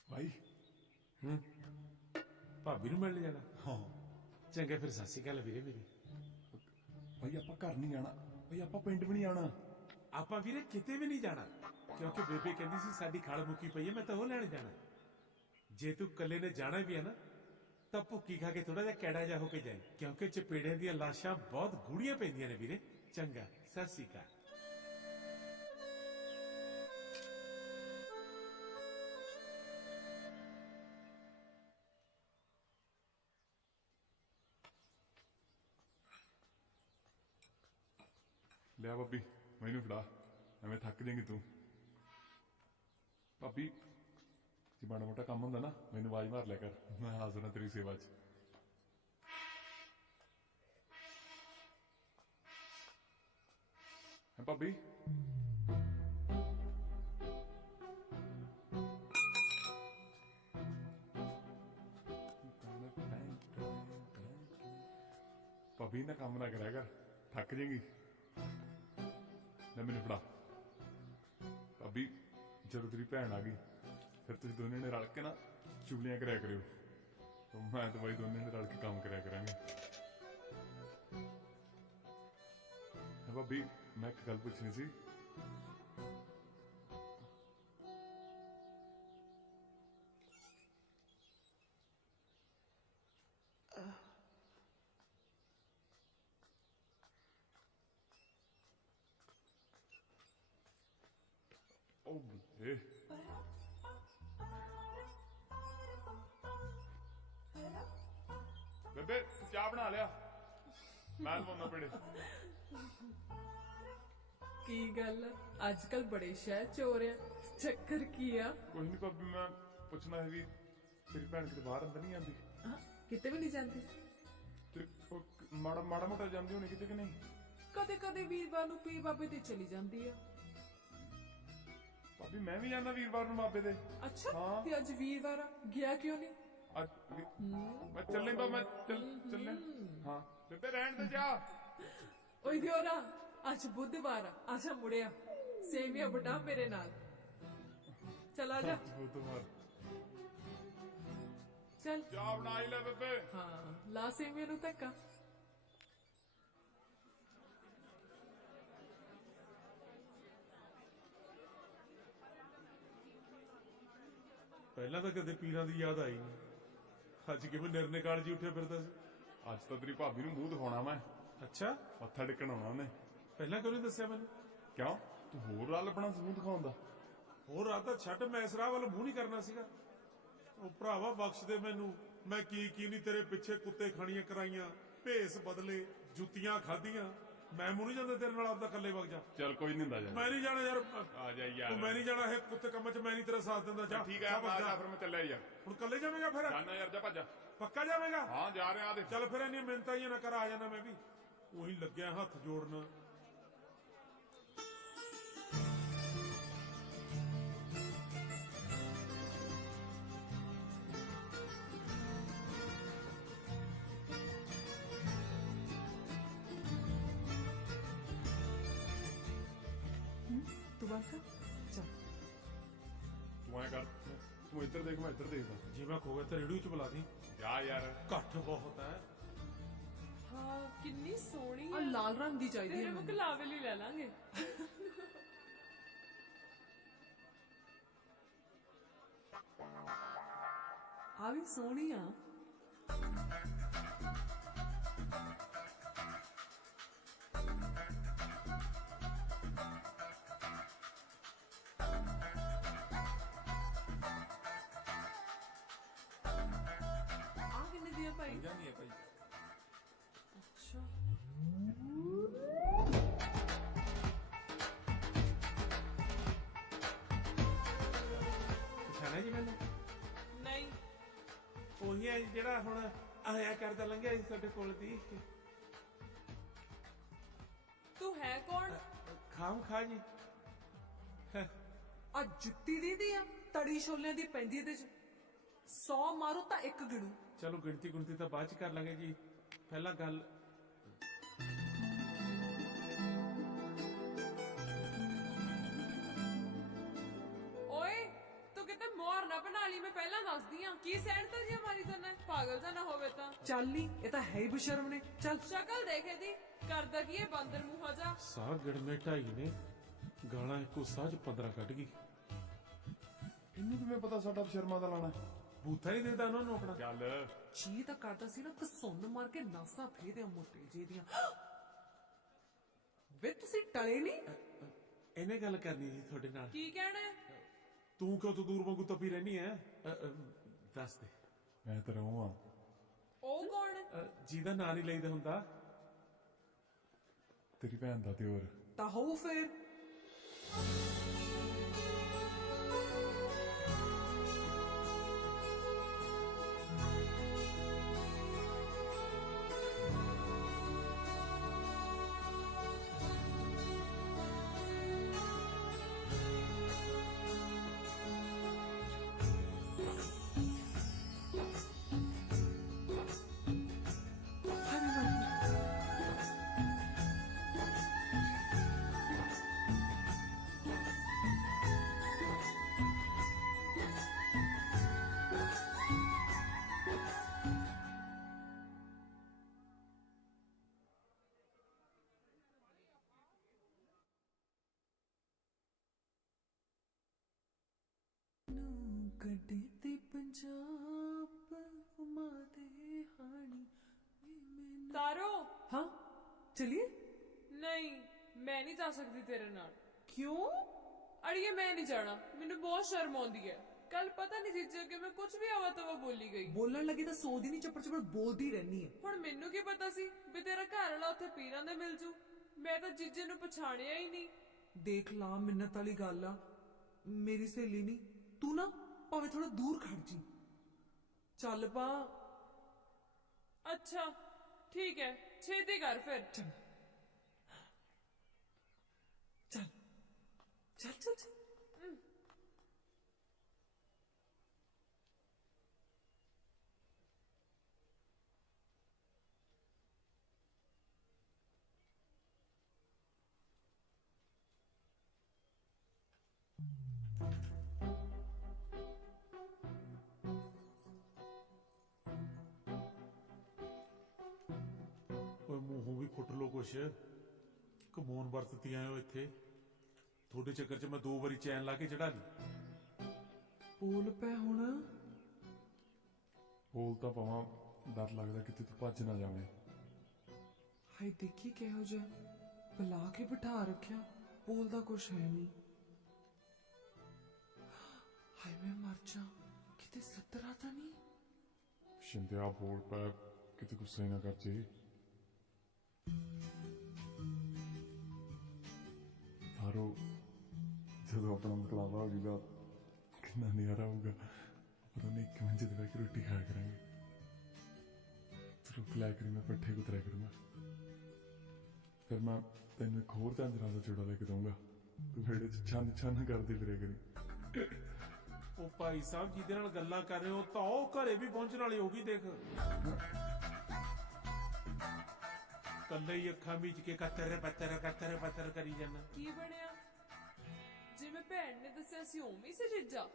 ਭਾਈ ਭਾਬੀ ਨੂੰ ਮਿਲਣ ਜਾਣਾ ਹਾਂ ਚੰਗਾ ਫਿਰ ਸਤਿ ਸ਼੍ਰੀ ਅਕਾਲ ਵੀਰੇ ਮੇਰੀ ਭਾਈ ਆਪਾਂ ਘਰ ਨਹੀਂ ਜਾਣਾ ਭਾਈ ਆਪਾਂ ਪਿੰਡ ਵੀ ਨਹੀਂ ਆਣਾ ਆਪਾਂ ਵੀਰੇ ਕਿਤੇ ਵੀ ਨਹੀਂ ਜਾਣਾ ਕਿਉਂਕਿ ਬੇਬੇ ਕਹਿੰਦੀ ਸੀ ਸਾਡੀ ਖਲ ਮੁੱਕੀ ਪਈ ਹੈ ਮੈਂ ਤਾਂ ਉਹ ਲੈਣ ਜਾਣਾ ਜੇ ਤੂੰ ਇਕੱਲੇ ਨੇ ਜਾਣਾ ਵੀ ਹੈ ਨਾ ਤਾਂ ਭੁੱਕੀ ਖਾ ਕੇ ਥੋੜਾ ਜਿਹਾ ਕੈੜਾ ਜਾ ਹੋ ਕੇ ਜਾਏ ਕਿਉਂਕਿ ਚਪੇੜਿਆਂ ਦੀਆਂ ਲਾਸ਼ਾਂ ਬਹੁਤ ਗੂੜੀਆਂ ਪੈਂਦੀਆਂ ਨੇ ਵੀਰੇ ਚੰਗਾ ਸਤਿ ਸ਼੍ਰੀ ਅਕਾਲ ਲਿਆ ਭਾਬੀ ਮੈਨੂੰ ਫੜਾ ਐਵੇਂ ਥੱਕ ਜਾਏਂਗੀ ਤੂੰ ਭਾਬੀ ਜੇ ਮਾੜਾ ਮੋਟਾ ਕੰਮ ਹੁੰਦਾ ਨਾ ਮੈਨੂੰ ਆਵਾਜ਼ ਮਾਰ ਲਿਆ ਕਰ ਮੈਂ ਹਾਜ਼ਰ ਹਾਂ ਤੇਰੀ ਸੇਵਾ 'ਚ ਹੈ ਭਾਬੀ ਭਾਬੀ ਨਾ ਕੰਮ ਨਾ ਕਰਿਆ ਕਰ ਥੱਕ ਜਾਏਂਗੀ ਲੈ ਮੈਨੂੰ ਫੜਾ ਭਾਬੀ ਜਦੋਂ ਤੇਰੀ ਭੈਣ ਆ ਗਈ ਫਿਰ ਤੁਸੀਂ ਦੋਨੇ ਨੇ ਰਲ ਕੇ ਨਾ ਚੁਗਲੀਆਂ ਕਰਿਆ ਕਰਿਓ ਮੈਂ ਤਾਂ ਬਾਈ ਦੋਨੇ ਨੇ ਰਲ ਕੇ ਕੰਮ ਕਰਿਆ ਕਰਾਂਗੇ ਭਾਬੀ ਮੈਂ ਇੱਕ ਗੱਲ ਪੁੱਛਣੀ ਸੀ ਏ ਬੇਬੇ ਤੂੰ ਚਾਹ ਬਣਾ ਲਿਆ ਮੈਂ ਲਵਾਉਣਾ ਪੜੇ ਕੀ ਗੱਲ ਅੱਜ ਕੱਲ ਬੜੇ ਸ਼ਹਿਰ ਚ ਹੋ ਰਿਹਾ ਚੱਕਰ ਕੀ ਆ ਕੋਈ ਨਹੀਂ ਭਾਬੀ ਮੈਂ ਪੁੱਛਣਾ ਹੈ ਵੀ ਤੇਰੀ ਭੈਣ ਕਿਤੇ ਬਾਹਰ ਅੰਦਰ ਨਹੀਂ ਆਉਂਦੀ ਕਿਤੇ ਵੀ ਨਹੀਂ ਜਾਂਦੀ ਤੇ ਮਾੜਾ ਮੋਟਾ ਜਾਂਦੀ ਹੋਣੀ ਕਿਤੇ ਕਿ ਨਹੀਂ ਕਦੇ ਕਦੇ ਵੀਰਵਾਰ ਨੂੰ ਪੀਰ ਬਾਬੇ ਤੇ ਚਲੀ ਜਾਂਦੀ ਆ ਭਾਬੀ ਮੈਂ ਵੀ ਜਾਂਦਾ ਵੀਰਵਾਰ ਨੂੰ ਬਾਬੇ ਦੇ ਅੱਛਾ ਤੇ ਅੱਜ ਵੀਰਵਾਰ ਆ ਗਿਆ ਕਿਉਂ ਨਹੀਂ ਮੈਂ ਚੱਲੇ ਬਾ ਮੈਂ ਚੱਲੇ ਹਾਂ ਬੇਬੇ ਰਹਿਣ ਤੇ ਜਾ ਓਏ ਦਿਓਰਾ ਅੱਜ ਬੁੱਧਵਾਰ ਆ ਆਜਾ ਮੁੜਿਆ ਸੇਵੀਆਂ ਬਟਾ ਮੇਰੇ ਨਾਲ ਚਲਾ ਜਾ ਬੁੱਧਵਾਰ ਚੱਲ ਚਾਹ ਬਣਾ ਹੀ ਲੈ ਬੇਬੇ ਹਾਂ ਲਾ ਸੇਵੀਆਂ ਨੂੰ ਧੱਕਾ ਪਹਿਲਾਂ ਤਾਂ ਕਦੇ ਪੀਰਾਂ ਦੀ ਯਾਦ ਆਈ ਨਹੀਂ ਅੱਜ ਕਿਵੇਂ ਨਿਰਨੇ ਕਾਲ ਜੀ ਉੱਠਿਆ ਫਿਰਦਾ ਸੀ ਅੱਜ ਤਾਂ ਤੇਰੀ ਭਾਬੀ ਨੂੰ ਮੂੰਹ ਦਿਖਾਉਣਾ ਮੈਂ ਅੱਛਾ ਮੱਥਾ ਟੇਕਣ ਆਉਣਾ ਉਹਨੇ ਪਹਿਲਾਂ ਕਿਉਂ ਨਹੀਂ ਦੱਸਿਆ ਮੈਨੂੰ ਕਿਉਂ ਤੂੰ ਹੋਰ ਰਾਹ ਲੱਭਣਾ ਮੂੰਹ ਦਿਖਾਉਂਦਾ ਹੋਰ ਰਾਹ ਤਾਂ ਛੱਡ ਮੈਂ ਇਸ ਰਾਹ ਵੱਲ ਮੂੰਹ ਨਹੀਂ ਕਰਨਾ ਸੀਗਾ ਉਹ ਭਰਾਵਾ ਬਖਸ਼ ਦੇ ਮੈਨੂੰ ਮੈਂ ਕੀ ਨਹੀਂ ਤੇਰੇ ਪਿੱਛੇ ਕੁੱਤੇ ਖਾਣੀਆਂ ਕਰਾਈਆਂ ਭੇਸ ਬਦਲੇ ਜੁੱਤੀਆਂ ਖਾਧੀਆਂ ਮੈਂ ਮੂੰਹ ਨਹੀਂ ਜਾਂਦਾ ਤੇਰੇ ਨਾਲ ਆਪਦਾ ਇਕੱਲੇ ਵਗ ਜਾ ਚੱਲ ਕੋਈ ਨਹੀਂ ਹੁੰਦਾ ਮੈਂ ਨਹੀਂ ਜਾਣਾ ਯਾਰ ਆ ਜਾ ਯਾਰ ਤੂੰ ਮੈਂ ਨਹੀਂ ਜਾਣਾ ਇਹ ਕੁੱਤੇ ਕੰਮ 'ਚ ਮੈਂ ਨਹੀਂ ਤੇਰਾ ਸਾਥ ਦਿੰਦਾ ਜਾ ਠੀਕ ਹੈ ਆ ਜਾ ਫਿਰ ਮੈਂ ਚੱਲਿਆ ਯਾਰ ਹੁਣ ਇਕੱਲੇ ਜਾਵੇਂਗਾ ਫਿਰ ਜਾਣਾ ਯਾਰ ਜਾ ਭੱਜ ਪੱਕਾ ਜਾਵੇਂਗਾ ਹਾਂ ਜਾ ਰਿਹਾ ਆ ਦੇ ਚੱਲ ਫਿਰ ਇੰਨੀਆਂ ਮਿੰਨਤਾਂ ਹੀ ਨਾ ਕਰ ਆ ਜਾਣਾ ਮੈਂ ਵੀ ਉਹੀ ਲੱਗਿਆ ਹੱਥ ਜੋੜਨ ਤੂੰ ਬੰਦ ਕਰ ਚੱਲ ਤੂੰ ਐ ਕਰ ਤੂੰ ਇੱਧਰ ਦੇਖ ਮੈਂ ਇੱਧਰ ਦੇਖਦਾ ਜੇ ਮੈਂ ਖੋ ਗਿਆ ਤਾਂ ਰੇਡੀਓ 'ਚ ਬੁਲਾ ਦੀ ਜਾ ਯਾਰ ਘੱਟ ਬਹੁਤ ਹੈ ਹਾਂ ਕਿੰਨੀ ਸੋਹਣੀ ਆ ਲਾਲ ਰੰਗ ਦੀ ਚਾਹੀਦੀ ਤੇਰੇ ਹੈ ਮੁਕ ਲਾਵੇ ਲਈ ਲੈ ਲਾਂਗੇ ਆ ਵੀ ਸੋਹਣੀ ਆ ਕਿੰਨੇ ਦੀ ਆ ਭਾਈ ਜਾਂਦੀ ਹੈ ਭਾਈ ਅੱਛਾ ਪਛਾਣਿਆ ਜੀ ਮੈਨੂੰ ਨਹੀਂ ਉਹੀ ਹੈ ਜਿਹੜਾ ਹੁਣ ਆਇਆ ਕਰਦਾ ਲੰਘਿਆ ਸੀ ਸਾਡੇ ਕੋਲ ਦੀ ਤੂੰ ਹੈ ਕੌਣ ਖਾਮ ਖਾ ਜੀ ਆ ਜੁੱਤੀ ਦੀ ਆ ਤੜੀ ਛੋਲਿਆਂ ਦੀ ਪੈਂਦੀ ਇਹਦੇ ਚ 100 ਮਾਰੋ ਤਾਂ ਇੱਕ ਗਿਣੂ ਚਲੋ ਗਿਣਤੀ ਗੁਣਤੀ ਤਾਂ ਬਾਅਦ ਚ ਕਰ ਲਾਂਗੇ ਜੀ, ਪਹਿਲਾਂ ਗੱਲ। ਓਏ ਤੂੰ ਕਿਤੇ ਮੋਹਰ ਨਾ ਬਣਾ ਲਈ, ਮੈਂ ਪਹਿਲਾਂ ਦੱਸਦੀ ਆ। ਕੀ ਸੈਂਡ ਤਾਂ ਜੀ ਮਾਰੀ ਜਾਂਦਾ, ਪਾਗਲ ਜਾਂ ਨਾ ਹੋਵੇ ਤਾਂ। ਚੱਲ ਨੀ, ਇਹ ਤਾਂ ਹੈ ਹੀ ਬਸ਼ਰਮ ਨੇ। ਚੱਲ ਸ਼ਕਲ ਦੇਖ ਇਹਦੀ, ਕਰਦਾ ਕੀ ਇਹ ਬਾਂਦਰ ਮੂੰਹਾ ਜਾ। ਸਾਹ ਗਿਣਨੇ ਢਾਈ ਨੇ, ਗਾਲਾਂ ਇੱਕੋ ਸਾਹ ਚ 15 ਕੱਢ ਗਈ। ਇਹਨੂੰ ਕਿਵੇਂ ਪਤਾ ਸਾਡਾ ਸ਼ਰਮਾ ਦਾ ਲਾਣਾ? ਬੂਥਾ ਹੀ ਦੇਦਾ ਉਹਨਾਂ ਨੂੰ ਆਪਣਾ। ਚੱਲ ਜੀ ਤਾਂ ਕਰਦਾ ਸੀ ਨਾ ਕਿ ਸੁੰਨ ਮਾਰ ਕੇ ਨਾਸਾਂ ਫੇਦੇ ਮੋਟੇ ਜੇ ਦੀਆਂ। ਵੇ ਤੁਸੀਂ ਟਲੇ ਨਹੀਂ? ਇਹਨੇ ਗੱਲ ਕਰਨੀ ਸੀ ਤੁਹਾਡੇ ਨਾਲ। ਕੀ ਕਹਿਣਾ ਹੈ? ਤੂੰ ਕਿਉਂ ਤੂੰ ਦੂਰ ਵਾਂਗੂ ਤਪੀ ਰਹਿਣੀ ਹੈ? ਦੱਸ ਦੇ। ਮੈਂ ਤਾਂ ਰਹੂੰ ਆ। ਉਹ ਕੌਣ ਹੈ? ਜਿਹਦਾ ਨਾਂ ਨਹੀਂ ਲਈਦਾ ਹੁੰਦਾ। ਤੇਰੀ ਭੈਣ ਦਾ ਤੇ ਹੋਰ ਤਾਂ ਹੋ ਫਿਰ। ਗੱਡੇ ਤੇ ਪੰਜਾਬ ਮਾਦੇ ਹਾਣੀ। ਤਾਰੋ। ਹਾਂ ਚਲਿਏ। ਨਹੀਂ ਮੈਂ ਨਹੀਂ ਜਾ ਸਕਦੀ ਤੇਰੇ ਨਾਲ। ਕਿਉਂ? ਅੜੀਏ ਮੈਂ ਨਹੀਂ ਜਾਣਾ, ਮੈਨੂੰ ਬਹੁਤ ਸ਼ਰਮ ਆਉਂਦੀ ਹੈ। ਕੱਲ ਪਤਾ ਨਹੀਂ ਜੀਜੇ ਕਿ ਮੈਂ ਕੁਝ ਵੀ ਆਵਾ ਤਵਾ ਬੋਲੀ ਗਈ। ਬੋਲਣ ਲੱਗੀ ਤਾਂ ਸੋਚਦੀ ਨਹੀਂ, ਚੱਪੜ ਚੱਪੜ ਬੋਲਦੀ ਰਹਿਣੀ ਹੈ। ਹੁਣ ਮੈਨੂੰ ਕੀ ਪਤਾ ਸੀ ਵੀ ਤੇਰਾ ਘਰ ਵਾਲਾ ਉੱਥੇ ਪੀਰਾਂ ਦੇ ਮਿਲ ਜੂ। ਮੈਂ ਤਾਂ ਜੀਜੇ ਨੂੰ ਪਛਾਣਿਆ ਹੀ ਨਹੀਂ। ਦੇਖ ਲਾ, ਮਿੰਨਤ ਵਾਲੀ ਗੱਲ ਆ, ਮੇਰੀ ਸਹੇਲੀ ਨਹੀਂ ਤੂੰ ਨਾ, ਭਾਵੇਂ ਥੋੜਾ ਦੂਰ ਖੜ ਜੀ। ਚੱਲ ਪਾ। ਅੱਛਾ ਠੀਕ ਹੈ, ਛੇਤੀ ਕਰ ਫਿਰ। ਚੱਲ ਚੱਲ ਚੱਲ ਚੱਲ ਚੱਲ। ਓਏ ਮੂੰਹੋਂ ਵੀ ਫੁੱਟ ਲੋ ਕੁਛ। ਕਮੋਨ ਵਰਤਤੀ ਆਏ ਹੋ ਇੱਥੇ। ਤੁਹਾਡੇ ਚੱਕਰ 'ਚ ਮੈਂ 2 ਵਾਰੀ ਚੈਨ ਲਾ ਕੇ ਚੜਾ ਲਈ। ਬੋਲ ਪੈ ਹੁਣ। ਬੋਲ ਤਾਂ ਪਵਾਂ, ਡਰ ਲੱਗਦਾ ਕਿਤੇ ਤੂੰ ਭੱਜ ਨਾ ਜਾਵੇਂ। ਹਾਏ ਦੇਖੀ ਕਿਹੋ ਜਿਹਾ ਬੁਲਾ ਕੇ ਬਿਠਾ ਰੱਖਿਆ, ਬੋਲਦਾ ਕੁਛ ਹੈ ਨਹੀਂ। ਹਾਏ ਮੈਂ ਮਰ ਜਾ, ਕਿਤੇ ਸੱਤਰਾ ਤਾਂ ਨਹੀਂ। ਸ਼ਿੰਦਿਆ ਬੋਲ ਪੈ, ਕਿਤੇ ਗੁੱਸਾ ਹੀ ਨਾ ਕਰ ਜੇ। ਤਾਰੋ ਜਦੋਂ ਆਪਣਾ ਮਕਲਾਵਾ ਹੋ ਜਾਊਗਾ ਕਿੰਨਾ ਨਿਆਰਾ ਹੋਊਗਾ। ਪਤਾ ਨਹੀਂ ਇੱਕ ਮੰਜੇ ਤੇ ਬਹਿ ਕੇ ਰੋਟੀ ਖਾਇਆ ਕਰਾਂਗੇ। ਰੁਕ ਲਿਆ ਕਰੀ, ਮੈਂ ਪੱਠੇ ਕੁਤਰਿਆ ਕਰੂੰਗਾ। ਫਿਰ ਮੈਂ ਤੈਨੂੰ ਇੱਕ ਹੋਰ ਝਾਂਜਰਾਂ ਦਾ ਜੋੜਾ ਲੈ ਕੇ ਦਊਂਗਾ। ਤੂੰ ਵਿਹੜੇ 'ਚ ਛੰਨ ਛੰਨ ਕਰਦੀ ਫਿਰਿਆ ਕਰੀ। ਉਹ ਭਾਈ ਸਾਹਿਬ ਜਿਹਦੇ ਨਾਲ ਗੱਲਾਂ ਕਰ ਰਹੇ ਹੋ ਤਾਂ ਉਹ ਘਰੇ ਵੀ ਪਹੁੰਚਣ ਵਾਲੀ ਹੋਗੀ। ਦੇਖ ਕੱਲੇ ਹੀ ਅੱਖਾਂ ਮੀਚ ਕੇ ਕਤਰ ਪੱਤਰ ਕਰੀ ਜਾਂਦਾ। ਕੀ ਬਣਿਆ? ਜਿਵੇਂ ਭੈਣ ਨੇ ਦੱਸਿਆ ਸੀ ਉਵੇਂ ਹੀ ਸੀ ਜੀਜਾ।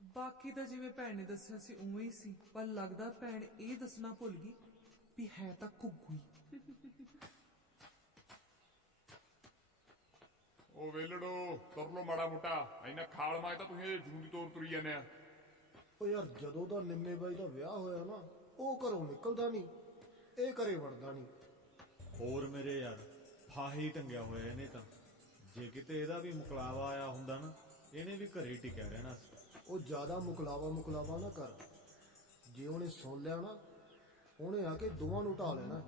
ਬਾਕੀ ਤਾਂ ਜਿਵੇਂ ਭੈਣ ਨੇ ਦੱਸਿਆ ਸੀ ਉਵੇਂ ਹੀ ਸੀ, ਪਰ ਲੱਗਦਾ ਭੈਣ ਇਹ ਦੱਸਣਾ ਭੁੱਲ ਗਈ ਵੀ ਹੈ ਤਾਂ ਘੁੱਗੂ ਹੀ। ਉਹ ਵੇਲੜੋ ਤੁਰ ਲੋ ਮਾੜਾ ਮੋਟਾ, ਇੰਨਾ ਖਾਲ ਮਾਜ ਤਾਂ ਤੁਸੀਂ ਇਹ ਜੂਨ ਦੀ ਤੋਰ ਤੁਰੀ ਜਾਂਦੇ ਆ। ਓ ਯਾਰ ਜਦੋਂ ਦਾ ਨਿੰਮੇ ਬਾਈ ਦਾ ਵਿਆਹ ਹੋਇਆ ਨਾ, ਉਹ ਘਰੋਂ ਨਿਕਲਦਾ ਨਹੀਂ, ਇਹ ਘਰੇ ਵੜਦਾ ਨਹੀਂ। ਹੋਰ ਮੇਰੇ ਯਾਰ ਫਾਹੀ ਟੰਗਿਆ ਹੋਇਆ ਇਹਨੇ ਤਾਂ। ਜੇ ਕਿਤੇ ਇਹਦਾ ਵੀ ਮੁਕਲਾਵਾ ਆਇਆ ਹੁੰਦਾ ਨਾ, ਇਹਨੇ ਵੀ ਘਰੇ ਟਿਕਿਆ ਰਹਿਣਾ ਸੀ। ਉਹ ਜ਼ਿਆਦਾ ਮੁਕਲਾਵਾ ਨਾ ਕਰ। ਜੇ ਉਹਨੇ ਸੁਣ ਲਿਆ ਨਾ, ਉਹਨੇ ਆ ਕੇ ਦੋਵਾਂ ਨੂੰ ਢਾ ਲੈਣਾ।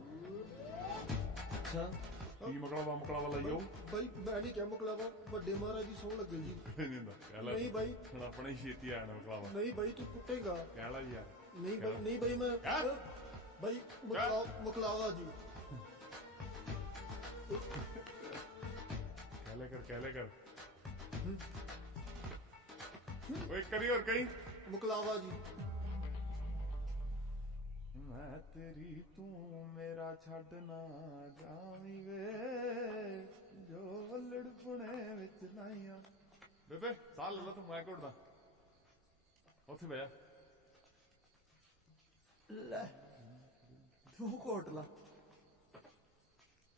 ਅੱਛਾ ਕੀ ਮਕਲਾਵਾ ਲਾਈਓ? ਬਾਈ ਮੈਂ ਨਹੀਂ ਕਿਹਾ ਮੁਕਲਾਵਾ, ਵੱਡੇ ਮਹਾਰਾਜ ਜੀ ਸੌਣ ਲੱਗੇ ਜੀ। ਨਹੀਂ ਹੁੰਦਾ ਕਹਿ ਲੈ। ਨਹੀਂ ਬਾਈ ਹੁਣ ਆਪਣਾ ਹੀ ਛੇਤੀ ਆਇਆ ਨਾ ਮਕਲਾਵਾ। ਨਹੀਂ ਬਾਈ ਤੂੰ ਕੁੱਟੇਗਾ। ਕਹਿ ਲੈ ਯਾਰ। ਨਹੀਂ ਬਾਈ ਮੈਂ ਬਾਈ ਮੁਕਲਾਵਾ ਜੀ। ਕਹਿ ਲੈ ਕਰ। ਓਏ ਕਰੀ ਹੋਰ ਕਹੀਂ। ਮੁਕਲਾਵਾ ਜੀ। तेरी तू मेरा छड़ ना जावी वे जो लड़पुने विच लाइया बेबे साल ले ला तू मैं घुटदा ਉੱਥੇ ਬਹਿ ਜਾ ਲੈ ਤੂੰ ਕੋਟ ਲਾ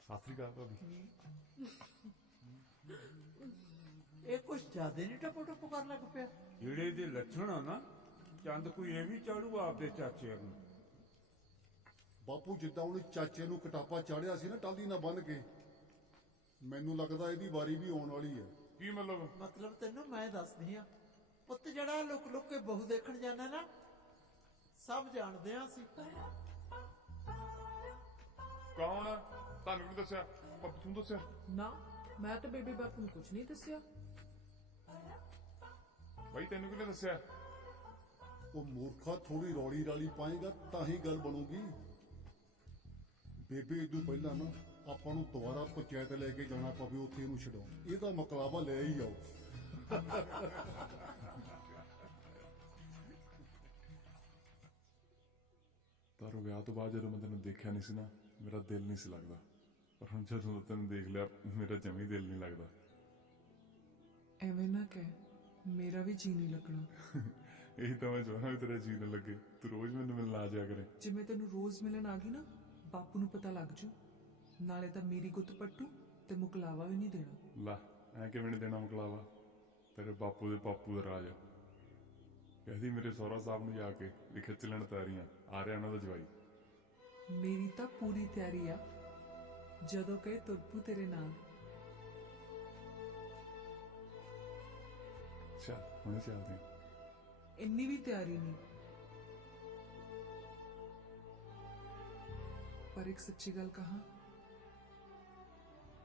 ਸਤਿ ਸ੍ਰੀ ਅਕਾਲ ਭਾਬੀ ਇਹ ਕੁਛ ਜ਼ਿਆਦਾ ਨਹੀਂ ਟਪੋ ਟਪੋ ਕਰਨ ਲੱਗ ਪਿਆ ਜਿਹੜੇ ਦੇ ਲੱਛਣ ਆ ਨਾ ਚੰਦ ਕੋਈ ਇਹ ਵੀ ਚਾੜੂ ਆਪਦੇ ਚਾਚੇ ਨੂੰ ਬਾਪੂ ਜਿੱਦਾਂ ਉਹਨੇ ਚਾਚੇ ਨੂੰ ਕਟਾਪਾ ਚਾੜਿਆ ਸੀ ਨਾ ਟਾਲੀ ਨਾਲ ਬੰਨ ਕੇ ਮੈਨੂੰ ਲੱਗਦਾ ਇਹਦੀ ਵਾਰੀ ਵੀ ਆਉਣ ਵਾਲੀ ਹੈ ਕੀ ਮਤਲਬ ਤੈਨੂੰ ਮੈਂ ਦੱਸਦੀ ਆ ਪੁੱਤ ਜਿਹੜਾ ਲੁਕ ਲੁਕ ਕੇ ਬਹੂ ਦੇਖਣ ਜਾਂਦਾ ਨਾ ਸਭ ਜਾਣਦੇ ਆ ਅਸੀਂ ਕੌਣ ਤੁਹਾਨੂੰ ਵੀ ਦੱਸਿਆ ਪੱਪੂ ਤੂੰ ਦੱਸਿਆ ਨਾ ਮੈਂ ਤਾਂ ਬੇਬੀ ਬਾਪੂ ਨੂੰ ਕੁਝ ਨਹੀਂ ਦੱਸਿਆ ਬਾਈ ਤੈਨੂੰ ਕਿਹਨੇ ਦੱਸਿਆ ਉਹ ਮੂਰਖਾ ਥੋੜੀ ਰੌਲੀ ਰਾਲੀ ਪਾਏਗਾ ਤਾਂ ਹੀ ਗੱਲ ਬਣੂਗੀ ਬੇਬੇ ਇਦੋਂ ਪਹਿਲਾਂ ਨਾ ਆਪਾਂ ਨੂੰ ਦੁਬਾਰਾ ਪੰਚਾਇਤ ਲੈ ਕੇ ਜਾਣਾ ਪਵੇ ਉੱਥੇ ਇਹਨੂੰ ਛਡਾਉਣ ਇਹਦਾ ਮਕਲਾਵਾ ਲੈ ਹੀ ਆਓ ਪਰ ਵਿਆਹ ਤੋਂ ਬਾਅਦ ਜਦੋਂ ਮੈਂ ਤੈਨੂੰ ਦੇਖਿਆ ਨਹੀਂ ਸੀ ਨਾ ਮੇਰਾ ਦਿਲ ਨਹੀਂ ਸੀ ਲੱਗਦਾ ਪਰ ਹੁਣ ਜਦੋਂ ਤੈਨੂੰ ਦੇਖ ਲਿਆ ਮੇਰਾ ਜਮੀ ਦਿਲ ਨਹੀਂ ਲੱਗਦਾ ਐਵੇਂ ਨਾ ਕਹਿ ਮੇਰਾ ਵੀ ਜੀ ਨਹੀਂ ਲੱਗਣਾ ਇਹੀ ਤਾਂ ਮੈਂ ਚਾਹੁੰਦਾ ਵੀ ਤੇਰਾ ਜੀ ਨਾ ਲੱਗੇ ਤੂੰ ਰੋਜ਼ ਮੈਨੂੰ ਮਿਲਣ ਆ ਜਾਇਆ ਕਰੇ ਜੇ ਮੈਂ ਤੈਨੂੰ ਰੋਜ਼ ਮਿਲਣ ਆ ਗਈ ਨਾ ਬਾਪੂ ਨੂੰ ਪਤਾ ਲੱਗ ਜੂ ਨਾਲੇ ਤਾਂ ਮੇਰੀ ਗੁੱਤ ਪੱਟੂ ਤੇ ਮੁਕਲਾਵਾ ਵੀ ਨਹੀਂ ਦੇਣਾ ਲਾ ਐ ਕਿਵੇਂ ਨਹੀਂ ਦੇਣਾ ਮੁਕਲਾਵਾ ਤੇਰੇ ਬਾਪੂ ਦੇ ਪਾਪੂ ਦਾ ਰਾਜ ਕਹਿੰਦੀ ਮੇਰੇ ਸਹੁਰਾ ਸਾਹਿਬ ਨੂੰ ਜਾ ਕੇ ਵੀ ਖਿੱਚ ਲੈਣ ਤਾਰੀਆਂ ਆ ਰਿਹਾ ਉਹਨਾਂ ਦਾ ਜਵਾਈ ਮੇਰੀ ਤਾਂ ਪੂਰੀ ਤਿਆਰੀ ਆ ਜਦੋਂ ਕਹੇ ਤੁਰਪੂ ਤੇਰੇ ਨਾਲ ਚੱਲ ਹੁਣੇ ਚੱਲਦੇ ਇੰਨੀ ਵੀ ਤਿਆਰੀ ਨਹੀਂ ਪਰ ਇੱਕ ਸੱਚੀ ਗੱਲ ਕਹਾਂ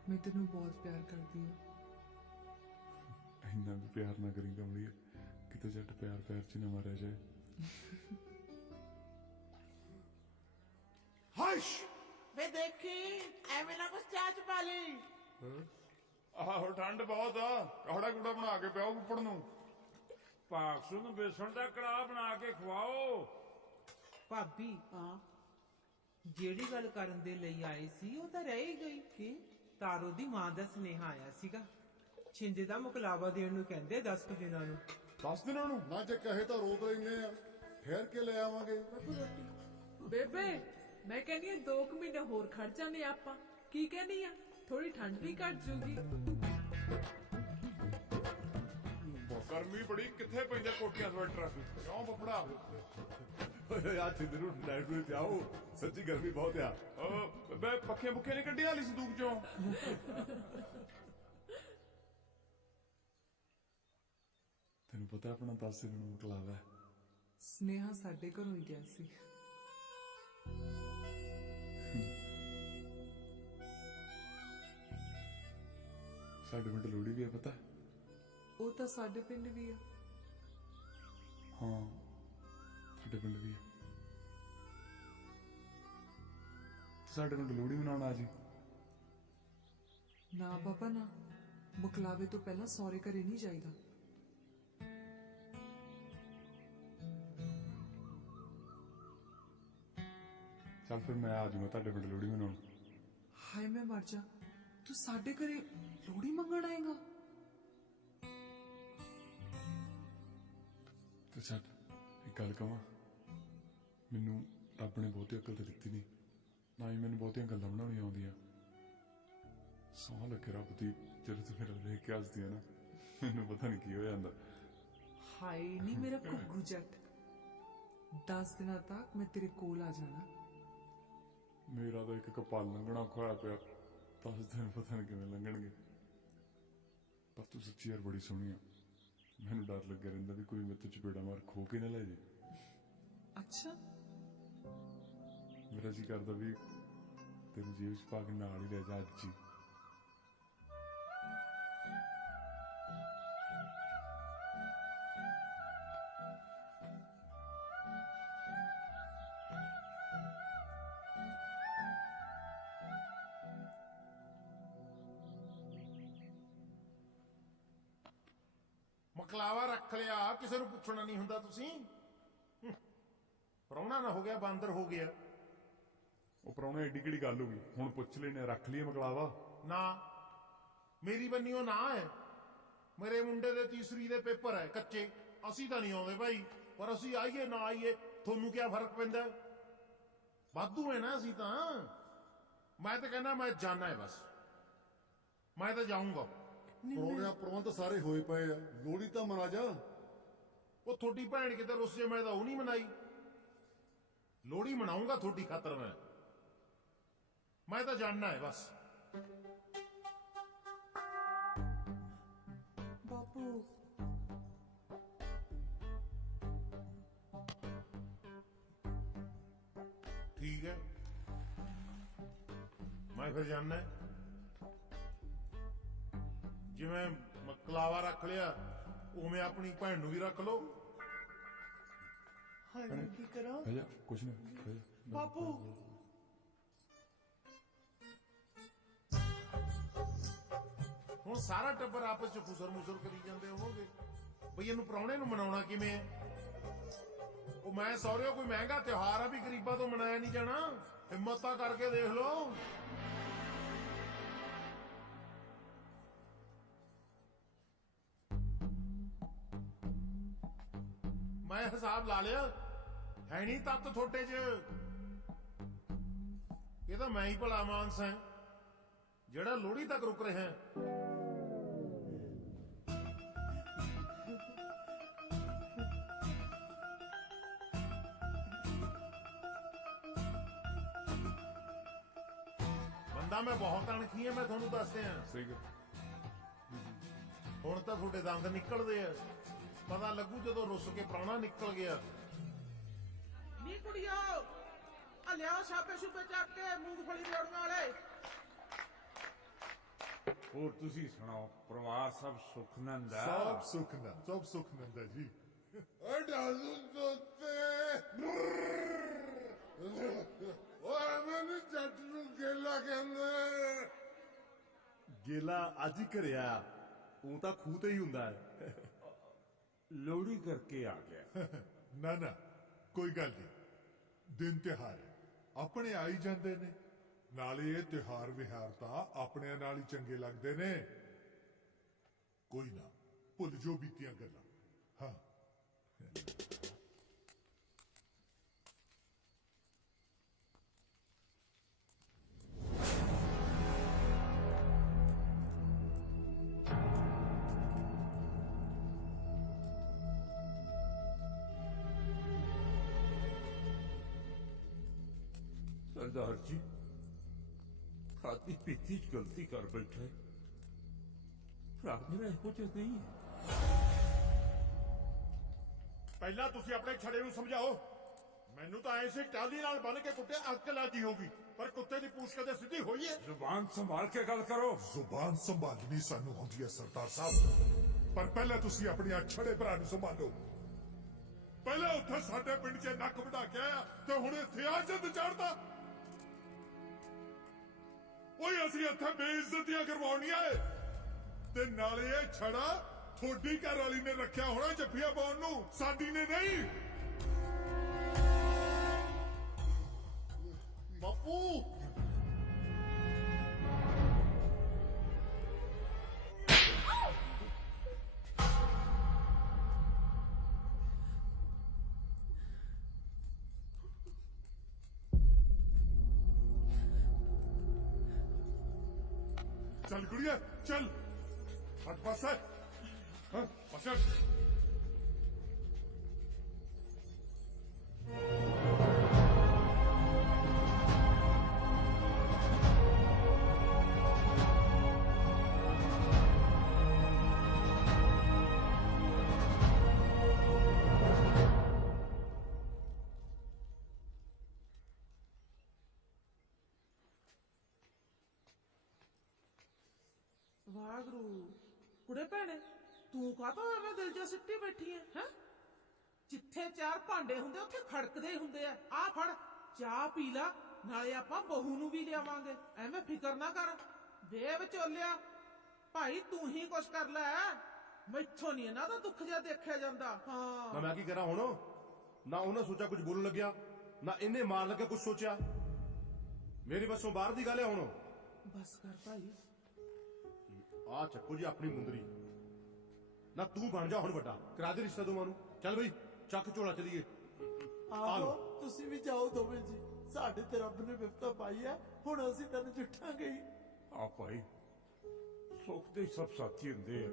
ਮੈਂ ਤੈਨੂੰ ਬਹੁਤ ਪਿਆਰ ਕਰਦੀ ਹਾਂ ਇੰਨਾ ਵੀ ਪਿਆਰ ਨਾ ਕਰੀ ਕਮਲੀਏ ਕਿਤੇ ਜੱਟ ਪਿਆਰ ਪਿਆਰ ਚ ਨਾ ਮਾਰਿਆ ਜਾਏ ਹਾਸ਼ ਵੇ ਦੇਖੀ ਐਵੇਂ ਨਾ ਕੁਛ ਚਾਹ ਚ ਪਾ ਲਈ ਆਹੋ ਠੰਡ ਬਹੁਤ ਆ ਕਾੜਾ ਕੂੜਾ ਬਣਾ ਕੇ ਪਿਆਓ ਉੱਪਰ ਨੂੰ ਭਾਗਸੂ ਨੂੰ ਬੇਸਣ ਦਾ ਕੜਾਹ ਬਣਾ ਕੇ ਖਵਾਓ ਭਾਬੀ ਜਿਹੜੀ ਗੱਲ ਕਰਨ ਦੇ ਲਈ ਆਏ ਸੀ ਉਹ ਤਾਂ ਰਹਿ ਹੀ ਗਈ ਕਿ ਤਾਰੋ ਦੀ ਮਾਂ ਦਾ ਸੁਨੇਹਾ ਆਇਆ ਸੀਗਾ ਛਿੰਦੇ ਦਾ ਮੁਕਲਾਵਾ ਦੇਣ ਨੂੰ ਕਹਿੰਦੇ 10 ਦਿਨਾਂ ਨੂੰ 10 ਦਿਨਾਂ ਨੂੰ ਨਾ ਜੇ ਕਹੇ ਤਾਂ ਰੋਕ ਲੈਨੇ ਆ ਠਹਿਰ ਕੇ ਲੈ ਆਵਾਂਗੇ ਬੇਬੇ ਮੈਂ ਕਹਿੰਦੀ ਆ 2 ਮਹੀਨੇ ਹੋਰ ਖੜ ਜਾਂਦੇ ਆਪਾਂ ਕੀ ਕਹਿੰਦੀ ਆ ਥੋੜੀ ਠੰਡ ਵੀ ਘਟ ਜੂਗੀ ਗਰਮੀ ਬੜੀ ਕਿੱਥੇ ਪੈਂਦੇ ਕੋਟੀਆਂ ਸਵੈਟਰ ਕਿਉਂ ਬੱਪੜਾ ਓਏ ਆ ਛਿੰਦੇ ਨੂੰ ਨਾਈਟ ਨੂੰ ਜਾਓ ਸੱਚੀ ਗਰਮੀ ਬਹੁਤ ਆ ਬੇ ਪੱਖੇ ਮੁੱਖੇ ਨਹੀਂ ਕੱਢੀ ਹਾਲੀ ਸੰਦੂਕ ਚੋਂ ਤੈਨੂੰ ਪਤਾ ਆਪਣਾ 10 ਦਿਨ ਨੂੰ ਮੁਕਲਾਵਾ ਹੈ ਸਨੇਹਾ ਸਾਡੇ ਘਰੋਂ ਹੀ ਗਿਆ ਸੀ ਸਾਡੇ ਪਿੰਡ ਲੋਹੜੀ ਵੀ ਹੈ ਪਤਾ ਉਹ ਤਾਂ ਸਾਡੇ ਪਿੰਡ ਵੀ ਆ ਹਾਂ ਸਾਡੇ ਪਿੰਡ ਵੀ ਹੈ ਸਾਡੇ ਪਿੰਡ ਲੋਹੜੀ ਮਨਾਉਣ ਆ ਜੀ ਨਾ ਬਾਬਾ ਨਾ ਮੁਕਲਾਵੇ ਤੋਂ ਪਹਿਲਾਂ ਸਹੁਰੇ ਘਰੇ ਨਹੀਂ ਜਾਈਦਾ ਚੱਲ ਫਿਰ ਮੈਂ ਆ ਜਾਊਂਗਾ ਤੁਹਾਡੇ ਪਿੰਡ ਲੋਹੜੀ ਮਨਾਉਣ ਹਾਏ ਮੈਂ ਮਰ ਜਾ ਤੂੰ ਸਾਡੇ ਘਰੇ ਲੋਹੜੀ ਮੰਗਣ ਆਏਗਾ ਤੇ ਛੱਡ ਇੱਕ ਗੱਲ ਕਵਾਂ ਮੈਨੂੰ ਰੱਬ ਨੇ ਬਹੁਤੀ ਅਕਲ ਤਾਂ ਦਿੱਤੀ ਨਹੀਂ ਨਾ ਹੀ ਮੈਨੂੰ ਬਹੁਤੀਆਂ ਗੱਲਾਂ ਬਣਾਉਣੀਆਂ ਆਉਂਦੀਆਂ ਸੌਂ ਲੱਗੇ ਰੱਬ ਦੀ ਜਦੋਂ ਤੂੰ ਮੇਰਾ ਵੇਖ ਕੇ ਹੱਸਦੀ ਆ ਨਾ ਮੈਨੂੰ ਪਤਾ ਨਹੀਂ ਕੀ ਹੋ ਜਾਂਦਾ ਹਾਏ ਨਹੀਂ ਮੇਰਾ ਘੁੱਗੂ ਜੱਟ 10 ਦਿਨਾਂ ਤੱਕ ਮੈਂ ਤੇਰੇ ਕੋਲ ਆ ਜਾਣਾ ਮੇਰਾ ਤਾਂ ਇੱਕ ਕਪਾਲ ਲੰਘਣਾ ਔਖਾ ਹੋਇਆ ਪਿਆ 10 ਦਿਨ ਪਤਾ ਨਹੀਂ ਕਿਵੇਂ ਲੰਘਣਗੇ ਪਰ ਤੂੰ ਸੱਚੀ ਯਾਰ ਬੜੀ ਸੋਹਣੀ ਆ ਮੈਨੂੰ ਡਰ ਲੱਗਿਆ ਰਹਿੰਦਾ ਵੀ ਕੋਈ ਮੇਰੇ ਤੋਂ ਚਪੇੜਾ ਮਾਰ ਖੋ ਕੇ ਨਾ ਲੈ ਜੇ ਅੱਛਾ ਮੇਰਾ ਜੀ ਕਰਦਾ ਵੀ ਤੇਰੀ ਜੇਬ 'ਚ ਪਾ ਕੇ ਨਾਲ ਹੀ ਲੈ ਜਾ ਅੱਜ ਹੀ ਮਕਲਾਵਾ ਰੱਖ ਲਿਆ ਕਿਸੇ ਨੂੰ ਪੁੱਛਣਾ ਨਹੀਂ ਹੁੰਦਾ ਤੁਸੀਂ ਪ੍ਰਾਹੁਣਾ ਨਾ ਹੋ ਗਿਆ ਬਾਂਦਰ ਹੋ ਗਿਆ ਉਹ ਪ੍ਰਾਹੁਣੇ ਐਡੀ ਕਿਹੜੀ ਗੱਲ ਹੋ ਗਈ, ਹੁਣ ਪੁੱਛ ਲੈਨੇ, ਰੱਖ ਲਈਏ ਮਕਲਾਵਾ। ਨਾ ਮੇਰੀ ਬੰਨੀਓ ਨਾ ਹੈ। ਮੇਰੇ ਮੁੰਡੇ ਦੇ ਤੀਸਰੀ ਦੇ ਪੇਪਰ ਹੈ ਕੱਚੇ, ਅਸੀਂ ਤਾਂ ਨਹੀਂ ਆਉਂਦੇ ਭਾਈ, ਪਰ ਅਸੀਂ ਆਈਏ ਨਾ ਆਈਏ ਤੁਹਾਨੂੰ ਕੀ ਫਰਕ ਪੈਂਦਾ? ਵਾਧੂ ਹੈ ਨਾ ਅਸੀਂ ਤਾਂ। ਮੈਂ ਤਾਂ ਕਹਿੰਦਾ ਮੈਂ ਜਾਣਾ ਹੈ ਬਸ, ਮੈਂ ਤਾਂ ਜਾਊਂਗਾ। ਪ੍ਰਬੰਧ ਸਾਰੇ ਹੋਏ ਪਏ ਆ, ਲੋਹੜੀ ਤਾਂ ਮਨਾ ਜਾ। ਉਹ ਤੁਹਾਡੀ ਭੈਣ ਕਿਤੇ ਰੁੱਸ ਜੇ, ਮੈਂ ਤਾਂ ਉਹ ਨਹੀਂ ਮਨਾਈ। ਲੋਹੜੀ ਮਨਾਉਂਗਾ ਤੁਹਾਡੀ ਖਾਤਰ ਮੈਂ ਤਾਂ ਜਾਣਾ ਹੈ ਬਸ। ਬਾਪੂ ਠੀਕ ਹੈ, ਮੈਂ ਫਿਰ ਜਾਣਾ ਹੈ। ਜਿਵੇਂ ਮਕਲਾਵਾ ਰੱਖ ਲਿਆ ਉਵੇਂ ਆਪਣੀ ਭੈਣ ਨੂੰ ਵੀ ਰੱਖ ਲਓ। ਹਾਏ ਕੀ ਕਰਾਂ ਭਈਆ ਕੁਛ ਨਹੀਂ ਬਾਪੂ। ਹੁਣ ਸਾਰਾ ਟੱਬਰ ਆਪਸ ਚ ਫੁਸਰ ਮੁਸਰ ਕਰੀ ਜਾਂਦੇ ਹੋਵੋਗੇ ਬਈ ਇਹਨੂੰ ਪ੍ਰਾਹੁਣੇ ਨੂੰ ਮਨਾਉਣਾ ਕਿਵੇਂ ਹੈ। ਉਹ ਮੈਂ ਸਹੁਰਿਓ ਕੋਈ ਮਹਿੰਗਾ ਤਿਉਹਾਰ ਆ ਵੀ ਗਰੀਬਾਂ ਤੋਂ ਮਨਾਇਆ ਨਹੀਂ ਜਾਣਾ। ਹਿੰਮਤ ਤਾਂ ਕਰਕੇ ਦੇਖ ਲਓ। ਮੈਂ ਹਿਸਾਬ ਲਾ ਲਿਆ, ਹੈ ਨਹੀਂ ਤੱਤ ਥੋਟੇ ਚ। ਇਹ ਤਾਂ ਮੈਂ ਹੀ ਭਲਾ ਮਾਨਸ ਹੈ ਜਿਹੜਾ ਲੋਹੜੀ ਤੱਕ ਰੁਕ ਰਿਹਾ। ਬੰਦਾ ਮੈਂ ਬਹੁਤ ਅਣਖੀ ਹੈ, ਮੈਂ ਤੁਹਾਨੂੰ ਦੱਸਦੇ ਆ। ਸਹੀ ਗੱਲ। ਹੁਣ ਤਾਂ ਤੁਹਾਡੇ ਦੰਦ ਨਿਕਲਦੇ ਆ, ਪਤਾ ਲੱਗੂ ਜਦੋਂ ਰੁੱਸ ਕੇ ਪ੍ਰਾਹੁਣਾ ਨਿਕਲ ਗਿਆ। ਨੀ ਕੁੜੀਓ, ਆ ਲਿਆਓ ਛਾਪੇ ਛੁਪੇ ਚੱਕ ਕੇ ਮੂੰਗਫਲੀ ਰੋੜਨ ਵਾਲੇ। ਹੋਰ ਤੁਸੀਂ ਸੁਣਾਓ, ਪਰਿਵਾਰ ਸਭ ਸੁਖਨੰਦ ਹੈ? ਸਭ ਸੁਖਨੰਦ ਹੈ ਜੀ। ਓ ਡਾਲੂ ਤੋਤੇ, ਓਏ ਮੈਨੂੰ ਜੱਟ ਨੂੰ ਗੇਲਾ ਕਹਿੰਦੇ। ਗੇਲਾ ਅੱਜ ਹੀ ਕਰਿਆ, ਉਹ ਤਾਂ ਖੂਹ ਤੇ ਹੀ ਹੁੰਦਾ ਹੈ। ਲੋਹੜੀ ਕਰਕੇ ਆ ਗਿਆ। ਨਾ ਕੋਈ ਗੱਲ ਨਹੀਂ, ਦਿਨ ਤਿਉਹਾਰ ਹੈ, ਆਪਣੇ ਆਈ ਜਾਂਦੇ ਨੇ। ਨਾਲੇ ਇਹ ਤਿਉਹਾਰ ਵਿਹਾਰ ਤਾਂ ਆਪਣਿਆਂ ਨਾਲ ਹੀ ਚੰਗੇ ਲੱਗਦੇ ਨੇ। ਕੋਈ ਨਾ, ਭੁੱਲ ਜੋ ਬੀਤੀਆਂ ਗੱਲਾਂ। ਹਾਂ सरदार जी, खाती पीती च गलती कर बैठे। भरा मेरा ਇਹੋ ਜਿਹਾ ਨਹੀਂ ਹੈ। ਪਹਿਲਾਂ ਤੁਸੀਂ ਆਪਣੇ ਛੜੇ ਨੂੰ ਸਮਝਾਓ। ਮੈਨੂੰ ਤਾਂ ਐਸੇ ਟਾਲੀ ਨਾਲ ਬੰਨ ਕੇ ਕੁੱਟੇ ਅਕਲ ਆਦੀ ਹੋਗੀ, ਪਰ ਕੁੱਤੇ ਦੀ ਪੂਛ ਕਦੇ ਸਿੱਧੀ ਹੋਈ ਹੈ? ਜ਼ੁਬਾਨ ਸੰਭਾਲ ਕੇ ਗੱਲ ਕਰੋ। ਜ਼ੁਬਾਨ ਸੰਭਾਲਣੀ ਸਾਨੂੰ ਹੁੰਦੀ ਹੈ ਸਰਦਾਰ ਸਾਹਿਬ, ਪਰ ਪਹਿਲਾਂ ਤੁਸੀਂ ਆਪਣੀ ਛੜੇ ਭਰਾ ਨੂੰ ਸੰਭਾਲੋ। ਪਹਿਲਾਂ ਉੱਥੇ ਸਾਡੇ ਪਿੰਡ 'ਚ ਨੱਕ ਵਢਾ ਕੇ ਆਇਆ ਤੇ ਹੁਣ ਇੱਥੇ ਆ ਜਦ ਚੜਦਾ। ਓਏ ਅਸੀਂ ਇੱਥੇ ਬੇਇੱਜ਼ਤੀਆਂ ਕਰਵਾਉਣੀਆਂ ਏ, ਤੇ ਨਾਲੇ ਇਹ ਛੜਾ ਤੁਹਾਡੀ ਘਰ ਵਾਲੀ ਨੇ ਰੱਖਿਆ ਹੋਣਾ ਜੱਫੀਆਂ ਪਾਉਣ ਨੂੰ, ਸਾਡੀ ਨੇ ਨਹੀਂ। ਬਾਪੂ ਚੱਲ ਕੁੜੀਏ ਚੱਲ, ਹੱਥ ਪਾਸੇ। ਹਾਂ ਪਾਸੇ। ਵਾਹਿਗੁਰੂ। ਕੁੜੇ ਭੈਣੇ, ਤੂੰ ਕਾਹਤੋਂ ਐਵੇਂ ਦਿਲ 'ਚ ਸਿੱਟੀ ਬੈਠੀ ਐ? ਹੈ ਜਿੱਥੇ ਚਾਰ ਭਾਂਡੇ ਹੁੰਦੇ ਉੱਥੇ ਖੜਕਦੇ ਹੀ ਹੁੰਦੇ ਆ ਫੜ ਚਾਹ ਪੀ ਲਾ, ਨਾਲੇ ਆਪਾਂ ਬਹੂ ਨੂੰ ਵੀ ਲਿਆਵਾਂਗੇ। ਐਵੇਂ ਫਿਕਰ ਨਾ ਕਰ। ਵੇ ਵਿਚੋਲਿਆ, ਭਾਈ ਤੂੰ ਹੀ ਕੁਛ ਕਰ ਲੈ, ਮੈਥੋਂ ਨਹੀਂ ਇਹਨਾਂ ਦਾ ਦੁੱਖ ਜਿਹਾ ਦੇਖਿਆ ਜਾਂਦਾ। ਹਾਂ ਮੈਂ ਕੀ ਕਰਾਂ ਹੁਣ? ਨਾ ਉਹਨੇ ਸੋਚਿਆ ਕੁਝ ਬੋਲਣ ਲੱਗਿਆ, ਨਾ ਇਹਨੇ ਮਾਰ ਲੱਗਿਆ ਕੁਝ ਸੋਚਿਆ। मेरी बसों बाहर दी गल है हुण बस कर भाई आ ਚੱਕੋ जी अपनी मुंदरी ना तू बन जा हुण वड्डा करा दे रिश्ता दोवां नूं चल बई ਚੱਕ ਝੋਲਾ चलीए ਆਹੋ ਤੁਸੀਂ ਵੀ ਜਾਓ ਦੋਵੇਂ ਜੀ ਸਾਡੇ ਤੇ ਰੱਬ ਨੇ ਵਿਪਤਾ ਪਾਈ ਹੈ ਹੁਣ ਅਸੀਂ ਤੈਨੂੰ ਜੁੱਠਾਂਗੇ ਹੀ ਆ ਭਾਈ ਸੁੱਖ ਦੇ ਸਭ ਸਾਥੀ ਹੁੰਦੇ ਆ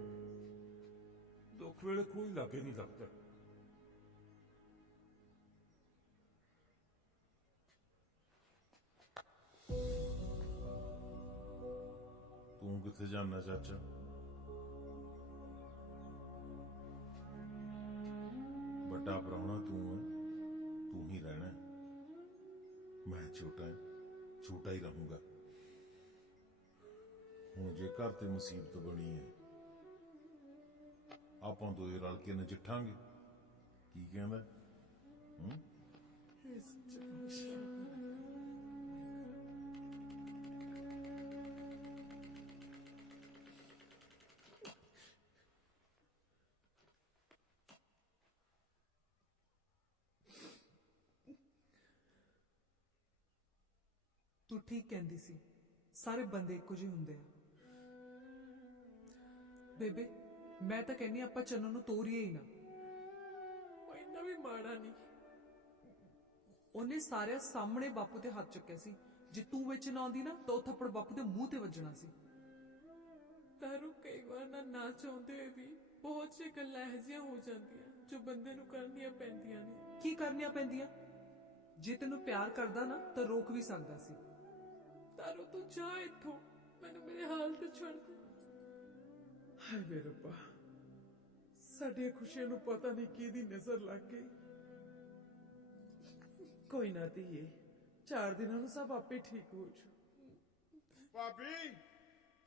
ਦੁੱਖ ਵੇਲੇ ਕੋਈ ਲਾਗੇ ਨਹੀਂ ਲੱਗਦਾ ਤੂੰ ਕਿੱਥੇ ਜਾਣਾ ਚਾਚਾ ਵੱਡਾ ਪ੍ਰਾਹੁਣਾ ਤੂੰ ਹੈ ਤੂੰ ਹੀ ਰਹਿਣਾ ਹੈ। ਮੈਂ ਛੋਟਾ ਹੀ ਰਹੂੰਗਾ ਹੁਣ ਜੇ ਘਰ ਤੇ ਮੁਸੀਬਤ ਬਣੀ ਹੈ ਆਪਾਂ ਦੋਏ ਰਲ ਕੇ ਨਜਿੱਠਾਂਗੇ ਕੀ ਕਹਿੰਦਾ ਹੂੰ ਤੂੰ ਠੀਕ ਕਹਿੰਦੀ ਸੀ ਸਾਰੇ ਬੰਦੇ ਇੱਕੋ ਜਿਹੇ ਹੁੰਦੇ ਆ ਬੇਬੇ ਮੈਂ ਤਾਂ ਕਹਿੰਨੀ ਆਪਾਂ ਚੰਨੂ ਨੂੰ ਤੋਰੀਏ ਹੀ ਨਾ ਉਹ ਇੰਨਾ ਵੀ ਮਾੜਾ ਨਹੀਂ ਉਹਨੇ ਸਾਰਿਆਂ ਸਾਹਮਣੇ ਬਾਪੂ ਤੇ ਹੱਥ ਚੁੱਕਿਆ ਸੀ ਜੇ ਤੂੰ ਵਿੱਚ ਨਾ ਆਉਂਦੀ ਨਾ ਤਾਂ ਉਹ ਥੱਪੜ ਬਾਪੂ ਦੇ ਮੂੰਹ ਤੇ ਵੱਜਣਾ ਸੀ ਤਾਰੂ ਕਈ ਵਾਰ ਨਾ ਚਾਹੁੰਦੇ ਹੋਏ ਵੀ ਬਹੁਤ ਜਿਹੀ ਗੱਲਾਂ ਇਹੋ ਜਿਹੀਆਂ ਹੋ ਜਾਂਦੀਆਂ ਜੋ ਬੰਦੇ ਨੂੰ ਕਰਨੀਆਂ ਪੈਂਦੀਆਂ ਨੇ ਕੀ ਕਰਨੀਆਂ ਪੈਂਦੀਆਂ ਜੇ ਤੈਨੂੰ ਪਿਆਰ ਕਰਦਾ ਨਾ ਤਾਂ ਰੋਕ ਵੀ ਸਕਦਾ ਸੀ ਤਾਰੂ ਤੂੰ ਜਾ ਇੱਥੋਂ ਮੈਨੂੰ ਮੇਰੇ ਹਾਲ ਤੇ ਛੱਡ ਦੇ ਹਾਏ ਮੇਰੇ ਰੱਬਾ ਸਾਡੀਆਂ ਖੁਸ਼ੀਆਂ ਨੂੰ ਪਤਾ ਨਹੀਂ ਕਿਹਦੀ ਨਜ਼ਰ ਲੱਗ ਗਈ ਕੋਈ ਨਾ ਧੀਏ 4 ਦਿਨਾਂ ਨੂੰ ਸਭ ਆਪੇ ਠੀਕ ਹੋ ਜੂ ਭਾਬੀ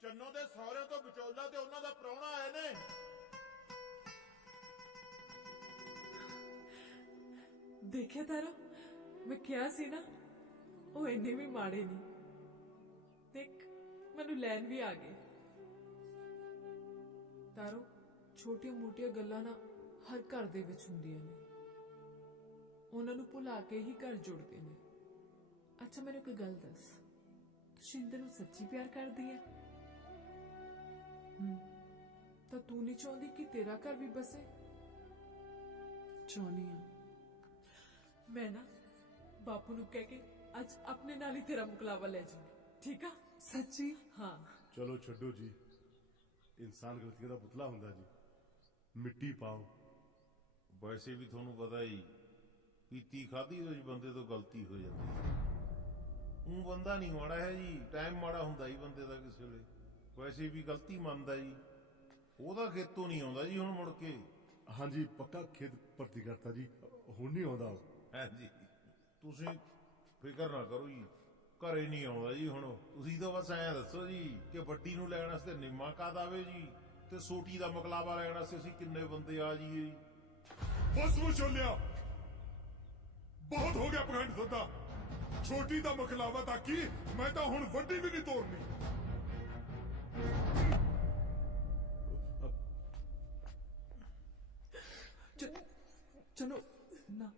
ਚੰਨੋ ਦੇ ਸਹੁਰੇ ਤੋਂ ਵਿਚੋਲਾ ਤੇ ਉਹਨਾਂ ਦਾ ਪ੍ਰਾਹੁਣਾ ਆਏ ਨੇ ਦੇਖਿਆ ਤਾਰਾ ਮੈਂ ਕਿਹਾ ਸੀ ਨਾ ਉਹ ਇੰਨੇ ਵੀ ਮਾੜੇ ਨਹੀਂ ਦੇਖ ਮੈਨੂੰ ਲੈਣ ਵੀ ਆ ਗਏ ਤਾਰੋ ਛੋਟੀਆਂ ਮੋਟੀਆਂ ਗੱਲਾਂ ਨਾ ਹਰ ਘਰ ਦੇ ਵਿੱਚ ਹੁੰਦੀਆਂ ਨੇ ਉਹਨਾਂ ਨੂੰ ਭੁਲਾ ਕੇ ਹੀ ਘਰ ਜੁੜਦੇ ਨੇ ਅੱਛਾ ਮੈਨੂੰ ਕੋਈ ਗੱਲ ਦੱਸ ਤੂੰ ਸ਼ਿੰਦਰ ਨੂੰ ਸੱਚੀ ਪਿਆਰ ਕਰਦੀ ਹੈ ਤਾਂ ਤੂੰ ਨਹੀਂ ਚਾਹੁੰਦੀ ਕਿ ਤੇਰਾ ਘਰ ਵੀ ਬਸੇ ਚਾਹੁੰਦੀ ਆ ਮੈਂ ਨਾ ਬਾਪੂ ਨੂੰ ਕਹਿ ਕੇ ਅੱਜ ਆਪਣੇ ਨਾਲ ਹੀ ਤੇਰਾ ਮੁਕਲਾਵਾ ਲੈ ਜਾਊਂਗੀ ਠੀਕ ਆ ਸੱਚੀ ਹਾਂ चलो छड्डो जी इंसान गलतियों का पुतला हुंदा जी मिट्टी पाओ ਵੈਸੇ ਵੀ ਤੁਹਾਨੂੰ ਪਤਾ ਹੀ ਪੀਤੀ ਖਾਧੀ ਤੋਂ ਜੀ ਬੰਦੇ ਤੋਂ ਗਲਤੀ ਹੋ ਜਾਂਦੀ ਹੈ ਉਹ ਬੰਦਾ ਨਹੀਂ ਮਾੜਾ ਹੈ ਜੀ ਟਾਈਮ ਮਾੜਾ ਹੁੰਦਾ ਹੀ ਬੰਦੇ ਦਾ ਕਿਸੇ ਵੇਲੇ ਵੈਸੇ ਵੀ ਗਲਤੀ ਮੰਨਦਾ ਜੀ ਉਹਦਾ ਖੇਤੋਂ ਨਹੀਂ ਆਉਂਦਾ ਜੀ ਹੁਣ ਮੁੜ ਕੇ हाँ जी पक्का खेत भर्ती करता जी हुण नहीं आउंदा ਹਾਂਜੀ ਤੁਸੀਂ ਫਿਕਰ ਨਾ ਕਰੋ ਜੀ ਘਰੇ ਨਹੀਂ ਆਉਂਦਾ ਜੀ ਹੁਣ ਤੁਸੀਂ ਤਾਂ ਬਸ ਐਂ ਦੱਸੋ ਜੀ ਕਿ ਵੱਡੀ ਨੂੰ ਲੈਣ ਵਾਸਤੇ ਨਿੰਮਾ ਕਾਦ ਆਵੇ ਜੀ ਤੇ ਸੋਟੀ ਦਾ ਮੁਕਲਾਵਾ ਲੈਣ ਵਾਸਤੇ ਅਸੀਂ ਕਿੰਨੇ ਬੰਦੇ ਆ ਜਾਈਏ ਜੀ बस वो चोलिया बहुत हो गया पखंड सदा छोटी दा मखलावा था की मैं तो हुण वड्डी भी नहीं तोड़नी चलो ना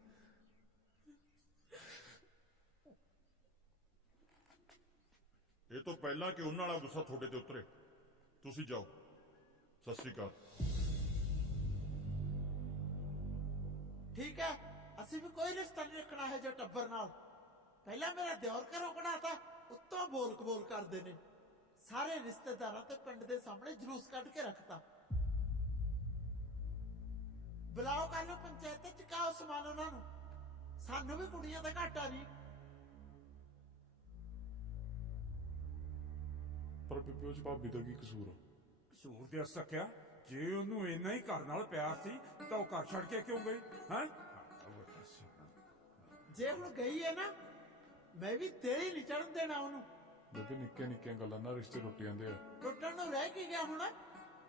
ਇਹ ਤੋਂ ਪਹਿਲਾਂ ਕਿ ਉਹਨਾਂ ਵਾਲਾ ਗੁੱਸਾ ਤੁਹਾਡੇ ਤੇ ਉਤਰੇ ਤੁਸੀਂ ਜਾਓ ਸਤਿ ਸ੍ਰੀ ਅਕਾਲ ਠੀਕ ਹੈ ਅਸੀਂ ਵੀ ਕੋਈ ਰਿਸ਼ਤਾ ਨਹੀਂ ਰੱਖਣਾ ਹੈ ਜੋ ਟੱਬਰ ਨਾਲ ਪਹਿਲਾਂ ਮੇਰਾ ਦਿਓਰ ਘਰੋਂ ਕਢਾਤਾ ਉੱਤੋਂ ਬੋਲ ਕਬੋਲ ਕਰਦੇ ਨੇ ਸਾਰੇ ਰਿਸ਼ਤੇਦਾਰਾਂ ਤੇ ਪਿੰਡ ਦੇ ਸਾਹਮਣੇ ਜਲੂਸ ਕੱਢ ਕੇ ਰੱਖਤਾ ਬੁਲਾਓ ਕਰ ਲਓ ਪੰਚਾਇਤ ਤੇ ਚੁਕਾਓ ਸਮਾਨ ਉਹਨਾਂ ਨੂੰ ਸਾਨੂੰ ਵੀ ਕੁੜੀਆਂ ਦਾ ਘਾਟਾ ਨਹੀਂ ਪਰ ਬੇਬੇ ਉਹ 'ਚ ਭਾਬੀ ਦਾ ਕੀ ਕਸੂਰ ਆ ਕਸੂਰ ਦੇ ਸਕਿਆ ਜੇ ਉਹਨੂੰ ਇੰਨਾ ਹੀ ਘਰ ਨਾਲ ਪਿਆਰ ਸੀ ਤਾਂ ਉਹ ਘਰ ਛੱਡ ਕੇ ਕਿਉਂ ਗਈ ਹੈ ਜੇ ਹੁਣ ਗਈ ਹੈ ਨਾ ਮੈਂ ਵੀ ਤੇਰੀ ਨਹੀਂ ਚੜਨ ਦੇਣਾ ਉਹਨੂੰ ਬੇਬੇ ਨਿੱਕੀਆਂ ਨਿੱਕੀਆਂ ਗੱਲਾਂ ਨਾਲ ਰਿਸ਼ਤੇ ਟੁੱਟ ਜਾਂਦੇ ਆ ਟੁੱਟਣ ਨੂੰ ਰਹਿ ਕੀ ਗਿਆ ਹੁਣ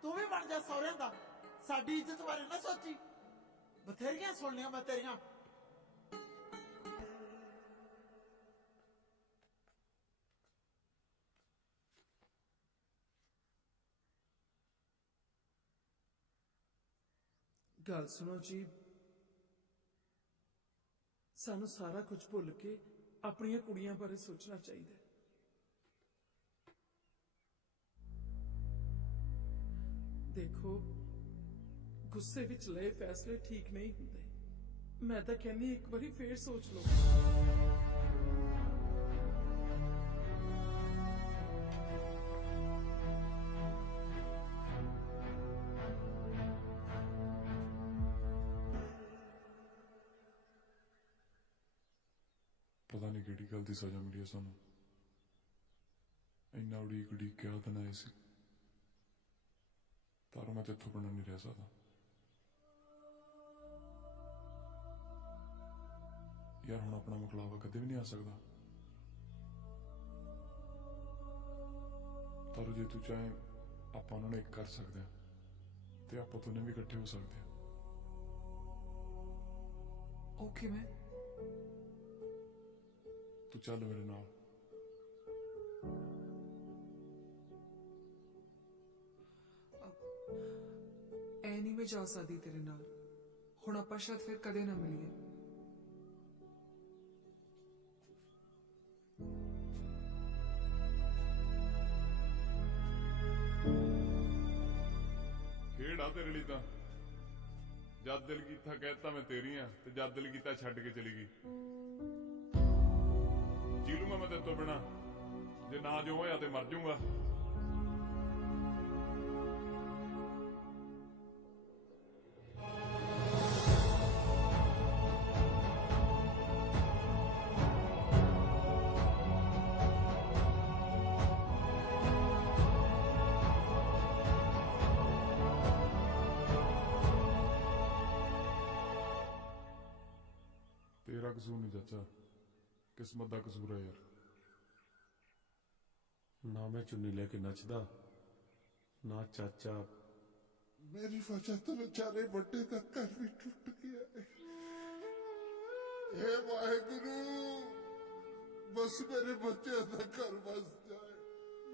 ਤੂੰ ਵੀ ਬਣ ਜਾ ਸਹੁਰਿਆਂ ਦਾ ਸਾਡੀ ਇੱਜ਼ਤ ਬਾਰੇ ਨਾ ਸੋਚੀ ਬਥੇਰੀਆਂ ਸੁਣ ਲਿਆ ਮੈਂ ਤੇਰੀਆਂ ਗੱਲ ਸੁਣੋ ਜੀ ਸਾਨੂੰ ਸਾਰਾ ਕੁਝ ਭੁੱਲ ਕੇ ਆਪਣੀਆਂ ਕੁੜੀਆਂ ਬਾਰੇ ਸੋਚਣਾ ਚਾਹੀਦਾ ਦੇਖੋ ਗੁੱਸੇ ਵਿੱਚ ਲਏ ਫੈਸਲੇ ਠੀਕ ਨਹੀਂ ਹੁੰਦੇ। ਮੈਂ ਤਾਂ ਕਹਿੰਦੀ ਇੱਕ ਵਾਰੀ ਫੇਰ ਸੋਚ ਲਓ। ਪਤਾ ਨਹੀਂ ਕਿਹੜੀ ਗੱਲ ਦੀ ਸਜ਼ਾ ਮਿਲੀ ਹੈ ਸਾਨੂੰ। ਇੰਨਾ ਉਡੀਕ ਉਡੀਕ ਕੇ ਦਿਨ ਆਏ ਸੀ। ਤਾਰੋ ਮੈਂ ਤੇ ਇੱਥੋਂ ਬਣਾ ਨਹੀਂ ਰਹਿ ਸਕਦਾ। ਯਾਰ ਹੁਣ ਆਪਣਾ ਮੁਕਲਾਵਾ ਕਦੇ ਵੀ ਨਹੀਂ ਆ ਸਕਦਾ। ਤਾਰੋ ਜੇ ਤੂੰ ਚਾਹੇ ਆਪਾਂ ਉਹਨਾਂ ਨੂੰ ਇੱਕ ਕਰ ਸਕਦੇ ਹਾਂ ਤੇ ਆਪਾਂ ਦੋਨੇ ਵੀ ਇਕੱਠੇ ਹੋ ਸਕਦੇ ਹਾਂ। ਉਹ ਕਿਵੇਂ? ਤੂੰ ਚੱਲ ਮੇਰੇ ਨਾਲ। ਐ ਨਹੀਂ ਮੈਂ ਜਾ ਸਕਦੀ ਤੇਰੇ ਨਾਲ। ਹੁਣ ਆਪਾਂ ਸ਼ਾਇਦ ਫਿਰ ਕਦੇ ਨਾ ਮਿਲੀਏ। ਖੇਡ ਆ ਤੇਰੇ ਲਈ ਤਾਂ। ਜਦ ਦਿਲ ਕੀਤਾ ਕਹਿਤਾ ਮੈਂ ਤੇਰੀ ਆ, ਤੇ ਜਦ ਦਿਲ ਕੀਤਾ ਛੱਡ ਕੇ ਚਲੀ ਗਈ। ਜੀ ਲੂੰਗਾ ਮੈਂ ਤੇਰੇ ਤੋਂ ਬਿਨਾ। ਜੇ ਨਾ ਜੋ ਹੋਇਆ ਤੇ ਮਰ ਜਾਊਂਗਾ। तेरा कसूर नहीं चाचा, किस्मत का कसूर है यार। ना मैं चुन्नी लेके नचदा, ना चाचा। मेरी वजह तो बेचारे बड्डे का घर भी टूट गया है। हे वाहेगुरु, बस मेरे बच्चे का घर बस जाए।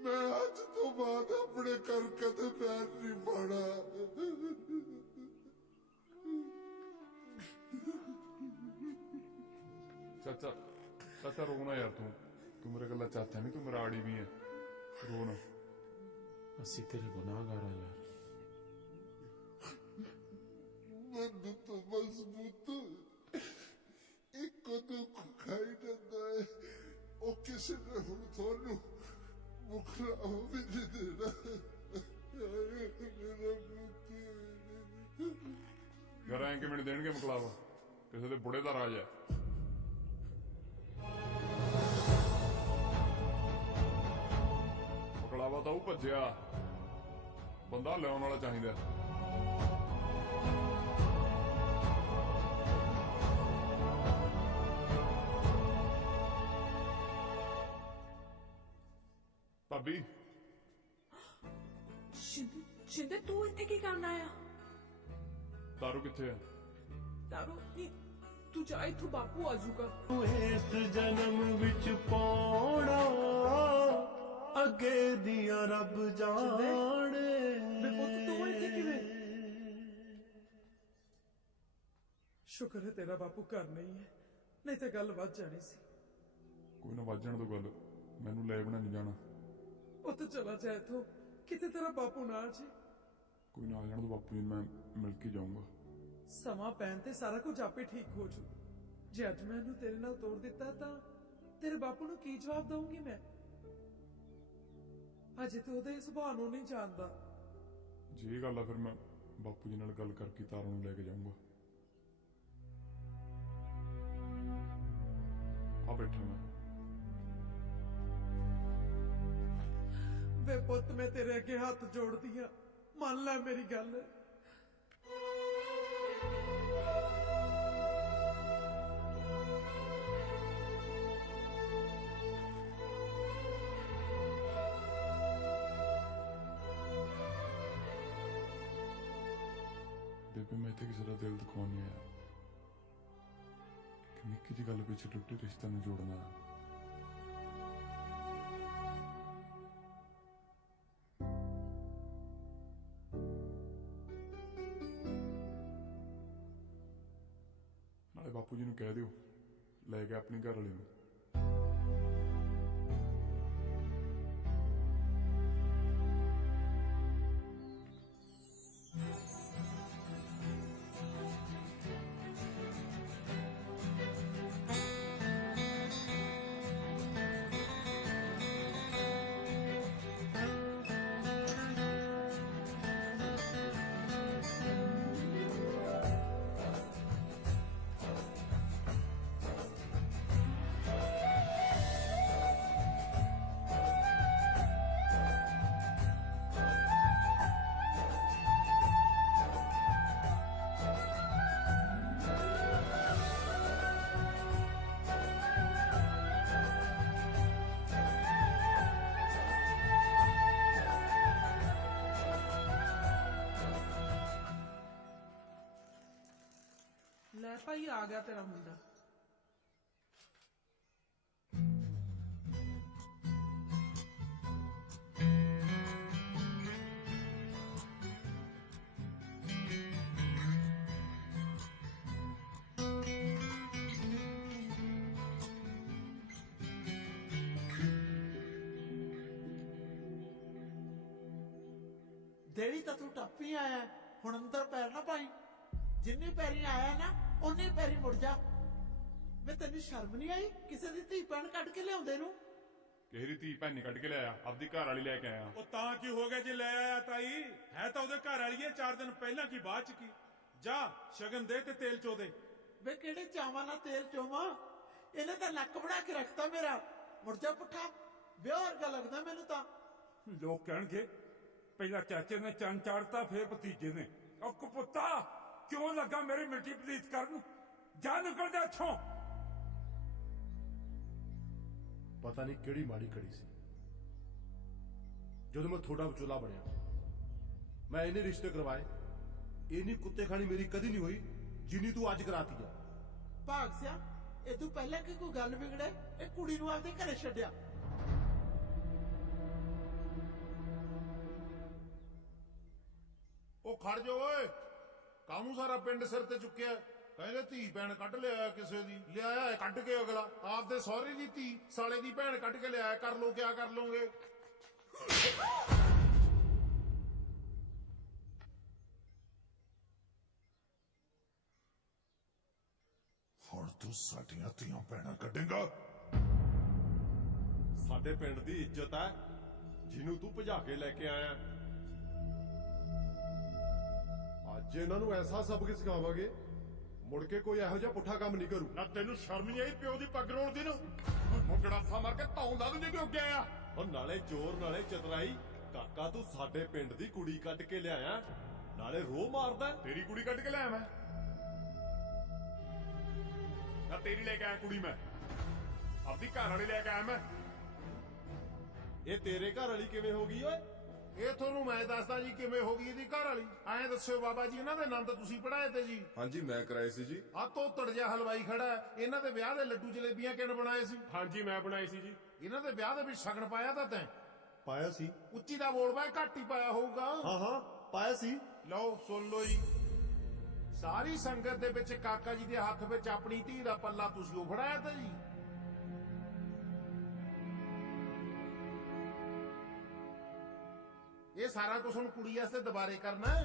मैं आज तो बाद अपने घर कदे पैर नहीं पड़ा। चाचा चाचा रोना यार। तू मेरे गला चाचा नहीं, तू मेरा आड़ी भी है। रोना। ਅਸੀਂ ਤੇਰੇ ਗੁਨਾਹਗਾਰ ਆ ਯਾਰ। ਮੈਨੂੰ ਤਾਂ ਮਜ਼ਬੂਤ ਇੱਕੋ ਦੁੱਖ ਖਾਈ ਜਾਂਦਾ ਹੈ। ਉਹ ਕਿਸੇ ਨੇ ਹੁਣ ਤੁਹਾਨੂੰ ਮੁਖਰਾ ਵੀ ਨਹੀਂ ਦੇਣਾ। ਮੇਰਾ ਪੁੱਤ ਯਾਰ ਐਂ ਕਿਵੇਂ ਨਹੀਂ ਦੇਣਗੇ ਮੁਕਲਾਵਾ? ਕਿਸੇ ਦੇ ਬੁੜੇ ਦਾ ਰਾਜ ਹੈ। ਮੁਕਲਾਵਾ ਤਾਂ ਉਹ ਭੱਜਿਆ, ਬੰਦਾ ਲਿਆਉਣ ਵਾਲਾ ਚਾਹੀਦਾ। ਭਾਬੀ ਸ਼ਿੰਦੇ ਤੂੰ ਇੱਥੇ ਕੀ ਕਰਨ ਆਇਆ? ਦਾਰੂ ਕਿੱਥੇ ਹੈ? ਦਾਰੂ ਨਹੀਂ, ਤੂੰ ਜਾ ਇੱਥੋਂ, ਬਾਪੂ ਆ ਜਾਊਗਾ। ਇਸ ਜਨਮ ਵਿੱਚ ਪਾਉਣਾ ਅੱਗੇ ਦੀਆਂ ਰੱਬ ਜਾਣੇ। ਮੇਰੇ ਪੁੱਤ ਤੂੰ ਇੱਥੇ ਕਿਵੇਂ? ਸ਼ੁਕਰ ਹੈ ਤੇਰਾ ਬਾਪੂ ਘਰ ਨਹੀਂ ਹੈ, ਨਹੀਂ ਤਾਂ ਗੱਲ ਵੱਧ ਜਾਣੀ ਸੀ। ਕੋਈ ਨਾ ਵੱਜ ਜਾਣ ਤੋਂ ਗੱਲ, ਮੈਨੂੰ ਲੈ ਬਣਾ ਨਹੀਂ ਜਾਣਾ। ਉੱਥੇ ਚਲਾ ਜਾ ਇੱਥੋਂ, ਕਿਤੇ ਤੇਰਾ ਬਾਪੂ ਨਾ ਆ ਜੇ। ਕੋਈ ਨਾ ਆ ਜਾਣ ਤੋਂ ਬਾਪੂ ਜੀ ਨੂੰ ਮੈਂ ਮਿਲ ਕੇ ਜਾਊਂਗਾ। ਸਮਾਂ ਪੈਣ ਤੇ ਸਾਰਾ ਕੁਝ ਆਪੇ ਠੀਕ ਹੋ ਜੂ। ਜੇ ਅੱਜ ਮੈਂ ਇਹਨੂੰ ਤੇਰੇ ਨਾਲ ਤੋੜ ਦਿੱਤਾ ਤਾਂ ਤੇਰੇ ਬਾਪੂ ਨੂੰ ਕੀ ਜਵਾਬ ਦਊਂਗੀ ਮੈਂ? ਅਜੇ ਤੇ ਉਹਦੇ ਸੁਭਾਅ ਨੂੰ ਨਹੀਂ ਜਾਣਦਾ। ਜੇ ਇਹ ਗੱਲ ਆ ਫਿਰ ਮੈਂ ਬਾਪੂ ਜੀ ਨਾਲ ਗੱਲ ਕਰਕੇ ਤਾਰਾਂ ਨੂੰ ਲੈ ਕੇ ਜਾਊਂਗਾ। ਆ ਬੈਠਾ ਮੈਂ। ਵੇ ਪੁੱਤ ਮੈਂ ਤੇਰੇ ਅੱਗੇ ਹੱਥ ਜੋੜਦੀ ਆ, ਮੰਨ ਲੈ ਮੇਰੀ ਗੱਲ। ਬੇਬੇ ਮੈਂ ਇੱਥੇ ਕਿਸੇ ਦਾ ਦਿਲ ਦਿਖਾਉਣ ਨਹੀਂ ਆਇਆ। ਕਿ ਨਿੱਕੀ ਜਿਹੀ ਗੱਲ ਪਿੱਛੇ ਟੁੱਟੇ ਰਿਸ਼ਤੇ ਨੂੰ ਜੋੜਨਾ। ਨਾਲੇ ਬਾਪੂ ਜੀ ਨੂੰ ਕਹਿ ਦਿਓ ਲੈ ਕੇ ਆਪਣੀ ਘਰ ਵਾਲੀ ਨੂੰ। ਲੈ ਭਾਈ ਆ ਗਿਆ ਤੇਰਾ ਮੁੰਡਾ। ਦੇੜੀ ਤਾਂ ਤੂੰ ਟੱਪੀ ਆਇਆ, ਹੁਣ ਅੰਦਰ ਪੈਰ ਨਾ ਪਾਈ। ਜਿੰਨੀ ਪੈਰੀ ਆਇਆ ਨਾ ਉਨੀ ਪੈਰੀ ਮੁੜ ਜਾ। ਵੇ ਤੈਨੂੰ ਸ਼ਰਮ ਨਹੀਂ ਆਈ ਕਿਸੇ ਦੀ ਧੀ ਭੈਣ ਕੱਢ ਕੇ ਲਿਆਉਂਦੇ ਨੂੰ? ਕਿਸੇ ਦੀ ਧੀ ਭੈਣ ਨਹੀਂ ਕੱਢ ਕੇ ਲਿਆਇਆ, ਆਪਦੀ ਘਰ ਵਾਲੀ ਲੈ ਕੇ ਆਇਆ। ਉਹ ਤਾਂ ਕੀ ਹੋ ਗਿਆ ਜੇ ਲੈ ਆਇਆ ਤਾਈ? ਹੈ ਤਾਂ ਉਹਦੇ ਘਰ ਵਾਲੀ ਹੈ, 4 ਦਿਨ ਪਹਿਲਾਂ ਕੀ ਬਾਅਦ ਚ ਕੀ? ਜਾ ਸ਼ਗਨ ਦੇ ਤੇ ਤੇਲ ਚੋ ਦੇ। ਵੇ ਕਿਹੜੇ ਚਾਵਾਂ ਨਾਲ ਤੇਲ ਚੋਵਾਂ? ਇਹਨੇ ਤਾਂ ਨੱਕ ਬਣਾ ਕੇ ਰੱਖਤਾ ਮੇਰਾ। ਮੁੜ ਜਾ ਪੁੱਠਾ, ਵਿਆਹ ਵਰਗਾ ਲੱਗਦਾ ਮੈਨੂੰ ਤਾਂ। ਲੋਕ ਕਹਿਣਗੇ ਪਹਿਲਾਂ ਚਾਚੇ ਨੇ ਚੰਨ ਚਾੜਤਾ, ਫੇਰ ਭਤੀਜੇ ਨੇ। ਉਹ ਕਪੁੱਤਾ ਕਿਉਂ ਲੱਗਾ ਮੇਰੀ ਮਿੱਟੀ ਪਲੀਤ ਕਰਨ? ਜਾ ਨਿਕਲ ਜਾ ਇੱਥੋਂ। ਪਤਾ ਨਹੀਂ ਕਿਹੜੀ ਮਾੜੀ ਕੜੀ ਸੀ ਜਦੋਂ ਮੈਂ ਤੁਹਾਡਾ ਵਿਚੋਲਾ ਬਣਿਆ। ਮੈਂ ਇਹਨੇ ਰਿਸ਼ਤੇ ਕਰਵਾਏ, ਇੰਨੀ ਕੁੱਤੇ ਖਾਣੀ ਮੇਰੀ ਕਦੀ ਨਹੀਂ ਹੋਈ ਜਿੰਨੀ ਤੂੰ ਅੱਜ ਕਰਾਤੀ ਆ। ਭਾਗ ਸਿਆ, ਇਹ ਤੂੰ ਪਹਿਲਾਂ ਕਿ ਕੋਈ ਗੱਲ ਵਿਗੜੇ ਇਹ ਕੁੜੀ ਨੂੰ ਆਪਦੇ ਘਰੇ ਛੱਡਿਆ। ਉਹ ਖੜ ਜਾ ਓਏ, ਕਾਹਨੂੰ ਸਾਰਾ ਪਿੰਡ ਸਿਰ ਤੇ ਚੁੱਕਿਆ? ਕਹਿੰਦੇ ਧੀ ਭੈਣ ਕੱਢ ਲਿਆਇਆ ਕਿਸੇ ਦੀ, ਲਿਆਇਆ ਕੱਢ ਕੇ ਅਗਲਾ ਆਪਦੇ ਸਹੁਰੇ ਦੀ ਧੀ ਸਾਲੇ ਦੀ ਭੈਣ ਕੱਢ ਕੇ ਲਿਆਇਆ। ਕਰ ਲੋ ਕਿਆ ਕਰ ਲੋਗੇ? ਹੁਣ ਤੂੰ ਸਾਡੀਆਂ ਧੀਆਂ ਭੈਣਾਂ ਕੱਢੇਗਾ? ਸਾਡੇ ਪਿੰਡ ਦੀ ਇੱਜ਼ਤ ਹੈ ਜਿਹਨੂੰ ਤੂੰ ਭਜਾ ਕੇ ਲੈ ਕੇ ਆਇਆ। ਅੱਜ ਇਹਨਾਂ ਨੂੰ ਐਸਾ ਸਬਕ ਸਿਖਾਵਾਂਗੇ ਮੁੜ ਕੇ ਕੋਈ ਇਹੋ ਜਿਹਾ ਪੁੱਠਾ ਕੰਮ ਨਹੀਂ ਕਰੂ। ਨਾ ਤੈਨੂੰ ਸ਼ਰਮ ਨਹੀਂ ਆਈ ਪਿਓ ਦੀ ਪੱਗ ਰੋਣ ਦੀ ਨੂੰ? ਮੁੰਗੜਾਸਾ ਮਾਰ ਕੇ ਧੌਣ ਲਾ ਦੂੰ ਜੇ ਕਿ ਉੱਗੇ ਆਇਆ। ਉਹ ਨਾਲੇ ਚੋਰ ਨਾਲੇ ਚਤਰਾਈ, ਕਾਕਾ ਤੂੰ ਸਾਡੇ ਪਿੰਡ ਦੀ ਕੁੜੀ ਕੱਢ ਕੇ ਲਿਆਇਆ, ਨਾਲੇ ਰੋਹ ਮਾਰਦਾ। ਤੇਰੀ ਕੁੜੀ ਕੱਢ ਕੇ ਲਿਆਇਆ ਮੈਂ? ਨਾ ਤੇਰੀ ਲੈ ਕੇ ਆਇਆ ਕੁੜੀ ਮੈਂ, ਆਪਦੀ ਘਰ ਵਾਲੀ ਲੈ ਕੇ ਆਇਆ ਮੈਂ। ਇਹ ਤੇਰੇ ਘਰ ਵਾਲੀ ਕਿਵੇਂ ਹੋ ਗਈ ਓਏ? ਇਹ ਤੁਹਾਨੂੰ ਮੈਂ ਦੱਸਦਾ ਜੀ ਕਿਵੇਂ ਹੋ ਗਈ ਇਹਦੀ ਘਰ ਵਾਲੀ। ਐਂ ਦੱਸਿਓ ਬਾਬਾ ਜੀ, ਇਹਨਾਂ ਦੇ ਆਨੰਦ ਤੁਸੀਂ ਪੜਾਏ ਤੇ ਜੀ? ਹਾਂਜੀ ਮੈਂ ਕਰਾਏ ਸੀ ਜੀ। ਆ ਤੋਤੜ ਜਿਹਾ ਹਲਵਾਈ ਖੜਾ ਹੈ, ਇਹਨਾਂ ਦੇ ਵਿਆਹ ਦੇ ਲੱਡੂ ਜਲੇਬੀਆਂ ਕਿਹਨੇ ਬਣਾਏ ਸੀ? ਹਾਂਜੀ ਮੈਂ ਬਣਾਈ ਸੀ ਜੀ। ਇਹਨਾਂ ਦੇ ਵਿਆਹ ਦੇ ਵਿੱਚ ਸ਼ਗਨ ਪਾਇਆ ਤਾਂ ਤੈਂ? ਪਾਇਆ ਸੀ। ਉੱਚੀ ਦਾ ਬੋਲ ਬਾ, ਘੱਟ ਹੀ ਪਾਇਆ ਹੋਊਗਾ। ਹਾਂ ਹਾਂ ਪਾਇਆ ਸੀ। ਲਓ ਸੁਣ ਲਓ ਜੀ, ਸਾਰੀ ਸੰਗਤ ਦੇ ਵਿੱਚ ਕਾਕਾ ਜੀ ਦੇ ਹੱਥ ਵਿੱਚ ਆਪਣੀ ਧੀ ਦਾ ਪੱਲਾ ਤੁਸੀਂ ਉਹ ਫੜਾਇਆ ਤਾਂ ਜੀ? ਇਹ ਸਾਰਾ ਕੁਝ ਹੁਣ ਕੁੜੀ ਵਾਸਤੇ ਦੁਬਾਰੇ ਕਰਨਾ ਹੈ?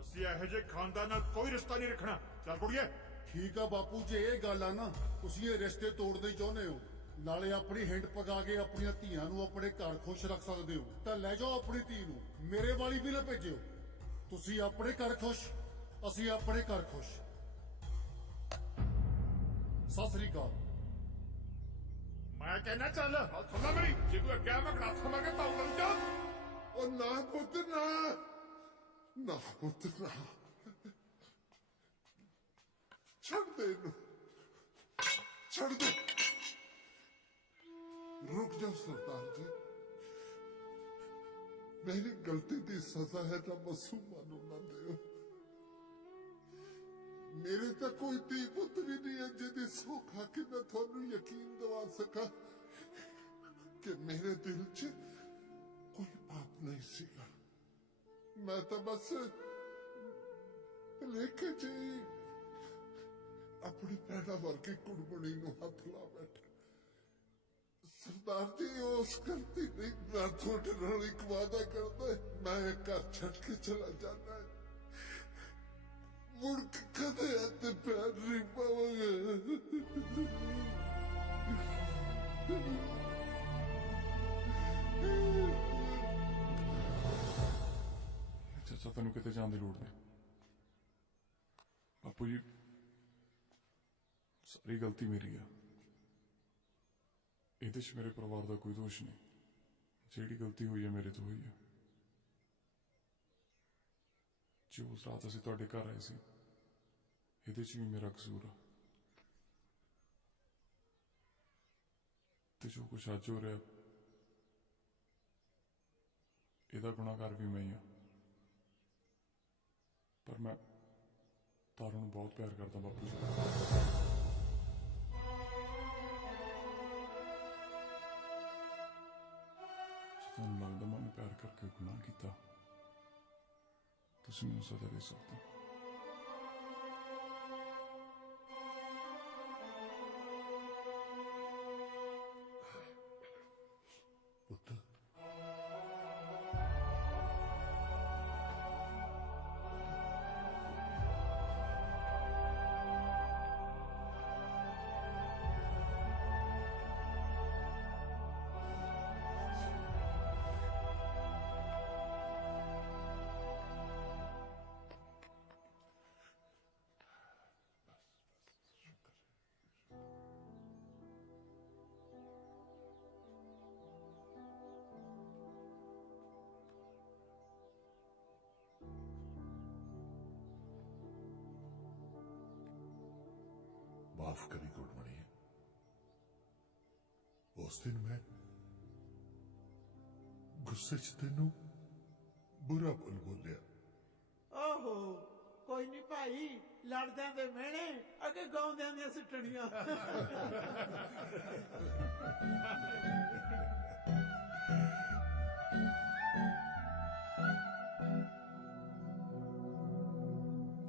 ਅਸੀਂ ਇਹੋ ਜਿਹੇ ਖਾਨਦਾਨ ਨਾਲ ਕੋਈ ਰਿਸ਼ਤਾ ਨਹੀਂ ਰੱਖਣਾ। ਚੱਲ ਕੁੜੀਏ। ਠੀਕ ਆ ਬਾਪੂ, ਜੇ ਇਹ ਗੱਲ ਆ ਨਾ ਤੁਸੀਂ ਇਹ ਰਿਸ਼ਤੇ ਤੋੜਦੇ ਚਾਹੁੰਦੇ ਹੋ, ਨਾਲੇ ਆਪਣੀ ਹਿੰਡ ਪਕਾ ਕੇ ਆਪਣੀਆਂ ਧੀਆਂ ਨੂੰ ਆਪਣੇ ਘਰ ਖੁਸ਼ ਰੱਖ ਸਕਦੇ ਹੋ, ਤਾਂ ਲੈ ਜਾਓ ਆਪਣੀ ਧੀ ਨੂੰ। ਮੇਰੇ ਵਾਲੀ ਵੀ ਨਾ ਭੇਜਿਓ। ਤੁਸੀਂ ਆਪਣੇ ਘਰ ਖੁਸ਼, ਅਸੀਂ ਆਪਣੇ ਘਰ ਖੁਸ਼। ਸਤਿ ਸ੍ਰੀ ਅਕਾਲ। ਮੈਂ ਕਹਿੰਦਾ ਚੱਲ ਸੁਣਨਾ ਮੇਰੀ, ਜੇ ਕੋਈ ਅੱਗੇ ਮੈਂ ਗਲਾਸ ਮਾਰ ਕੇ ਧੌਣ ਲੱਗ ਜਾ। ਉਹ ਨਾ ਪੁੱਤ ਨਾ, ਨਾ ਪੁੱਤ ਨਾ, ਛੱਡ ਦੇ ਇਹਨੂੰ, ਛੱਡ ਦੇ। रुक जाओ सरदार जी, मेरी गलती की सजा है ना मासूमा नूं ना दिओ। मेरे तो कोई धी पुत भी नहीं है जिहदी सौ खा के मैं थानू यकीन दिवा सका कि मेरे दिल च कोई पाप नहीं सीगा। मैं तो बस लेके जी अपनी पैड़ा वर्गी कुड़बड़ी नूं हथ ला बैठा। सरदार जी उस गलती नहीं, मैं थोड़े नाल एक वादा करता है, मैं घर छड़ के चला जाना है, मुड़ के कदे हथ पैर नहीं पावांगा। ਚਾਚਾ ਤੈਨੂੰ ਕਿਤੇ ਜਾਣ ਦੀ ਲੋੜ ਨਹੀਂ। ਬਾਪੂ ਜੀ ਸਾਰੀ ਗਲਤੀ ਮੇਰੀ ਆ, ਇਹਦੇ 'ਚ ਮੇਰੇ ਪਰਿਵਾਰ ਦਾ ਕੋਈ ਦੋਸ਼ ਨਹੀਂ। ਜਿਹੜੀ ਗਲਤੀ ਹੋਈ ਹੈ ਮੇਰੇ ਤੋਂ ਹੋਈ ਹੈ। ਜੋ ਉਸ ਰਾਤ ਅਸੀਂ ਤੁਹਾਡੇ ਘਰ ਆਏ ਸੀ ਇਹਦੇ 'ਚ ਵੀ ਮੇਰਾ ਕਸੂਰ ਆ, ਤੇ ਜੋ ਕੁਛ ਅੱਜ ਹੋ ਰਿਹਾ ਇਹਦਾ ਗੁਨਾਹਗਾਰ ਵੀ ਮੈਂ ਹੀ ਆ। ਪਰ ਤਾਰੋ ਨੂੰ ਬਹੁਤ ਪਿਆਰ ਕਰਦਾ ਬਾਪੂ ਜੀ। ਤੁਹਾਨੂੰ ਲੱਗਦਾ ਮੈਂ ਪਿਆਰ ਕਰਕੇ ਗੁਨਾਹ ਕੀਤਾ, ਤੁਸੀਂ ਮੈਨੂੰ ਸਜ਼ਾ ਦੇ ਸਕਦੇ ਹੋ। ਪੁੱਤ माफ करी गुड़मणी, उस दिन मैं गुस्से च तेनू बुरा बोलिया। ਓਹੋ ਕੋਈ ਨਹੀਂ ਭਾਈ, ਲੜਦਿਆਂ ਦੇ ਮਿਹਣੇ ਅੱਗੇ ਗਾਉਂਦਿਆਂ ਦੀਆਂ ਸਿੱਟਣੀਆਂ।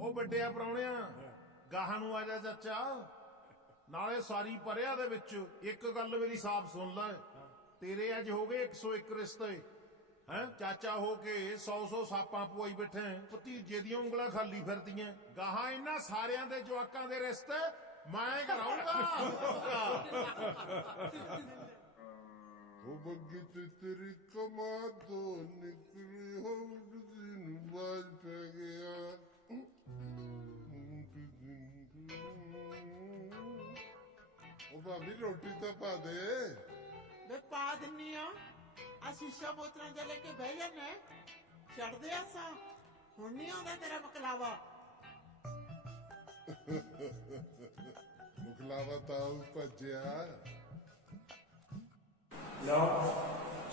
ਉਹ ਵੱਡਿਆ ਪ੍ਰਾਹੁਣਿਆ, ਗਾਹਾਂ ਨੂੰ ਆ ਜਾ ਚਾਚਾ। ਨਾਲੇ ਸਾਰੀ ਪਰਿਆ ਦੇ ਵਿੱਚ ਇੱਕ ਗੱਲ ਮੇਰੀ ਸਾਫ਼ ਸੁਣ ਲੈ, ਤੇਰੇ ਅੱਜ ਹੋ ਗਏ 101 ਰਿਸ਼ਤੇ ਹੈ। ਚਾਚਾ ਹੋ ਕੇ 100 ਸਾਪਾਂ ਪਵਾਈ ਬੈਠੇ, ਭਤੀਜੇ ਦੀਆਂ ਉਂਗਲਾਂ ਖਾਲੀ ਫਿਰਦੀਆਂ। ਗਾਹਾਂ ਇਹਨਾਂ ਸਾਰਿਆਂ ਦੇ ਜਵਾਕਾਂ ਦੇ ਰਿਸ਼ਤੇ ਮੈਂ ਕਰਾਉਂਗਾ। ਉਹ ਬੱਗੀ ਤੇ ਤੇਰੀ ਕਮਾ ਤੋਂ ਨਿਕਲੀ ਹੋ ਦਿਨ ਬਾਜ ਪੈ ਗਿਆ। ਉਹ ਭਾਬੀ ਰੋਟੀ ਤਾਂ ਪਾ ਦੇ। ਵੇ ਪਾ ਦਿੰਨੀ ਆ, ਸ਼ੀਸ਼ਾ ਮੋਤਰਾਂ ਦੇ ਲੈ ਕੇ ਬਹਿ ਜਾਂਦੇ, ਛੱਡਦੇ ਆਸਾਂ। ਹੁਣ ਨਹੀਂ ਆਉਂਦਾ ਤੇਰਾ ਮਕਲਾਵਾ। ਮੁਕਲਾਵਾ ਤਾਂ ਉਹ ਭੱਜਿਆ। Now,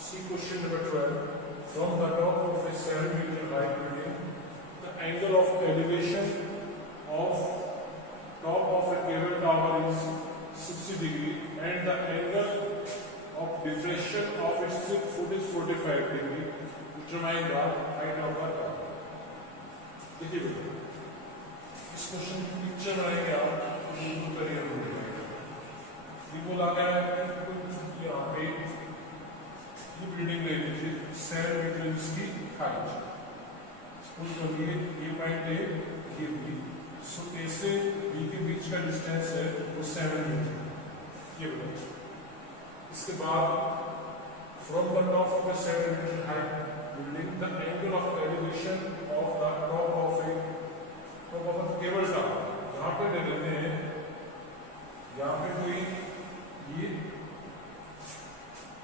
see question number 12. From the top of a 7-meter high building, the angle of elevation of top of a cable tower is 60 degree, and the angle of deflection of its foot is 45 degree. Determine the height of the tower. देखिए बेटा, इस क्वेश्चन की पिक्चर आएगी आप शुरू करिए। ये बोला गया है कि यहाँ पे ये बिल्डिंग ले लीजिए, 7 मीटर इसकी हाइट। सपोज करिए ये पॉइंट है, ये बी, सो ए से बी के बीच का डिस्टेंस है वो 7 मीटर। ये बताइए इसके बाद from the top of a 7 metre height building, the angle of elevation of the top of a cable tower, यहाँ पे ले लेते हैं, यहाँ पे कोई ये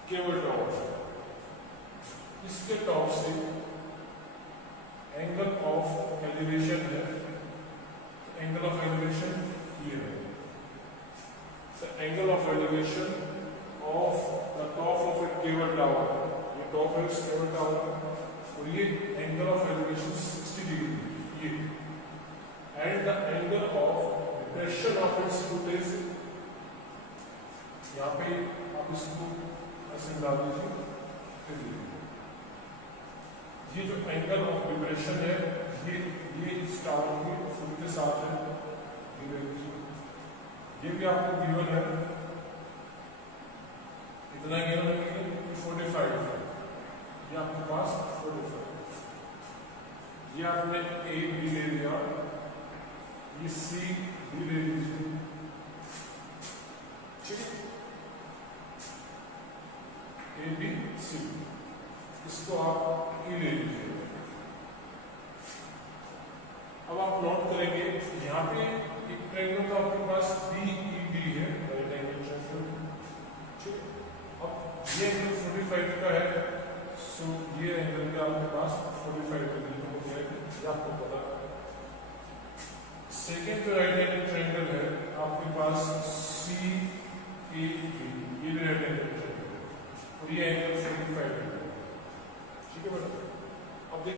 केबल टावर, इसके टॉप से एंगल ऑफ एलिवेशन है, एंगल ऑफ एलिवेशन ये है। The angle of elevation of the top of a cable tower, ये टॉप है इस केबल टावर, और ये एंगल ऑफ एलिवेशन 60 डिग्री ये, and the angle of depression of its foot is, यहाँ पे आप इसको ऐसे डाल दीजिए। ये जो एंगल ऑफ डिप्रेशन है ये इस टावर के फुट के साथ है, ये भी आपको गिवन है, इतना गिवन है 45 है, ये आपके पास 45। ये आपने ए बी ले लिया, ये सी भी ले लीजिए, ठीक है, ए बी सी, इसको आप ई ले लीजिए। अब आप नोट करेंगे यहाँ पे एक ट्रायंगल का आपके पास बी ई बी है, राइट एंगल ट्रायंगल, ठीक है। अब ये एंगल 45 का है, सो ये एंगल का आपके पास 45 डिग्री हो जाएगा, ये आपको पता है। सेकेंड जो राइट एंगल ट्रायंगल है आपके पास सी ए बी, ये राइट एंगल ट्रायंगल, और ये एंगल 45 है, ठीक है बेटा।